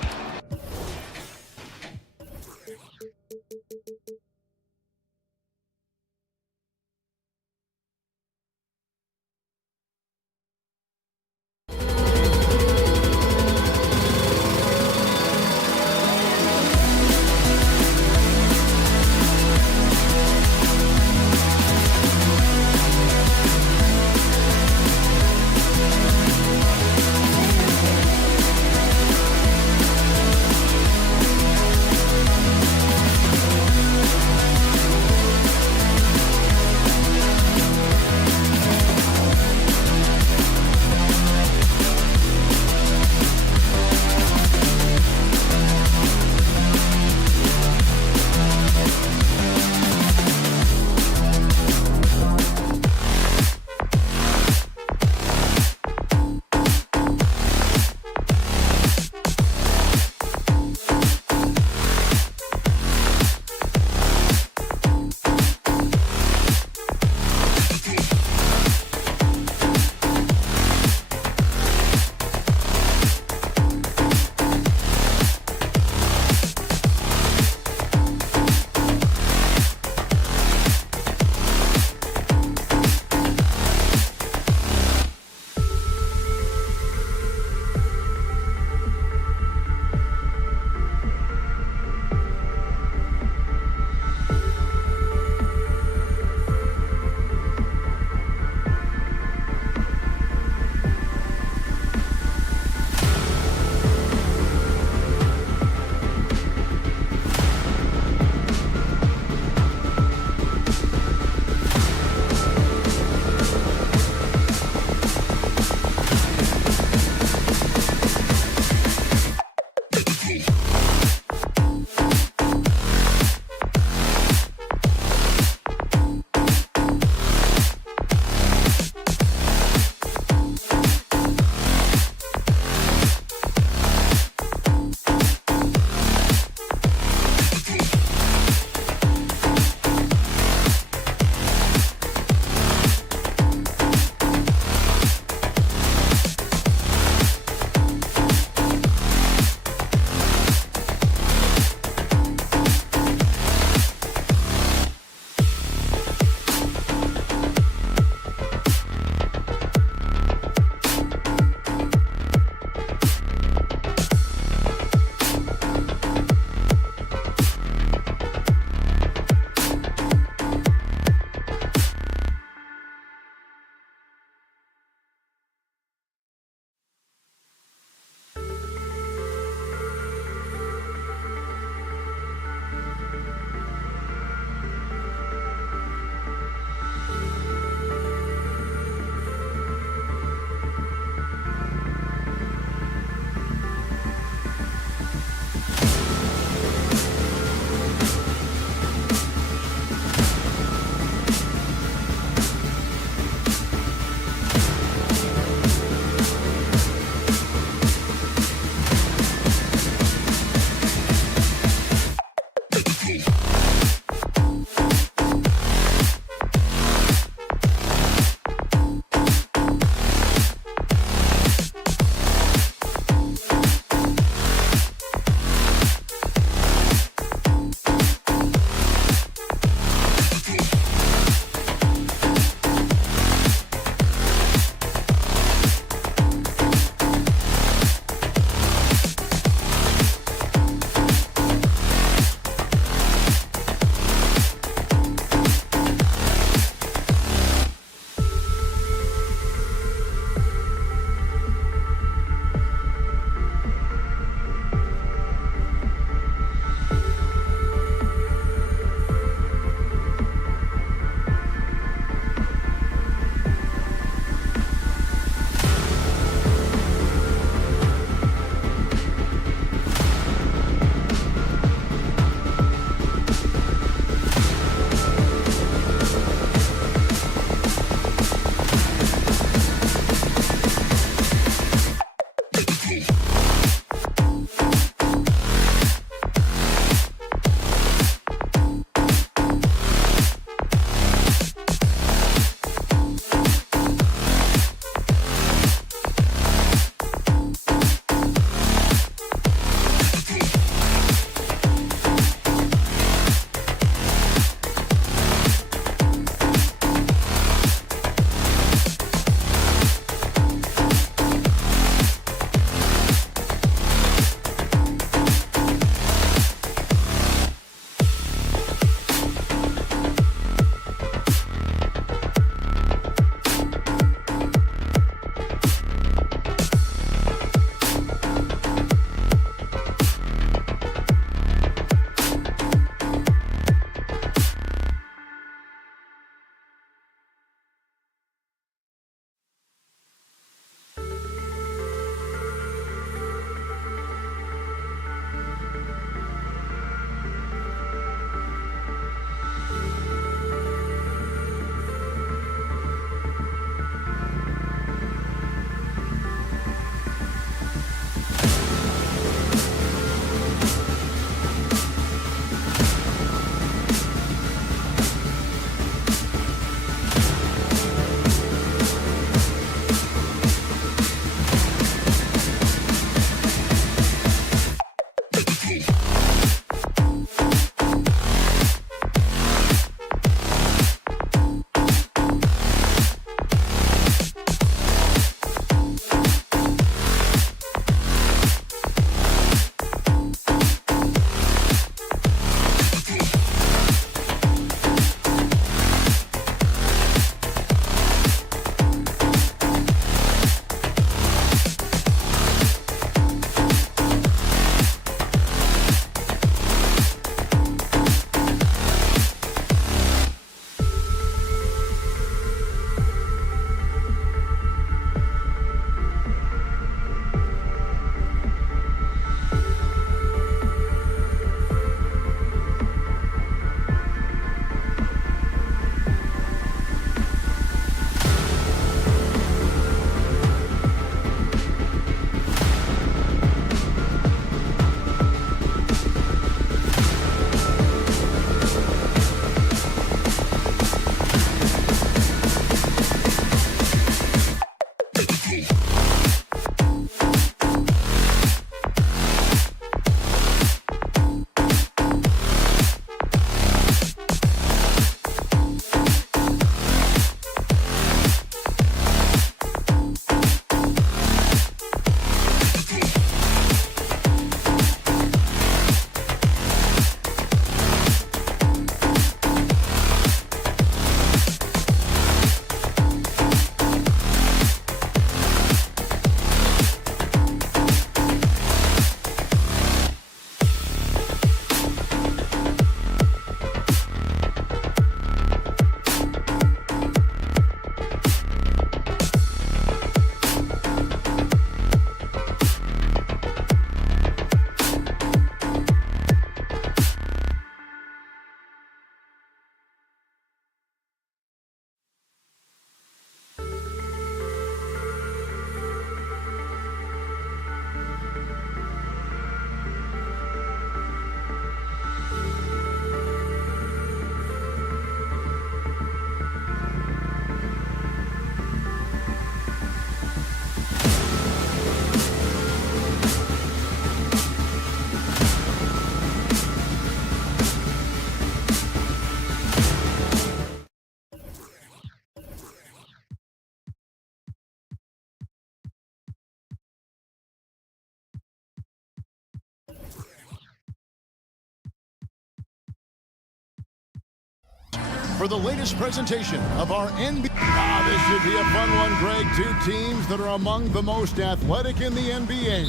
for the latest presentation of our NBA. Ah, this should be a fun one, Greg. Two teams that are among the most athletic in the NBA.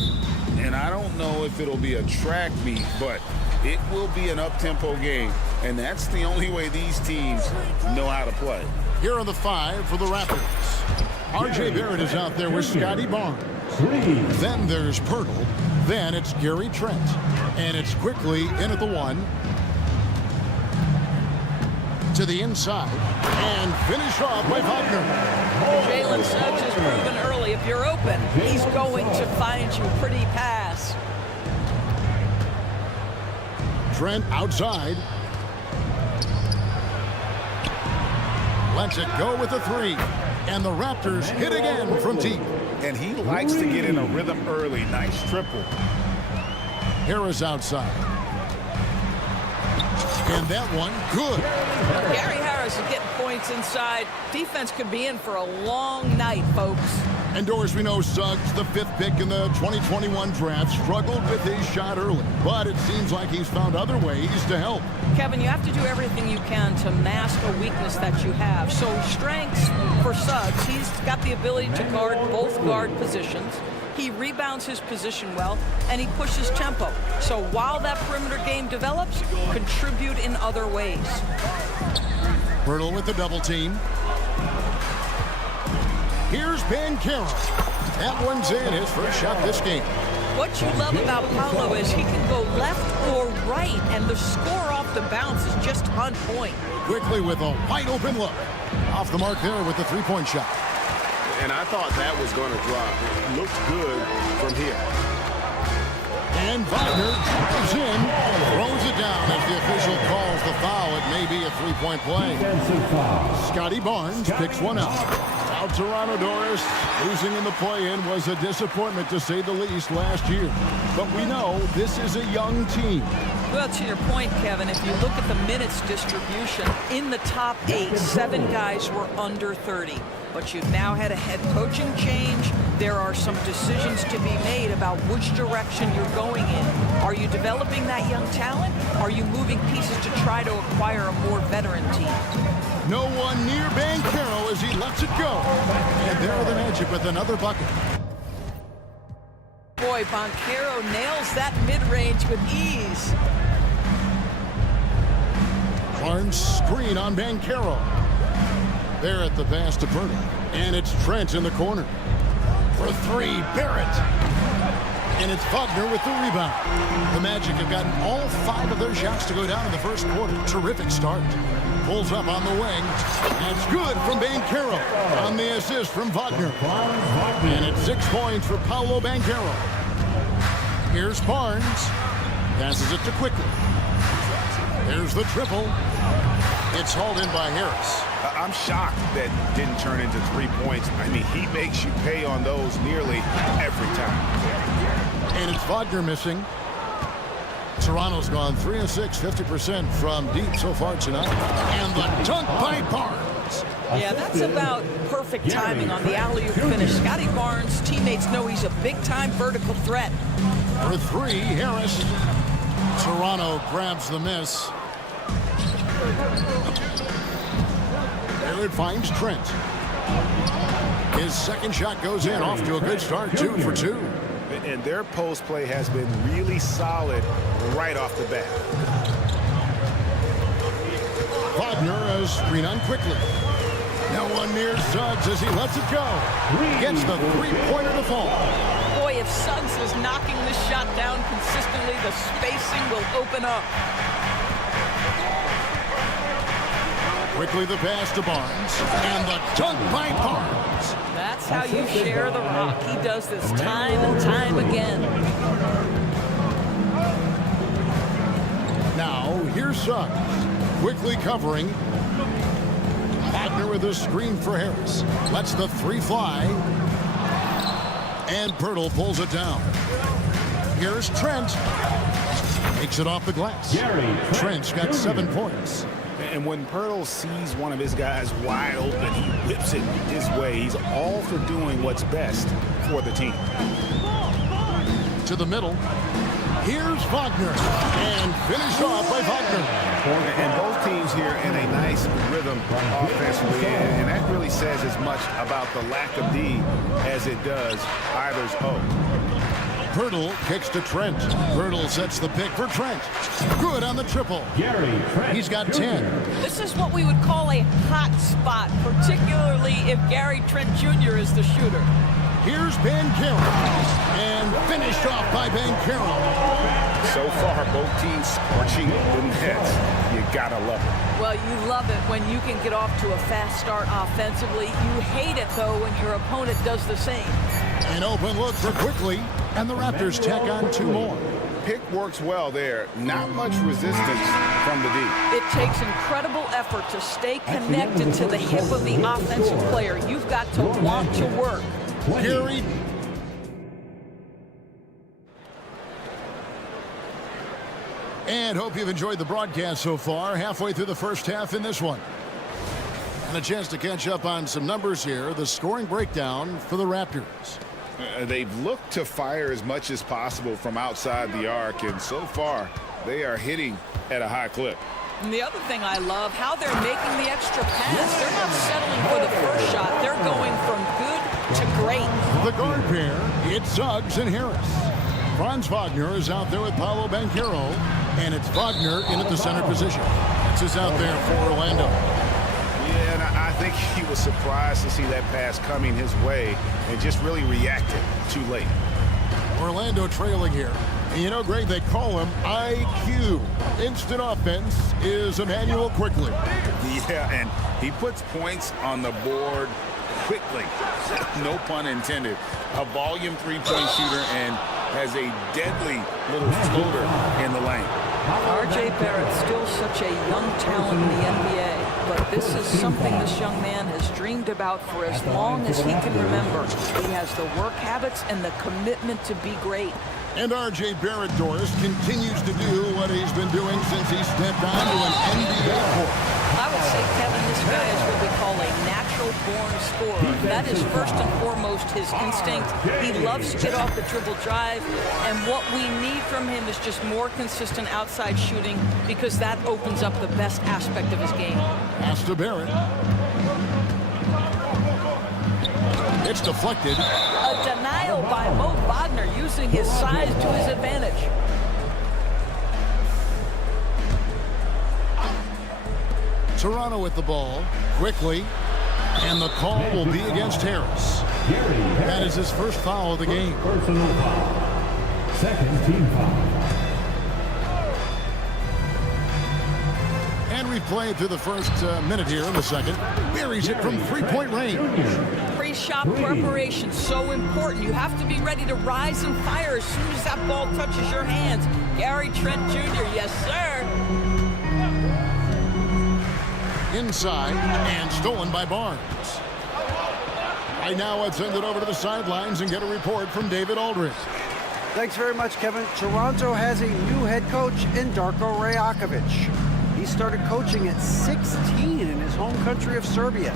And I don't know if it'll be a track meet, but it will be an up-tempo game. And that's the only way these teams know how to play. Here are the 5 for the Raptors. R.J. Barrett is out there with Scotty Barnes. Then there's Pirtle. Then it's Gary Trent. And it's quickly in at the 1. To the inside. And finish off by Wagner. Jalen Suggs has proven early, if you're open, he's going to find you. Pretty pass. Trent outside. Lets it go with a 3. And the Raptors hit again from deep. And he likes to get in a rhythm early. Nice triple. Harris outside. And that one, good. Gary Harris is getting points inside. Defense could be in for a long night, folks. And Doris, we know Suggs, the 5th pick in the 2021 draft, struggled with his shot early. But it seems like he's found other ways to help. Kevin, you have to do everything you can to mask a weakness that you have. So strengths for Suggs, he's got the ability to guard both guard positions. He rebounds his position well, and he pushes tempo. So while that perimeter game develops, contribute in other ways. Pirtle with the double team. Here's Banchero. That one's in, his first shot this game. What you love about Paolo is he can go left or right, and the score off the bounce is just on point. Quickly with a wide open look. Off the mark there with the 3-point shot. And I thought that was going to drop. It looked good from here. And Wagner drives in, throws it down as the official calls the foul. It may be a 3-point play. Scotty Barnes picks one out. Out Toronto, Doris. Losing in the play-in was a disappointment to say the least last year. But we know this is a young team. Well, to your point, Kevin, if you look at the minutes distribution, in the top 8, 7 guys were under 30. But you've now had a head coaching change. There are some decisions to be made about which direction you're going in. Are you developing that young talent? Are you moving pieces to try to acquire a more veteran team? No one near Banchero as he lets it go. And there are the Magic with another bucket. Boy, Banchero nails that mid-range with ease. Barnes screen on Banchero. There at the pass to Pirtle. And it's Trent in the corner. For 3, Barrett. And it's Wagner with the rebound. The Magic have gotten all 5 of their shots to go down in the first quarter. Terrific start. Pulls up on the wing. That's good from Banchero. On the assist from Wagner. And it's 6 points for Paolo Banchero. Here's Barnes. Passes it to Quickly. There's the triple. It's hauled in by Harris. I'm shocked that didn't turn into 3 points. I mean, he makes you pay on those nearly every time. And it's Wagner missing. Toronto's gone 3 of 6, 50% from deep so far tonight. And the dunk by Barnes. Yeah, that's about perfect timing on the alley-oop finish. Scotty Barnes' teammates know he's a big-time vertical threat. For 3, Harris. Toronto grabs the miss. There it finds Trent. His second shot goes in, off to a good start, 2 for 2. And their post play has been really solid right off the bat. Wagner a screen on Quickly. No one near Suggs as he lets it go. Gets the 3-pointer to fall. Boy, if Suggs is knocking this shot down consistently, the spacing will open up. Quickly the pass to Barnes. And the dunk by Barnes. That's how you share the rock. He does this time and time again. Now, here's Suggs. Quickly covering. Wagner with a screen for Harris. Lets the 3 fly. And Pirtle pulls it down. Here's Trent. Takes it off the glass. Trent's got 7 points. And when Pirtle sees one of his guys wide open, he whips it his way. He's all for doing what's best for the team. To the middle. Here's Wagner, and finished off by Wagner. And both teams here in a nice rhythm offensively, and that really says as much about the lack of D as it does either's O. Pirtle kicks to Trent. Pirtle sets the pick for Trent. Good on the triple. He's got 10. This is what we would call a hot spot, particularly if Gary Trent Jr. is the shooter. Here's Banchero, and finished off by Banchero. So far, both teams scorching the nets. You gotta love it. Well, you love it when you can get off to a fast start offensively. You hate it, though, when your opponent does the same. An open look for Quickly, and the Raptors tack on 2 more. Pick works well there. Not much resistance from the D. It takes incredible effort to stay connected to the hip of the offensive player. You've got to want to work. Gary. And hope you've enjoyed the broadcast so far. Halfway through the first half in this one. And a chance to catch up on some numbers here. The scoring breakdown for the Raptors. They've looked to fire as much as possible from outside the arc, and so far they are hitting at a high clip. And the other thing I love, how they're making the extra pass. They're not settling for the first shot. They're going from good to great. The guard pair, it's Suggs and Harris. Franz Wagner is out there with Paolo Banchero, and it's Wagner in at the center position. This is out there for Orlando. Yeah, and I think he was surprised to see that pass coming his way and just really reacted too late. Orlando trailing here. And you know, Greg, they call him IQ. Instant offense is Emmanuel Quickly. Yeah, and he puts points on the board quickly. No pun intended. A volume three-point shooter and has a deadly little floater in the lane. R.J. Barrett's still such a young talent in the NBA, but this is something this young man has dreamed about for as long as he can remember. He has the work habits and the commitment to be great. And R.J. Barrett, Doris, continues to do what he's been doing since he stepped onto an NBA court. I would say, Kevin, this guy is what we call a natural-born scorer. That is first and foremost his instinct. He loves to get off the dribble drive, and what we need from him is just more consistent outside shooting, because that opens up the best aspect of his game. Pass to Barrett. It's deflected. A denial by Mo Wagner, using his size to his advantage. Toronto with the ball. Quickly. And the call will be against Harris. That is his first foul of the game. Personal foul. Second team foul. And we've played through the first minute here in the second. Buries it from three-point range. Pre-shot preparation, so important. You have to be ready to rise and fire as soon as that ball touches your hands. Gary Trent Jr., yes, sir. Inside and stolen by Barnes. Right now, let's send it over to the sidelines and get a report from David Aldridge. Thanks very much, Kevin. Toronto has a new head coach in Darko Rajakovic. He started coaching at 16 in his home country of Serbia.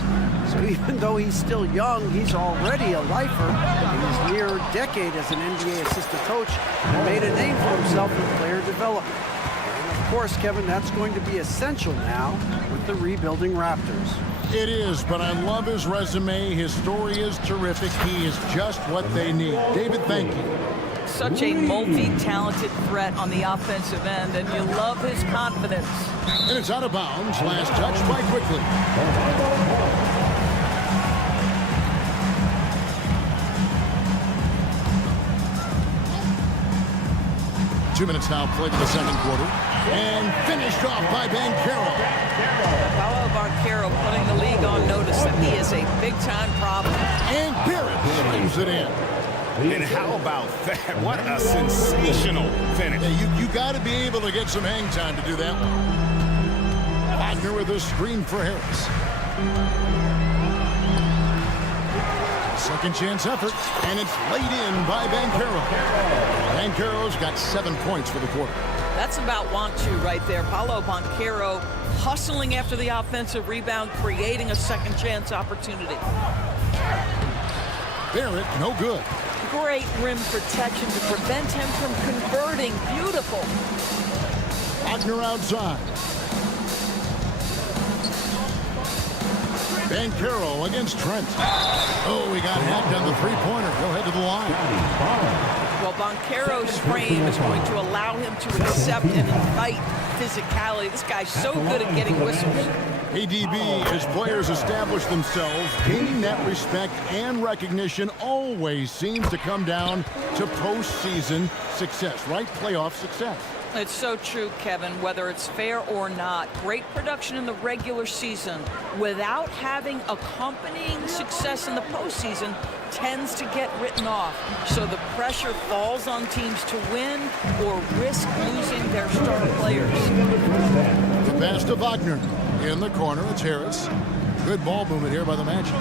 So even though he's still young, he's already a lifer in his near decade as an NBA assistant coach and made a name for himself in player development. And of course, Kevin, that's going to be essential now with the rebuilding Raptors. It is, but I love his resume. His story is terrific. He is just what they need. David, thank you. Such a multi-talented threat on the offensive end, and you love his confidence. And it's out of bounds. Last touch by Quickly. 2 minutes now played in the second quarter. And finished off by Banchero. Paolo Banchero putting the league on notice that he is a big-time problem. And Barrett slams it in. And how about that? What a sensational finish. Yeah, you got to be able to get some hang time to do that one. Wagner with a screen for Harris. Second chance effort, and it's laid in by Banchero. Banchero's got 7 points for the quarter. That's about want to right there. Paolo Banchero hustling after the offensive rebound, creating a second chance opportunity. Barrett, no good. Great rim protection to prevent him from converting. Beautiful. Wagner outside. Banchero against Trent. Oh, he got hacked on the three-pointer. He'll head to the line. Well, Banchero's frame is going to allow him to accept and invite physicality. This guy's so good at getting whistles. ADB, as players establish themselves, gaining that respect and recognition always seems to come down to postseason success, right? Playoff success. It's so true, Kevin, whether it's fair or not. Great production in the regular season without having accompanying success in the postseason tends to get written off. So the pressure falls on teams to win or risk losing their star players. The pass to Wagner. In the corner, it's Harris. Good ball movement here by the Magic.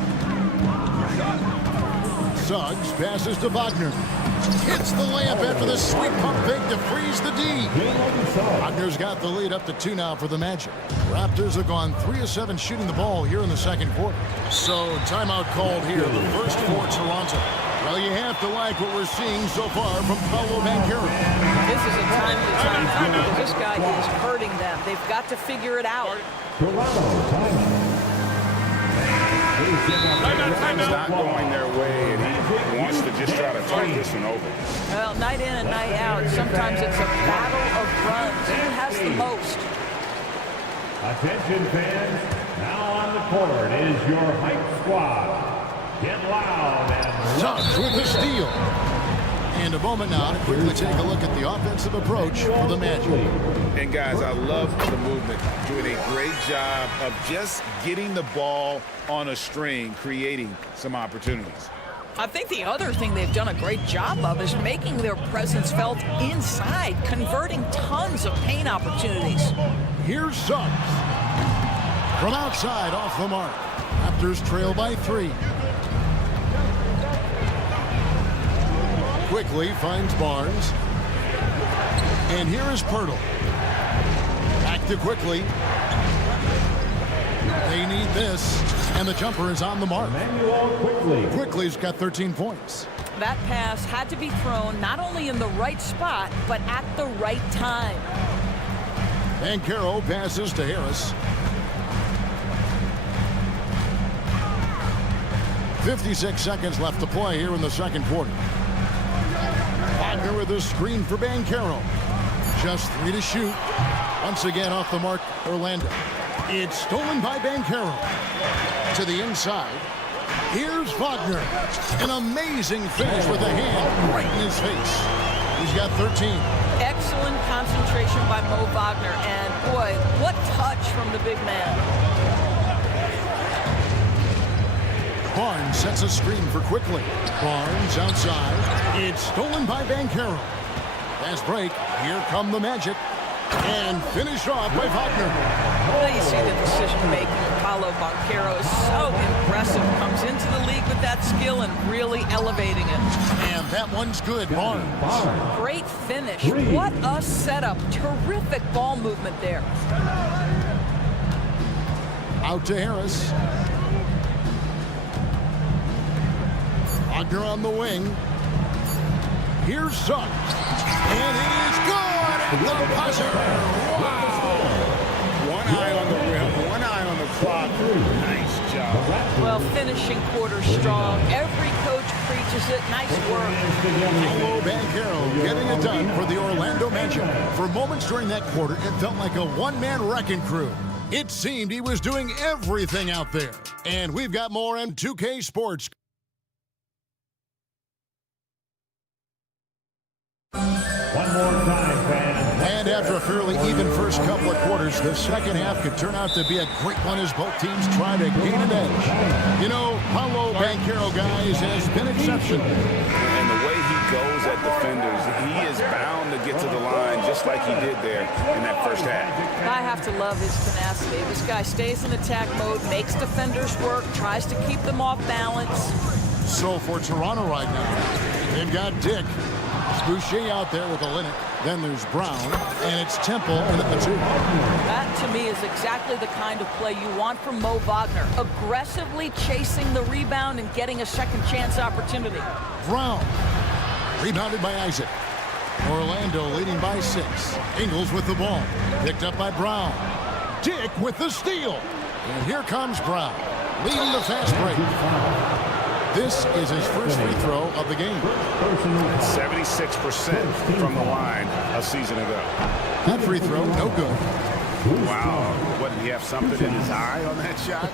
Suggs passes to Wagner. Hits the layup after the sweep pump fake to freeze the D. Wagner's got the lead up to 2 now for the Magic. Raptors have gone 3 of 7 shooting the ball here in the second quarter. So timeout called here, the first for Toronto. Well, you have to like what we're seeing so far from Paolo Banchero. This is a timely timeout because this guy is hurting them. They've got to figure it out. It's not going their way, and he wants to just try to talk this one over. Well, night in and night out, sometimes it's a battle of runs. Who has the most? Attention fans, now on the court is your hype squad. Get loud and Suggs with the steal. And a moment now to quickly take a look at the offensive approach for the Magic. And guys, I love the movement. Doing a great job of just getting the ball on a string, creating some opportunities. I think the other thing they've done a great job of is making their presence felt inside, converting tons of paint opportunities. Here's Suggs. From outside, off the mark. Raptors trail by 3. Quickly finds Barnes. And here is Pirtle. Back to Quickly. They need this. And the jumper is on the mark. Quickly's got 13 points. That pass had to be thrown not only in the right spot, but at the right time. Banchero passes to Harris. 56 seconds left to play here in the second quarter. Wagner with a screen for Banchero. Just 3 to shoot. Once again off the mark, Orlando. It's stolen by Banchero. To the inside. Here's Wagner. An amazing finish with a hand right in his face. He's got 13. Excellent concentration by Mo Wagner. And boy, what touch from the big man. Barnes sets a screen for Quickly. Barnes outside. It's stolen by Banchero. Fast break. Here come the Magic. And finished off by Wagner. Well, you see the decision-making of Paolo Banchero is so impressive. Comes into the league with that skill and really elevating it. And that one's good, Barnes. Great finish. What a setup. Terrific ball movement there. Out to Harris. Wagner on the wing. Here's Suggs. And he's good at the buzzer. Wow. One eye on the rim, one eye on the clock. Nice job. Well, finishing quarter strong. Every coach preaches it. Nice work. Paolo Banchero getting it done for the Orlando Magic. For moments during that quarter, it felt like a one-man wrecking crew. It seemed he was doing everything out there. And we've got more on 2K Sports. one more time, fans. And after a fairly even first couple of quarters, the second half could turn out to be a great one as both teams try to gain an edge. You know, Paolo Banchero, guys, has been exceptional. And the way he goes at defenders, he is bound to get to the line just like he did there in that first half. I have to love his tenacity. This guy stays in attack mode, makes defenders work, tries to keep them off balance. So for Toronto right now, they've got Dick. Boucher out there with Olynyk. Then there's Brown, and it's Temple in at the 2. That, to me, is exactly the kind of play you want from Mo Wagner. Aggressively chasing the rebound and getting a second chance opportunity. Brown Rebounded by Isaac. Orlando leading by 6. Ingles with the ball. Picked up by Brown. Dick with the steal. And here comes Brown, leading the fast break. This is his first free throw of the game. 76% from the line a season ago. That free throw, no good. Wow. What, did he have something in his eye on that shot?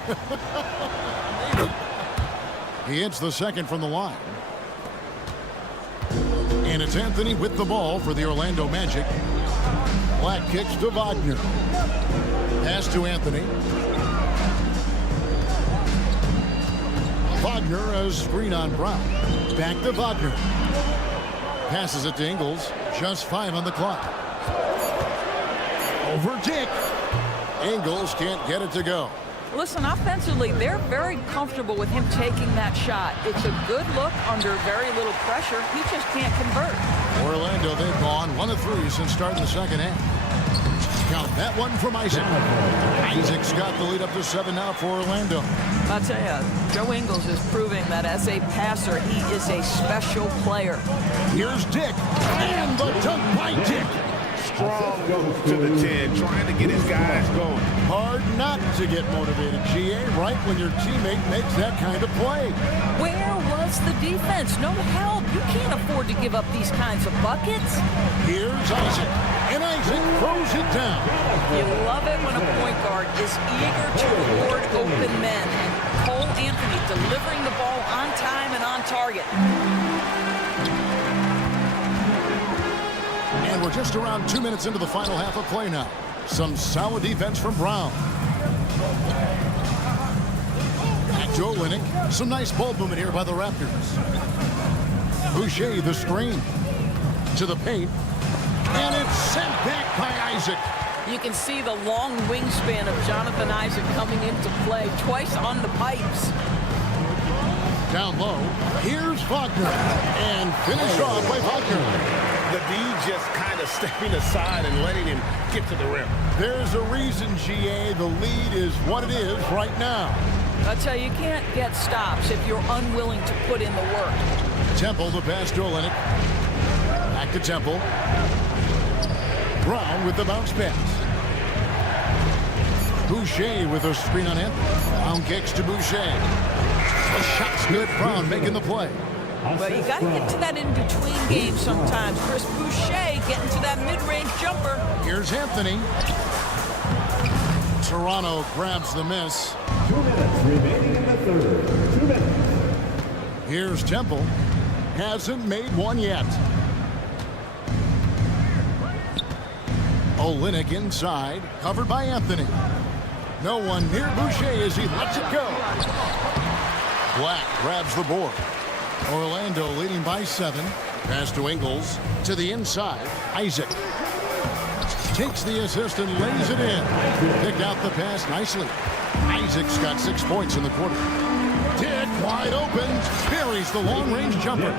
He hits the second from the line. And it's Anthony with the ball for the Orlando Magic. Black kicks to Wagner. Pass to Anthony. Wagner, a screen on Brown. Back to Wagner. Passes it to Ingles. Just 5 on the clock. Over Dick. Ingles can't get it to go. Listen, offensively, they're very comfortable with him taking that shot. It's a good look under very little pressure. He just can't convert. Orlando, they've gone 1 of 3 since starting the second half. Count that one from Isaac. Isaac's got the lead up to 7 now for Orlando. I'll tell you, Joe Ingles is proving that as a passer, he is a special player. Here's Dick, and the dunk by Dick. Strong to the 10, trying to get his guys going. Hard not to get motivated, GA, right when your teammate makes that kind of play. Where was the defense? No help. You can't afford to give up these kinds of buckets. Here's Isaac, and Isaac throws it down. You love it when a point guard is eager to reward open men. And Cole Anthony delivering the ball on time and on target. And we're just around 2 minutes into the final half of play now. Some solid defense from Brown. Back to Olynyk. Some nice ball movement here by the Raptors. Boucher the screen. To the paint. And it's sent back by Isaac. You can see the long wingspan of Jonathan Isaac coming into play twice on the pipes. Down low. Here's Wagner. And finished off by Wagner. The D just kind of stepping aside and letting him get to the rim. There's a reason, GA, the lead is what it is right now. I tell you, you can't get stops if you're unwilling to put in the work. Temple the pass to Olynyk. Back to Temple. Brown with the bounce pass. Boucher with a screen on Anthony. Brown kicks to Boucher. The shot's good. Brown making the play. But you got to get to that in-between game sometimes. Chris Boucher getting to that mid-range jumper. Here's Anthony. Toronto grabs the miss. 2 minutes remaining in the third. 2 minutes. Here's Temple. Hasn't made one yet. Olynyk inside. Covered by Anthony. No one near Boucher as he lets it go. Black grabs the board. Orlando leading by 7. Pass to Ingles. To the inside. Isaac. Takes the assist and lays it in. Picked out the pass nicely. Isaac's got 6 points in the quarter. Dick wide open. Buries the long-range jumper.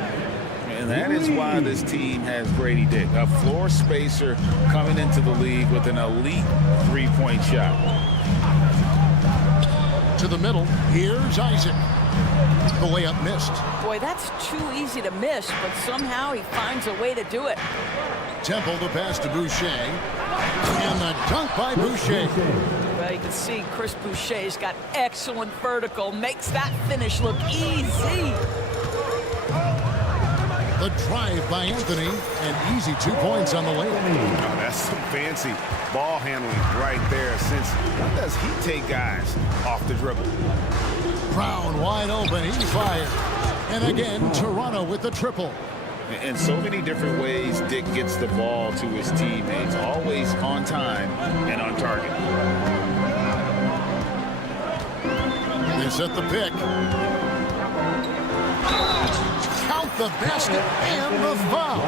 And that is why this team has Grady Dick, a floor spacer coming into the league with an elite three-point shot. To the middle. Here's Isaac. The layup missed. Boy, that's too easy to miss, but somehow he finds a way to do it. Temple the pass to Boucher. And the dunk by Boucher. Well, you can see Chris Boucher's got excellent vertical. Makes that finish look easy. The drive by Anthony. And easy 2 points on the layup. Oh, that's some fancy ball handling right there. Since when does he take guys off the dribble? Brown wide open. He fires. And again, Toronto with the triple. In so many different ways, Dick gets the ball to his teammates. Always on time and on target. They set the pick. Count the basket and the foul.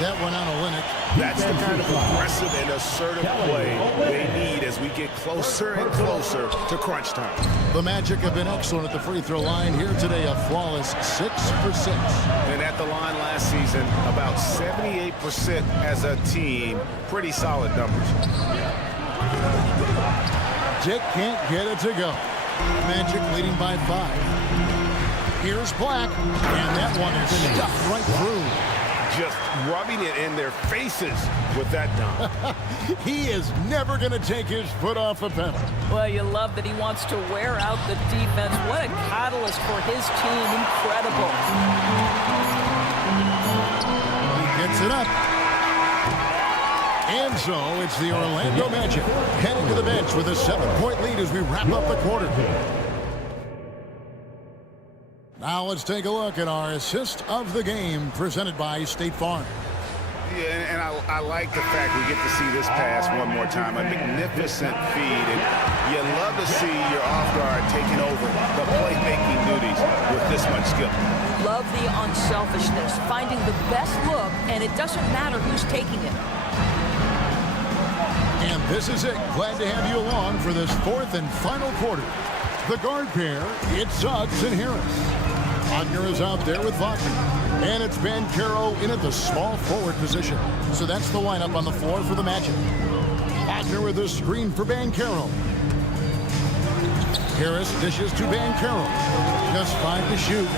That went on Olynyk. That's the kind of aggressive and assertive play they need as we get closer and closer to crunch time. The Magic have been excellent at the free throw line here today, a flawless 6 for 6. And at the line last season, about 78% as a team. Pretty solid numbers. Dick can't get it to go. Magic leading by 5. Here's Black, and that one is stuffed right through. Just rubbing it in their faces with that dunk. He is never going to take his foot off the pedal. Well, you love that he wants to wear out the defense. What a catalyst for his team. Incredible. He gets it up. And so it's the Orlando Magic heading to the bench with a 7-point lead as we wrap up the quarter. Now let's take a look at our assist of the game presented by State Farm. Yeah, and I like the fact we get to see this pass one more time. A magnificent feed, and you love to see your off guard taking over the playmaking duties with this much skill. Love the unselfishness, finding the best look, and it doesn't matter who's taking it. And this is it. Glad to have you along for this fourth and final quarter. The guard pair, it's Suggs and Harris. Wagner is out there with Wagner. And it's Banchero in at the small forward position. So that's the lineup on the floor for the Magic. Wagner with a screen for Banchero. Harris dishes to Banchero. Just 5 to shoot.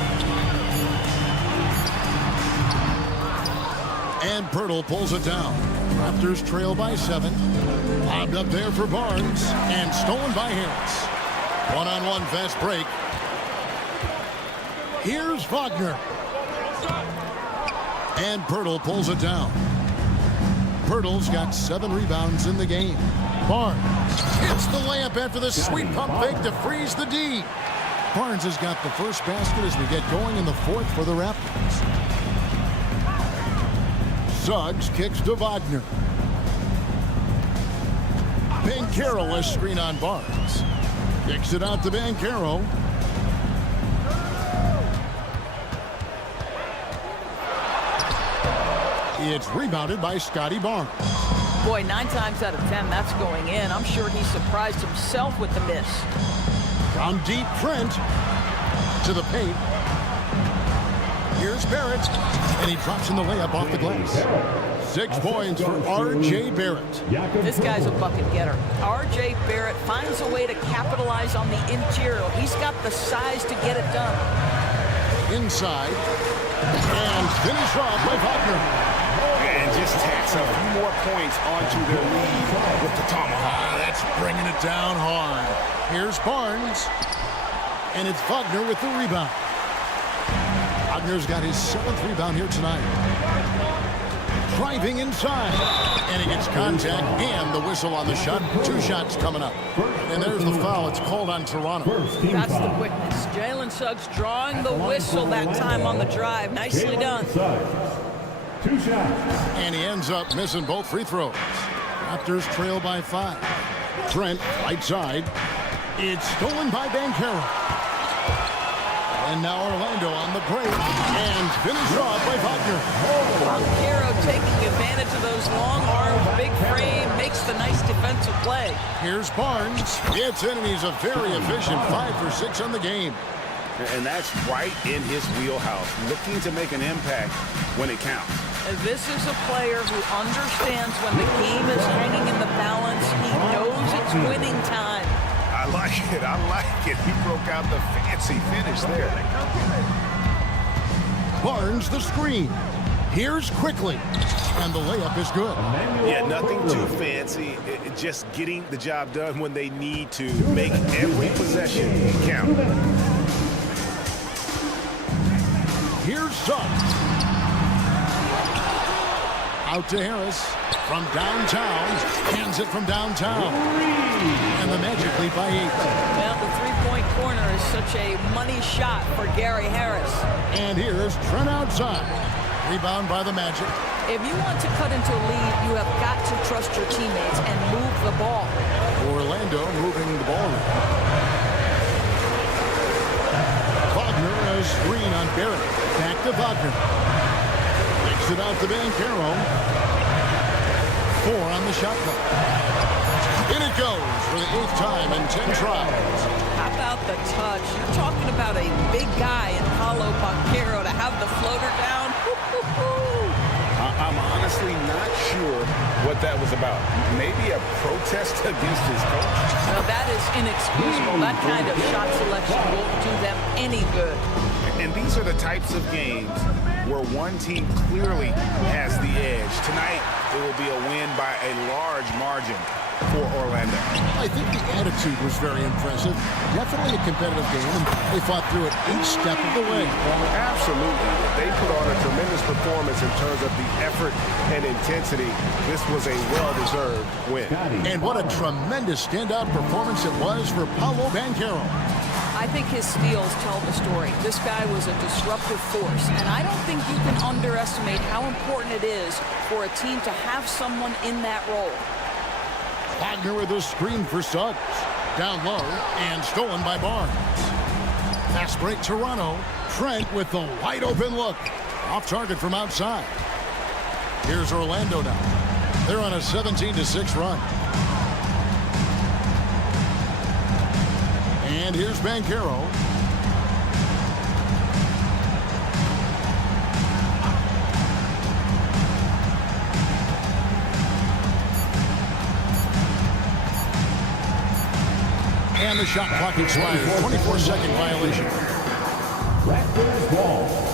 And Pirtle pulls it down. Raptors trail by 7. Lobbed up there for Barnes. And stolen by Harris. One-on-one fast break. Here's Wagner. And Pirtle pulls it down. Pirtle's got 7 rebounds in the game. Barnes hits the layup after the sweet pump fake to freeze the D. Barnes has got the first basket as we get going in the fourth for the Raptors. Suggs kicks to Wagner. Banchero a screen on Barnes. Kicks it out to Banchero. It's rebounded by Scotty Barnes. Boy, 9 times out of 10, that's going in. I'm sure he surprised himself with the miss. From deep, Trent to the paint. Here's Barrett, and he drops in the layup off the glass. 6 points for R.J. Barrett. This guy's a bucket getter. R.J. Barrett finds a way to capitalize on the interior. He's got the size to get it done. Inside, and finish off by Wagner. And just tacks a few more points onto their lead with the tomahawk. That's bringing it down hard. Here's Barnes, and it's Wagner with the rebound. Wagner's got his 7th rebound here tonight. Driving inside, and he gets contact and the whistle on the shot. 2 shots coming up. And there's the foul. It's called on Toronto. That's the quickness. Jalen Suggs drawing the whistle that time on the drive. Nicely done. 2 shots. And he ends up missing both free throws. Raptors trail by 5. Trent, right side. It's stolen by Banchero. And now Orlando on the break. And finished off by Wagner. Banchero taking advantage of those long arms, big frame, makes the nice defensive play. Here's Barnes. It's in, and he's a very efficient 5 for 6 on the game. And that's right in his wheelhouse, looking to make an impact when it counts. And this is a player who understands when the game is hanging in the balance. He knows it's winning time. I like it. I like it. He broke out the fancy finish there. Barnes the screen. Here's quickly. And the layup is good. Yeah, nothing too fancy. Just getting the job done when they need to. Make every possession count. Here's Suggs. Out to Harris from downtown. Hands it from downtown. And the Magic lead by 8. Well, the three-point corner is such a money shot for Gary Harris. And here's Trent outside. Rebound by the Magic. If you want to cut into a lead, you have got to trust your teammates and move the ball. Orlando moving the ball. Wagner a screen on Barrett. Back to Wagner. Kicks it out to Banchero. 4 on the shot clock. In it goes for the 8th time in 10 tries. How about the touch? You're talking about a big guy in Paulo Banchero to have the floater down. I'm honestly not sure what that was about. Maybe a protest against his coach. Now that is inexcusable. That kind of shot selection won't do them any good. And these are the types of games where one team clearly has the edge. Tonight, it will be a win by a large margin for Orlando. I think the attitude was very impressive. Definitely a competitive game, and they fought through it each step of the way. Absolutely. They put on a tremendous performance in terms of the effort and intensity. This was a well-deserved win. And what a tremendous standout performance it was for Paolo Banchero. I think his steals tell the story. This guy was a disruptive force, and I don't think you can underestimate how important it is for a team to have someone in that role. Wagner with a screen for Suggs. Down low and stolen by Barnes. Fast break Toronto. Trent with the wide open look. Off target from outside. Here's Orlando now. They're on a 17-6 run. And here's Banchero. And the shot clock expires. 24-second violation. Raptors ball.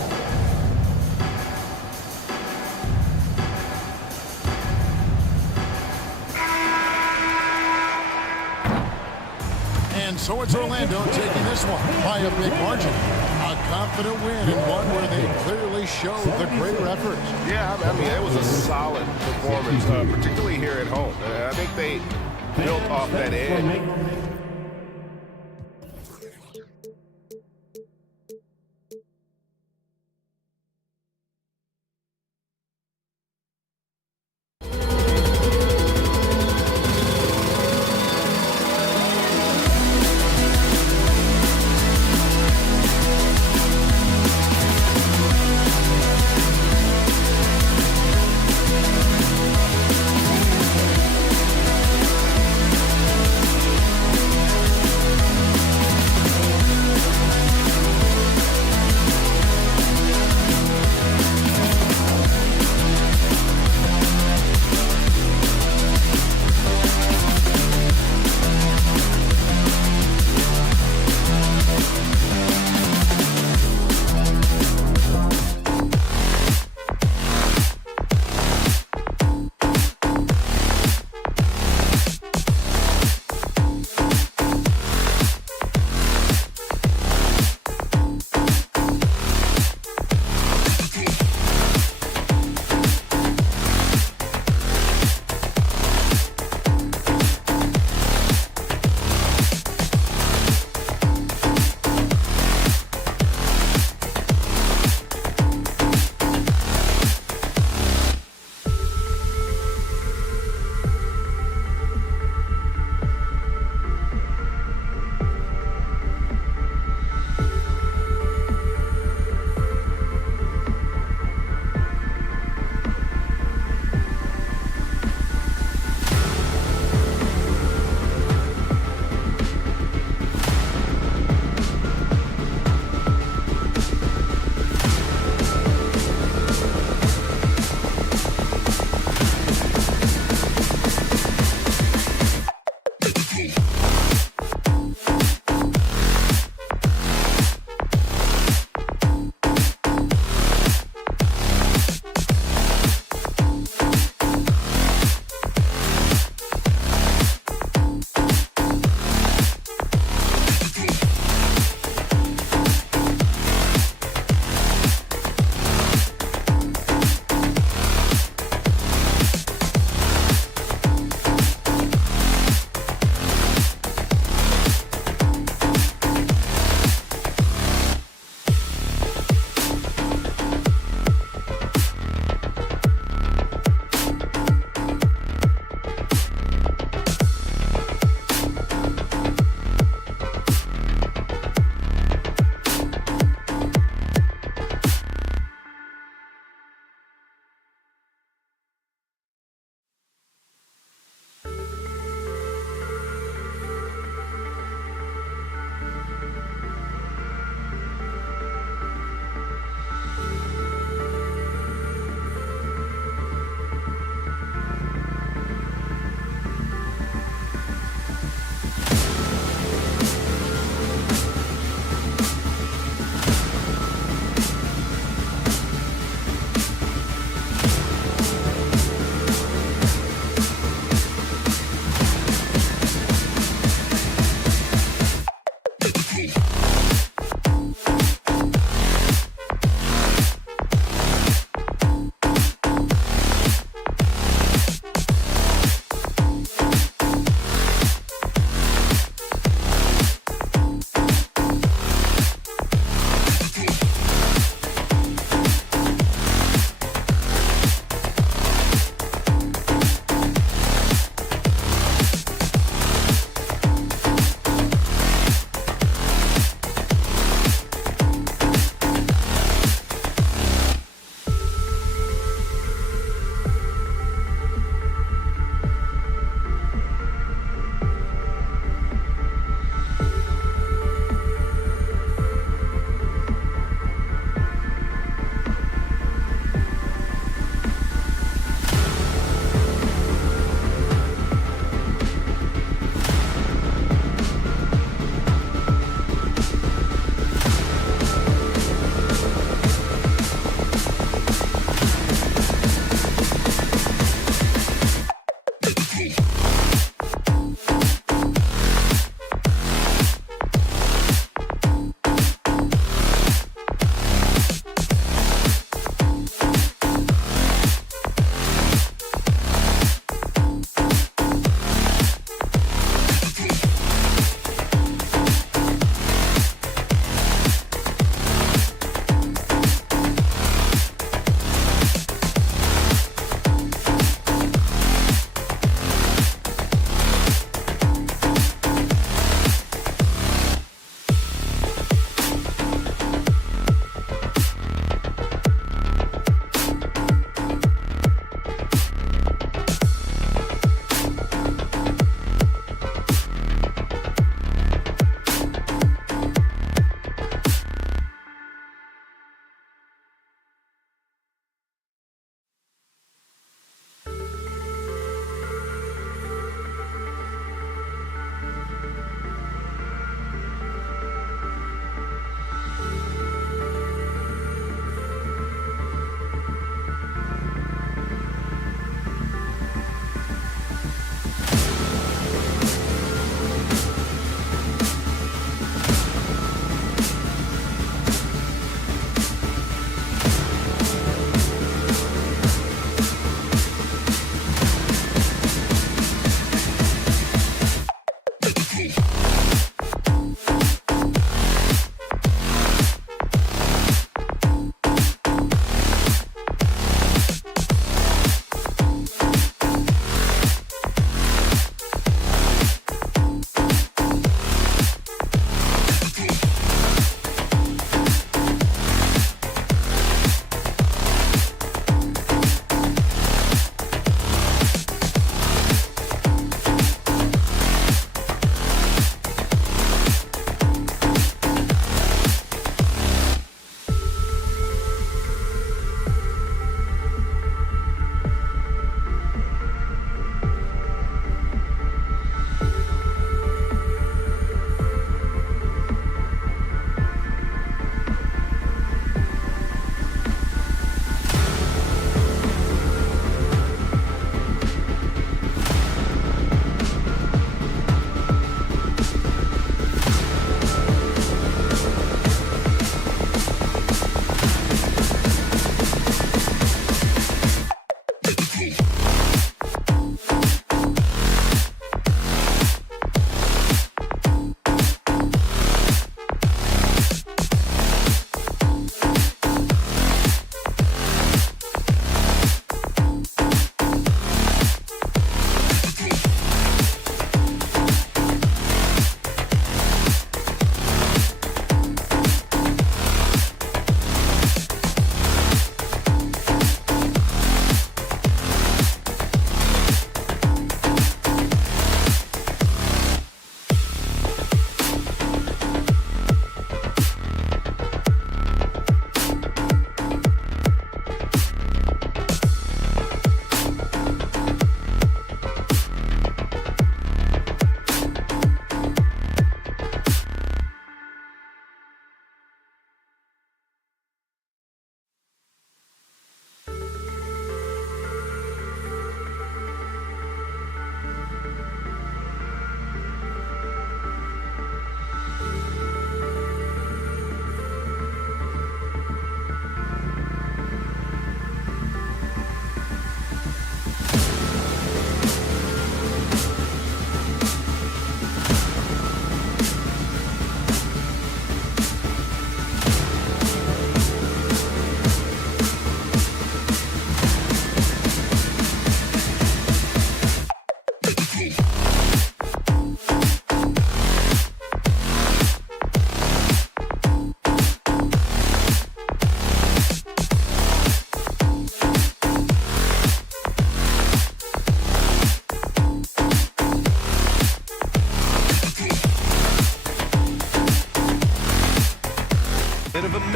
And so it's Orlando taking this one by a big margin. A confident win and one where they clearly showed the greater effort. Yeah, I mean, it was a solid performance, particularly here at home. I think they built off that edge.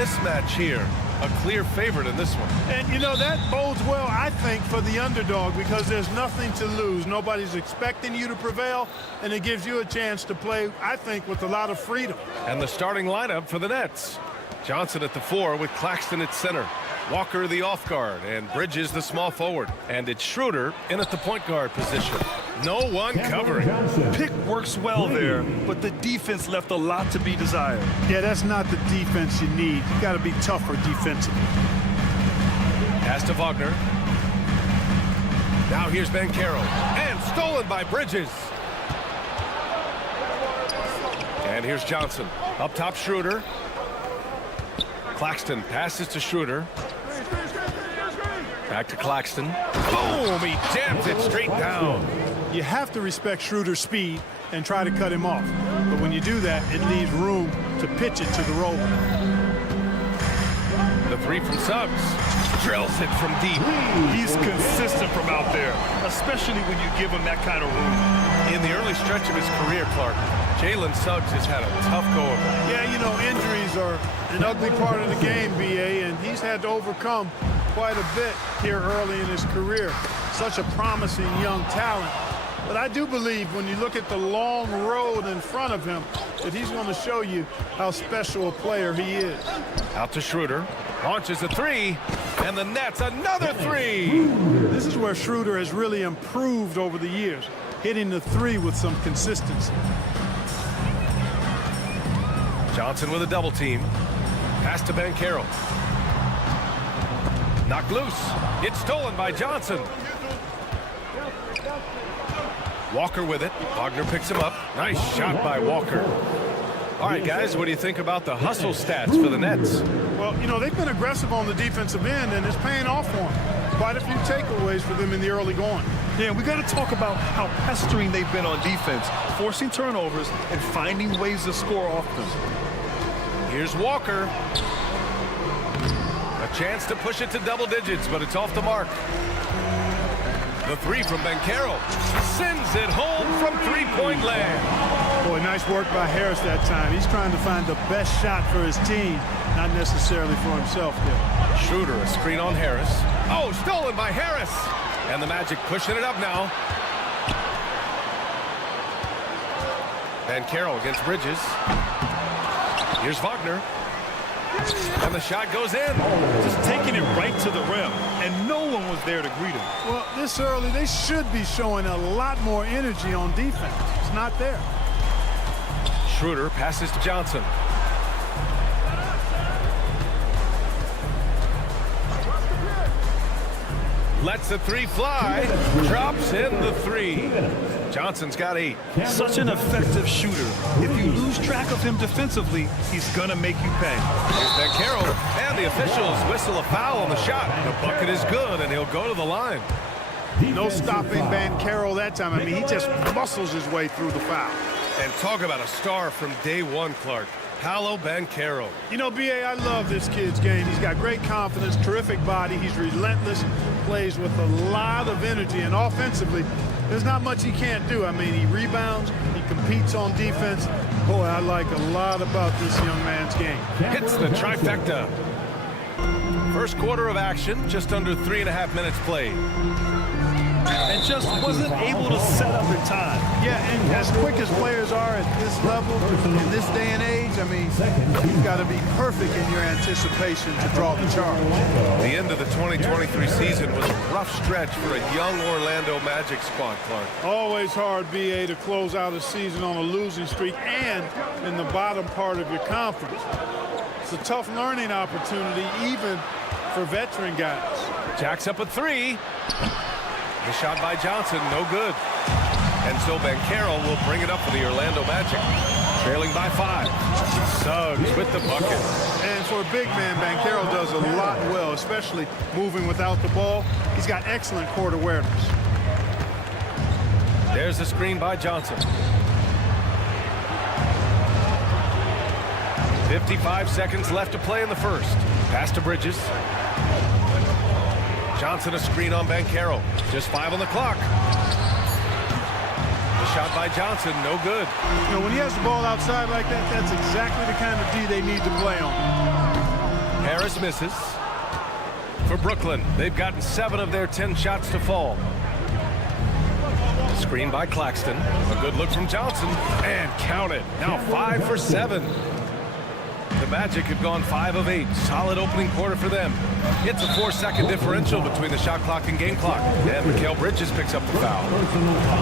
mismatch here. A clear favorite in this one. And, you know, that bodes well, I think, for the underdog because there's nothing to lose. Nobody's expecting you to prevail, and it gives you a chance to play, I think, with a lot of freedom. And the starting lineup for the Nets. Johnson at the 4 with Claxton at center. Walker the off guard, and Bridges the small forward. And it's Schroeder in at the point guard position. No one covering. Pick works well there, but the defense left a lot to be desired. Yeah, that's not the defense you need. You got to be tougher defensively. Pass to Wagner. Now here's Banchero, and stolen by Bridges. And here's Johnson. Up top, Schroeder. Claxton passes to Schroeder. Back to Claxton. Boom! He jams it straight down. You have to respect Schroeder's speed and try to cut him off. But when you do that, it leaves room to pitch it to the roller. The 3 from Suggs. Drills it from deep. He's consistent from out there, especially when you give him that kind of room. In the early stretch of his career, Clark, Jalen Suggs has had a tough go of it. Yeah, you know, injuries are an ugly part of the game, BA, and he's had to overcome quite a bit here early in his career. Such a promising young talent. But I do believe when you look at the long road in front of him that he's going to show you how special a player he is. Out to Schroeder. Launches a 3, and the Nets another 3. This is where Schroeder has really improved over the years, hitting the 3 with some consistency. Johnson with a double team. Pass to Banchero. Knocked loose. It's stolen by Johnson. Walker with it. Wagner picks him up. Nice shot by Walker. All right, guys, what do you think about the hustle stats for the Nets? Well, you know, they've been aggressive on the defensive end, and it's paying off for them. Quite a few takeaways for them in the early going. Yeah, we got to talk about how pestering they've been on defense, forcing turnovers and finding ways to score off them. Here's Walker. A chance to push it to double digits, but it's off the mark. The 3 from Banchero sends it home from three-point land. Boy, nice work by Harris that time. He's trying to find the best shot for his team, not necessarily for himself there. Schroeder, a screen on Harris. Oh, stolen by Harris. And the Magic pushing it up now. Banchero against Bridges. Here's Wagner. And the shot goes in. Just taking it right to the rim, and no one was there to greet him. Well, this early, they should be showing a lot more energy on defense. It's not there. Schroeder passes to Johnson. Lets the 3 fly. Drops in the 3. Johnson's got 8. Such an effective shooter. If you lose track of him defensively, he's going to make you pay. Here's Banchero, and the officials whistle a foul on the shot. The bucket is good, and he'll go to the line. No stopping Banchero that time. I mean, he just muscles his way through the foul. And talk about a star from day one, Clark. Paolo Banchero. You know, B.A., I love this kid's game. He's got great confidence, terrific body. He's relentless, plays with a lot of energy, and offensively, there's not much he can't do. I mean, he rebounds, he competes on defense. Boy, I like a lot about this young man's game. Hits the trifecta. First quarter of action, just under 3.5 minutes played. And just wasn't able to set up in time. Yeah, and as quick as players are at this level, in this day and age, I mean, you've got to be perfect in your anticipation to draw the charge. The end of the 2023 season was a rough stretch for a young Orlando Magic squad, Clark. Always hard, B.A., to close out a season on a losing streak and in the bottom part of your conference. It's a tough learning opportunity, even for veteran guys. Jacks up a 3. The shot by Johnson, no good. And so Banchero will bring it up for the Orlando Magic. Trailing by 5. Suggs with the bucket. And for a big man, Banchero does a lot well, especially moving without the ball. He's got excellent court awareness. There's the screen by Johnson. 55 seconds left to play in the first. Pass to Bridges. Johnson a screen on Banchero. Just 5 on the clock. The shot by Johnson, no good. You know, when he has the ball outside like that, that's exactly the kind of D they need to play on. Harris misses. For Brooklyn, they've gotten 7 of their 10 shots to fall. Screen by Claxton. A good look from Johnson. And count it. Now 5 for 7. The Magic have gone 5 of 8. Solid opening quarter for them. It's a 4-second differential between the shot clock and game clock. And Mikal Bridges picks up the foul.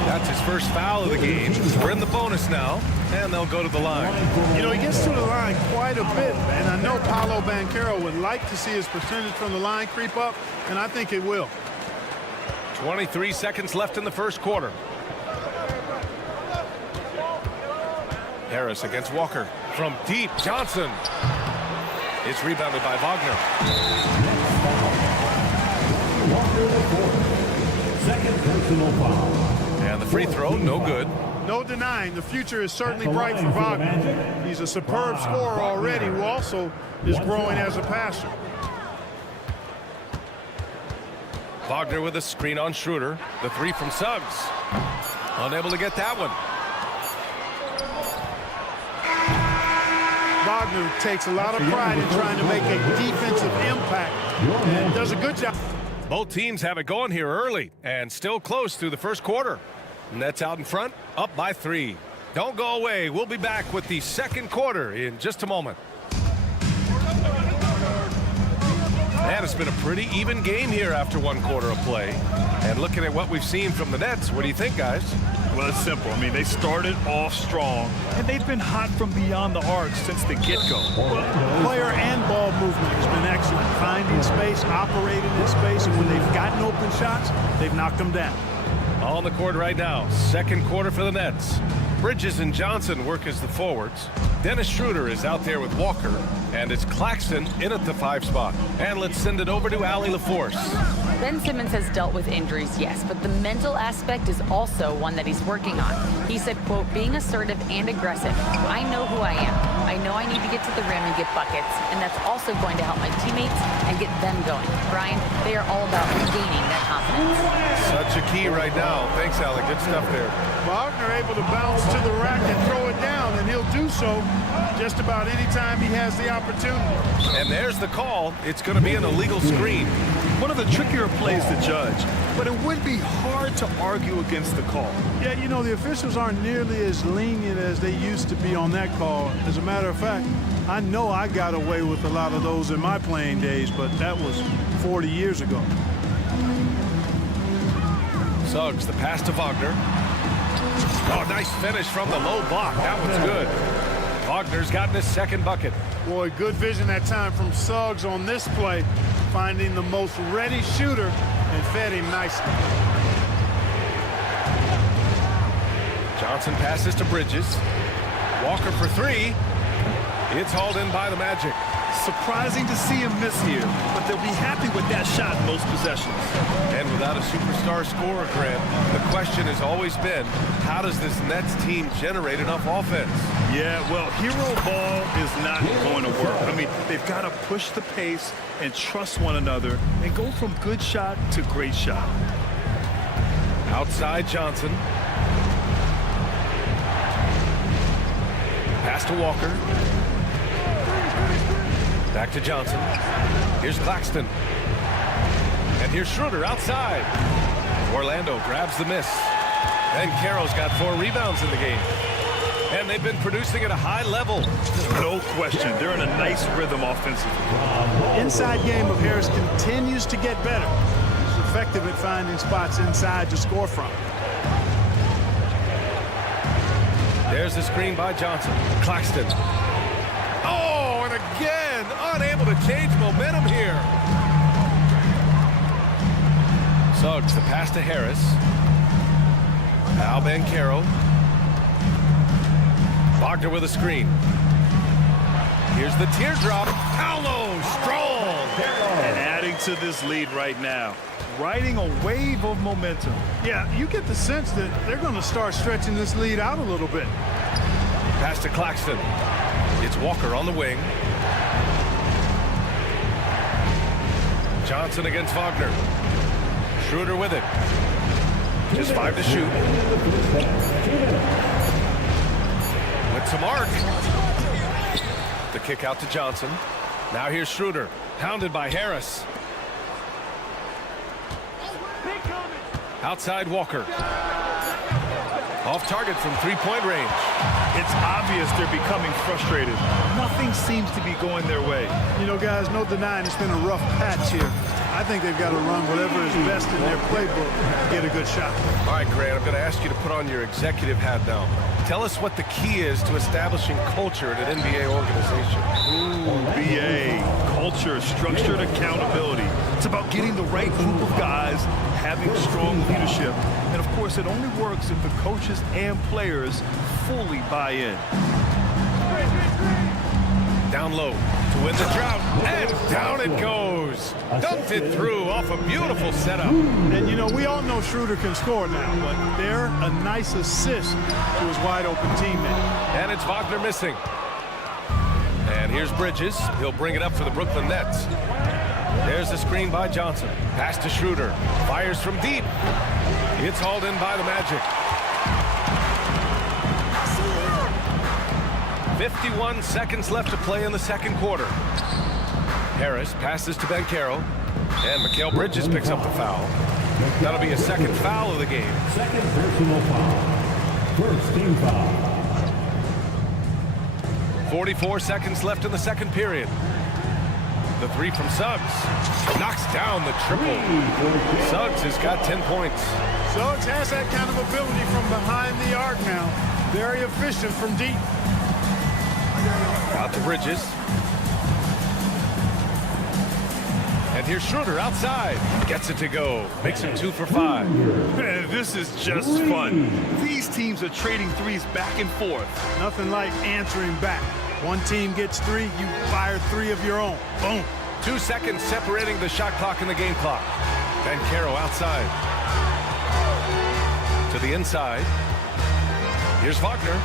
That's his first foul of the game. We're in the bonus now, and they'll go to the line. You know, he gets to the line quite a bit, and I know Paolo Banchero would like to see his percentage from the line creep up, and I think it will. 23 seconds left in the first quarter. Harris against Walker. From deep, Johnson. It's rebounded by Wagner. Second personal foul. And the free throw, no good. No denying, the future is certainly bright for Wagner. He's a superb scorer already, who also is growing as a passer. Wagner with a screen on Schroeder. The 3 from Suggs. Unable to get that one. Wagner takes a lot of pride in trying to make a defensive impact and does a good job. Both teams have it going here early and still close through the first quarter. Nets out in front, up by 3. Don't go away. We'll be back with the second quarter in just a moment. And it's been a pretty even game here after 1 quarter of play. And looking at what we've seen from the Nets, what do you think, guys? Well, it's simple. I mean, they started off strong, and they've been hot from beyond the arc since the get-go. Well, player and ball movement has been excellent. Finding space, operating in space, and when they've gotten open shots, they've knocked them down. On the court right now, second quarter for the Nets. Bridges and Johnson work as the forwards. Dennis Schroeder is out there with Walker, and it's Claxton in at the 5 spot. And let's send it over to Allie LaForce. Ben Simmons has dealt with injuries, yes, but the mental aspect is also one that he's working on. He said, quote, being assertive and aggressive. I know who I am. I know I need to get to the rim and get buckets, and that's also going to help my teammates and get them going. Brian, they are all about regaining that confidence. Such a key right now. Thanks, Allie. Good stuff there. Wagner able to bounce to the rack and throw it down, and he'll do so just about any time he has the opportunity. And there's the call. It's going to be an illegal screen. One of the trickier plays to judge, but it would be hard to argue against the call. Yeah, you know, the officials aren't nearly as lenient as they used to be on that call. As a matter of fact, I know I got away with a lot of those in my playing days, but that was 40 years ago. Suggs, the pass to Wagner. Oh, nice finish from the low block. That one's good. Wagner's gotten his second bucket. Boy, good vision that time from Suggs on this play, finding the most ready shooter and fed him nicely. Johnson passes to Bridges. Walker for 3. It's hauled in by the Magic. Surprising to see him miss here, but they'll be happy with that shot in most possessions. And without a superstar scorer, Grant, the question has always been, how does this Nets team generate enough offense? Yeah, well, hero ball is not going to work. I mean, they've got to push the pace and trust one another and go from good shot to great shot. Outside Johnson. Pass to Walker. Back to Johnson. Here's Claxton. And here's Schroeder outside. Orlando grabs the miss. And Carroll's got 4 rebounds in the game. And they've been producing at a high level. No question. They're in a nice rhythm offensively. Inside game of Harris continues to get better. He's effective at finding spots inside to score from. There's the screen by Johnson. Claxton. Oh, and again, unable to change momentum here. Suggs, the pass to Harris. Now Banchero. Wagner with a screen. Here's the teardrop. Paolo, strong. And adding to this lead right now. Riding a wave of momentum. Yeah, you get the sense that they're going to start stretching this lead out a little bit. Pass to Claxton. It's Walker on the wing. Johnson against Wagner. Schroeder with it. Just 5 to shoot. With some arc. The kick out to Johnson. Now here's Schroeder, hounded by Harris. Outside Walker. Off target from three-point range. It's obvious they're becoming frustrated. Nothing seems to be going their way. You know, guys, no denying it's been a rough patch here. I think they've got to run whatever is best in their playbook to get a good shot. All right, Grant, I'm going to ask you to put on your executive hat now. Tell us what the key is to establishing culture at an NBA organization. Ooh, BA. Culture, structured accountability. It's about getting the right group of guys, having strong leadership. And, of course, it only works if the coaches and players fully buy in. Down low to win the drought, and down it goes. Dumped it through off a beautiful setup. And, you know, we all know Schroeder can score now, but they're a nice assist to his wide-open teammate. And it's Wagner missing. And here's Bridges. He'll bring it up for the Brooklyn Nets. There's the screen by Johnson. Pass to Schroeder. Fires from deep. It's hauled in by the Magic. 51 seconds left to play in the second quarter. Harris passes to Banchero, and Mikal Bridges picks up the foul. That'll be a second foul of the game. Second personal foul. First team foul. 44 seconds left in the second period. The three from Suggs. Knocks down the triple. Suggs has got 10 points. Suggs has that kind of ability from behind the arc now. Very efficient from deep. Out to Bridges. And here's Schroeder outside. Gets it to go. Makes it 2 for 5. Man, this is just fun. These teams are trading threes back and forth. Nothing like answering back. One team gets 3, you fire 3 of your own. Boom. 2 seconds separating the shot clock and the game clock. Banchero outside. To the inside. Here's Wagner.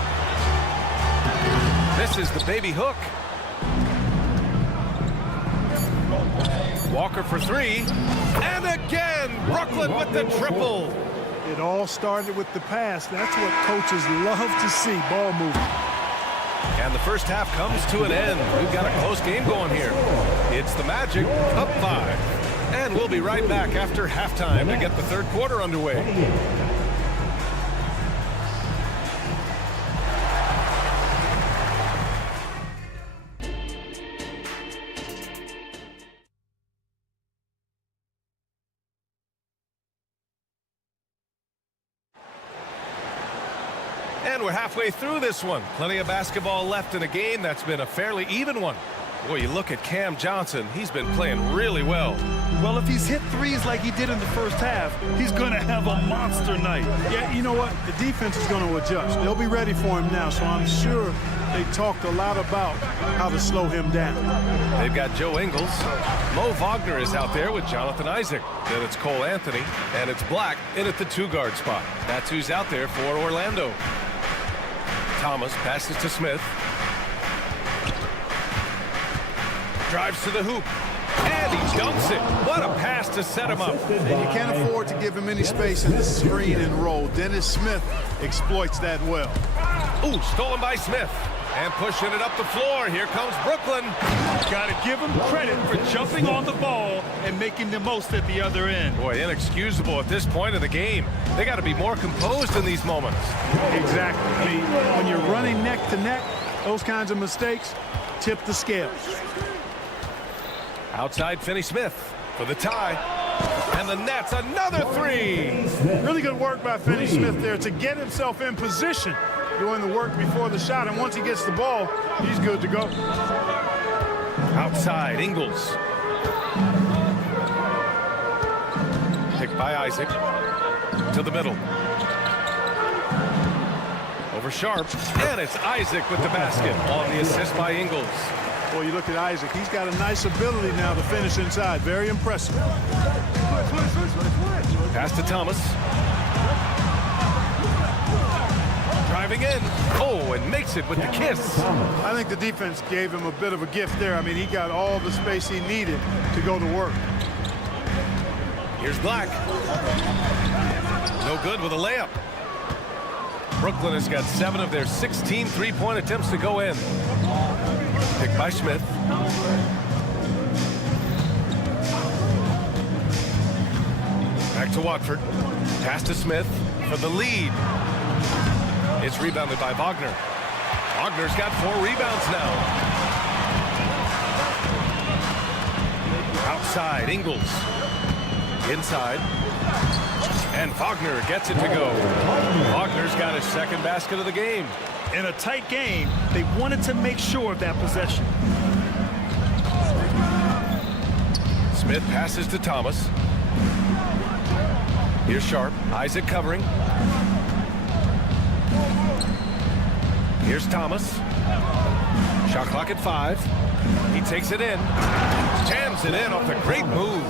This is the baby hook. Walker for 3. And again, Brooklyn with the triple. It all started with the pass. That's what coaches love to see, ball movement. And the first half comes to an end. We've got a close game going here. It's the Magic up 5. And we'll be right back after halftime to get the third quarter underway. And we're halfway through this one. Plenty of basketball left in a game that's been a fairly even one. Boy, you look at Cam Johnson. He's been playing really well. Well, if he's hit threes like he did in the first half, he's going to have a monster night. Yeah, you know what? The defense is going to adjust. They'll be ready for him now, so I'm sure they talked a lot about how to slow him down. They've got Joe Ingles. Mo Wagner is out there with Jonathan Isaac. Then it's Cole Anthony, and it's Black in at the 2-guard spot. That's who's out there for Orlando. Thomas passes to Smith. Drives to the hoop. And he dunks it. What a pass to set him up. And you can't afford to give him any space in the screen and roll. Dennis Smith exploits that well. Ooh, stolen by Smith. And pushing it up the floor. Here comes Brooklyn. Got to give him credit for jumping on the ball and making the most at the other end. Boy, inexcusable at this point of the game. They got to be more composed in these moments. Exactly. I mean, when you're running neck to neck, those kinds of mistakes tip the scales. Outside Finney-Smith for the tie. And the Nets, another 3. Really good work by Finney-Smith there to get himself in position, doing the work before the shot. And once he gets the ball, he's good to go. Outside, Ingles. Picked by Isaac. To the middle. Over Sharp. And it's Isaac with the basket on the assist by Ingles. Boy, you look at Isaac. He's got a nice ability now to finish inside. Very impressive. Pass to Thomas. Driving in. Oh, and makes it with the kiss. I think the defense gave him a bit of a gift there. I mean, he got all the space he needed to go to work. Here's Black. No good with a layup. Brooklyn has got 7 of their 16 three-point attempts to go in. Picked by Smith. Back to Watford. Pass to Smith for the lead. It's rebounded by Wagner. Wagner's got 4 rebounds now. Outside, Ingles. Inside. And Wagner gets it to go. Wagner's got his second basket of the game. In a tight game, they wanted to make sure of that possession. Smith passes to Thomas. Here's Sharp. Isaac covering. Here's Thomas. Shot clock at 5. He takes it in. Jams it in off a great move.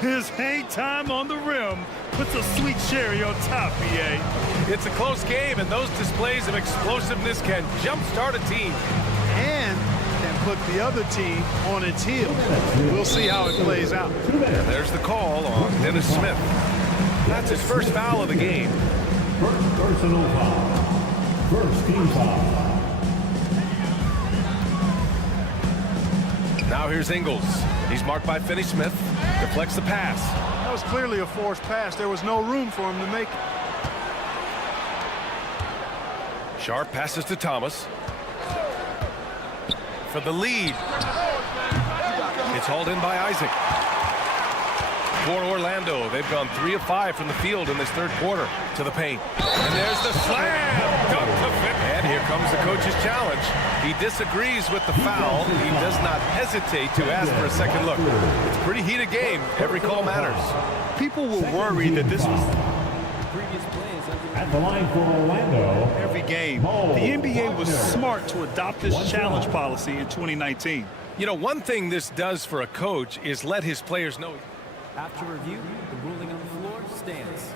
His hang time on the rim puts a sweet cherry on top, BA. It's a close game, and those displays of explosiveness can jumpstart a team. And can put the other team on its heels. We'll see how it plays out. And there's the call on Dennis Smith. That's his first foul of the game. First personal foul. First team foul. Now here's Ingles. He's marked by Finney Smith. Deflects the pass. That was clearly a forced pass. There was no room for him to make it. Sharp passes to Thomas. For the lead. It's hauled in by Isaac. For Orlando, they've gone 3 of 5 from the field in this third quarter. To the paint. And there's the slam. Dunk to Finney. And here comes the coach's challenge. He disagrees with the foul. He does not hesitate to ask for a second look. It's a pretty heated game. Every call matters. People were worried that this was At the line for Orlando. every game. The NBA was smart to adopt this challenge policy in 2019. You know, one thing this does for a coach is let his players know. After review, the ruling on the floor stands.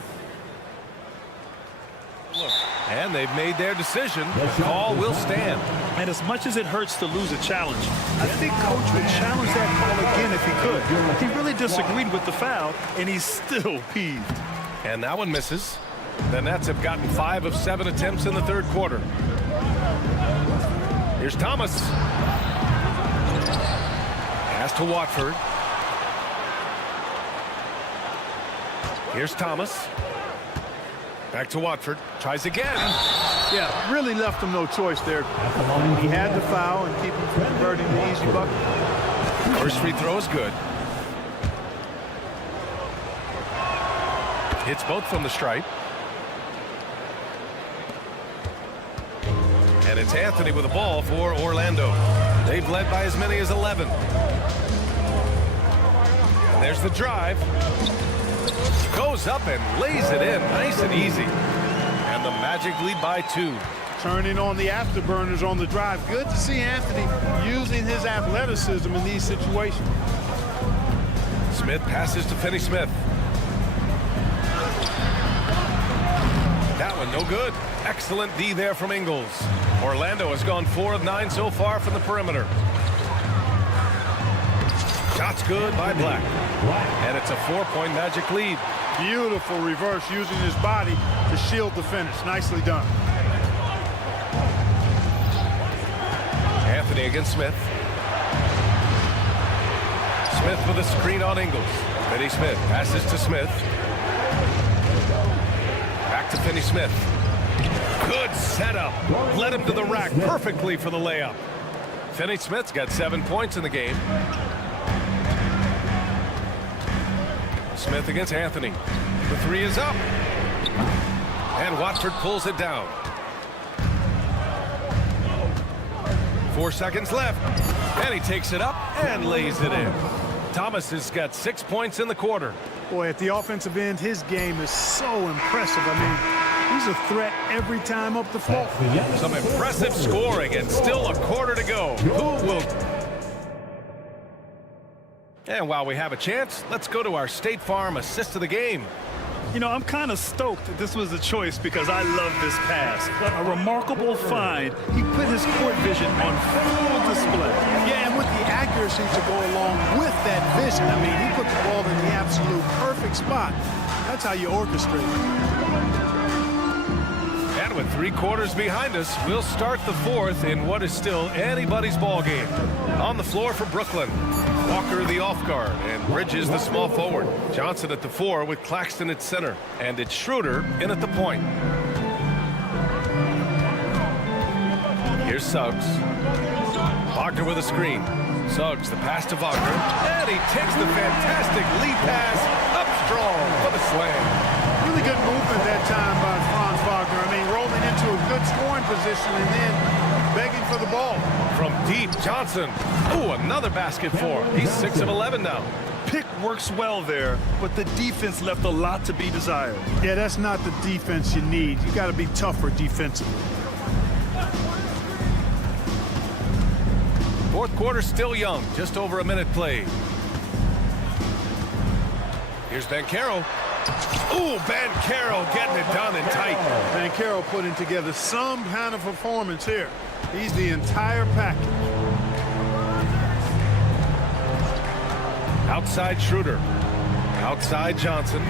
And they've made their decision. The call will stand. And as much as it hurts to lose a challenge, I think Coach would challenge that call again if he could. He really disagreed with the foul, and he's still peeved. And that one misses. The Nets have gotten 5 of 7 attempts in the third quarter. Here's Thomas. Pass to Watford. Here's Thomas. Back to Watford. Tries again. Yeah, really left him no choice there. He had the foul and keep him from converting the easy bucket. First free throw is good. Hits both from the stripe. And it's Anthony with the ball for Orlando. They've led by as many as 11. And there's the drive. Goes up and lays it in nice and easy. And the Magic lead by 2. Turning on the afterburners on the drive. Good to see Anthony using his athleticism in these situations. Smith passes to Finney Smith. That one no good. Excellent D there from Ingles. Orlando has gone 4 of 9 so far from the perimeter. Shots good by Black. And it's a 4-point Magic lead. Beautiful reverse using his body to shield the finish. Nicely done. Anthony against Smith. Smith with a screen on Ingles. Finney Smith passes to Smith. Back to Finney Smith. Good setup. Led him to the rack perfectly for the layup. Finney Smith's got 7 points in the game. Smith against Anthony. The 3 is up. And Watford pulls it down. 4 seconds left. And he takes it up and lays it in. Thomas has got 6 points in the quarter. Boy, at the offensive end, his game is so impressive. I mean, he's a threat every time up the floor. Some impressive scoring and still a quarter to go. Who will... And while we have a chance, let's go to our State Farm assist of the game. You know, I'm kind of stoked that this was a choice because I love this pass. A remarkable find. He put his court vision on full display. Yeah, and with the accuracy to go along with that vision. I mean, he put the ball in the absolute perfect spot. That's how you orchestrate it. And with 3 quarters behind us, we'll start the 4th in what is still anybody's ball game. On the floor for Brooklyn, Walker the off guard, and Bridges the small forward. Johnson at the 4 with Claxton at center, and it's Schroeder in at the point. Here's Suggs. Wagner with a screen. Suggs, the pass to Wagner, and he takes the fantastic lead pass up strong for the slam. Really good movement that time by Franz Wagner. I mean, rolling into a good scoring position and then begging for the ball. From deep, Johnson. Ooh, another basket for him. He's 6 of 11 now. Pick works well there, but the defense left a lot to be desired. Yeah, that's not the defense you need. You got to be tougher defensively. Fourth quarter still young, just over a minute played. Here's Banchero. Ooh, Banchero getting it done and tight. Banchero putting together some kind of performance here. He's the entire package. Outside Schroeder. Outside Johnson.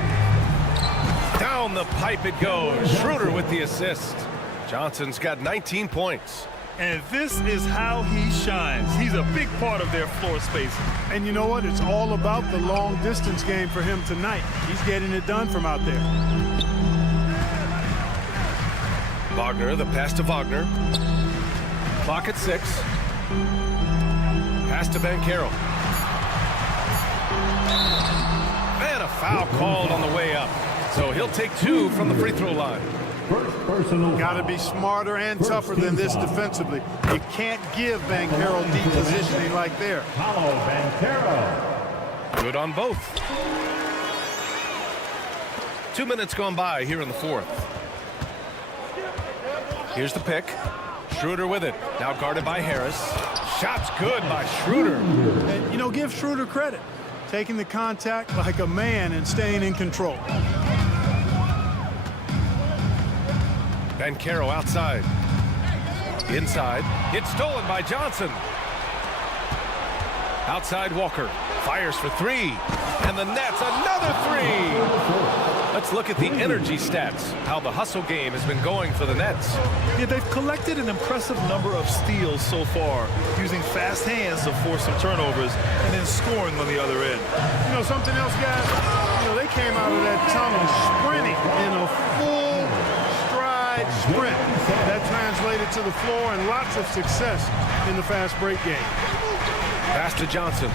Down the pipe it goes. Schroeder with the assist. Johnson's got 19 points. And this is how he shines. He's a big part of their floor spacing. And you know what? It's all about the long distance game for him tonight. He's getting it done from out there. Wagner, the pass to Wagner. Clock at 6. Pass to Banchero. And a foul called on the way up. So he'll take 2 from the free throw line. Got to be smarter and tougher than this defensively. You can't give Banchero deep positioning like there. Paulo Banchero. Good on both. 2 minutes gone by here in the fourth. Here's the pick. Schroeder with it. Now guarded by Harris. Shot's good by Schroeder. And, you know, give Schroeder credit. Taking the contact like a man and staying in control. Banchero outside. Inside. It's stolen by Johnson. Outside Walker. Fires for 3. And the Nets, another 3. Let's look at the energy stats. How the hustle game has been going for the Nets. Yeah, they've collected an impressive number of steals so far, using fast hands to force some turnovers and then scoring on the other end. You know, something else, guys? You know, they came out of that tunnel sprinting in a full stride sprint. That translated to the floor and lots of success in the fast break game. Pass to Johnson.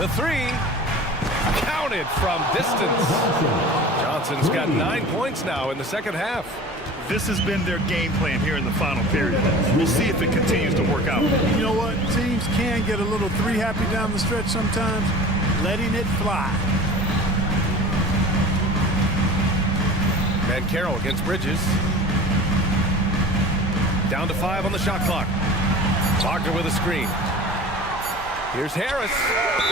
The 3. Counted from distance. Johnson's got 9 points now in the second half. This has been their game plan here in the final period. We'll see if it continues to work out. You know what? Teams can get a little 3 happy down the stretch sometimes. Letting it fly. Banchero against Bridges. Down to 5 on the shot clock. Wagner with a screen. Here's Harris.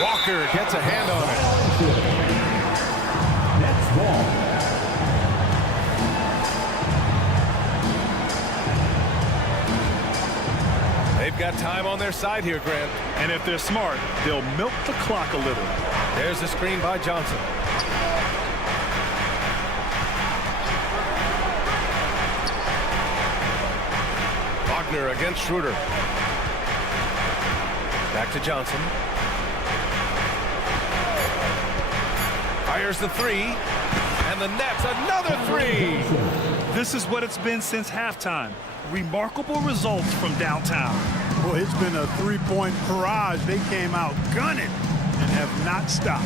Walker gets a hand on it. Nets ball. They've got time on their side here, Grant. And if they're smart, they'll milk the clock a little. There's the screen by Johnson. Wagner against Schroeder. Back to Johnson. Fires the 3. And the Nets, another 3. This is what it's been since halftime. Remarkable results from downtown. Boy, it's been a 3-point barrage. They came out gunning and have not stopped.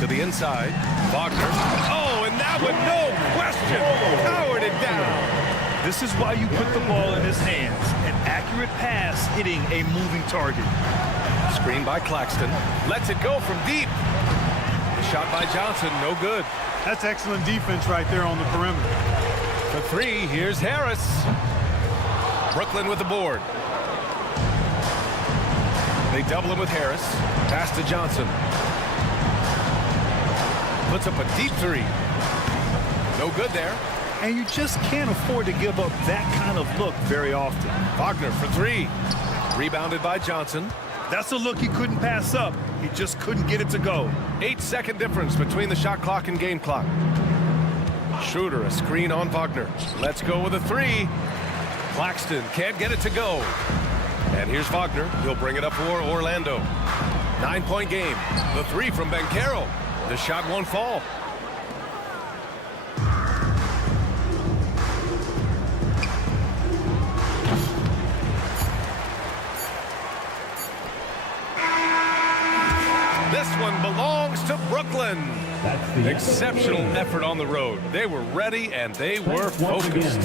To the inside. Wagner. Oh, and that one, no question, powered it down. This is why you put the ball in his hands. An accurate pass hitting a moving target. Screen by Claxton. Lets it go from deep. The shot by Johnson, no good. That's excellent defense right there on the perimeter. For 3, here's Harris. Brooklyn with the board. They double him with Harris. Pass to Johnson. Puts up a deep 3. No good there. And you just can't afford to give up that kind of look very often. Wagner for 3. Rebounded by Johnson. That's a look he couldn't pass up. He just couldn't get it to go. 8-second difference between the shot clock and game clock. Schroeder, a screen on Wagner. Let's go with a 3. Claxton can't get it to go. And here's Wagner. He'll bring it up for Orlando. 9-point game. The three from Banchero. The shot won't fall. This one belongs to Brooklyn. Exceptional effort on the road. They were ready and they were focused.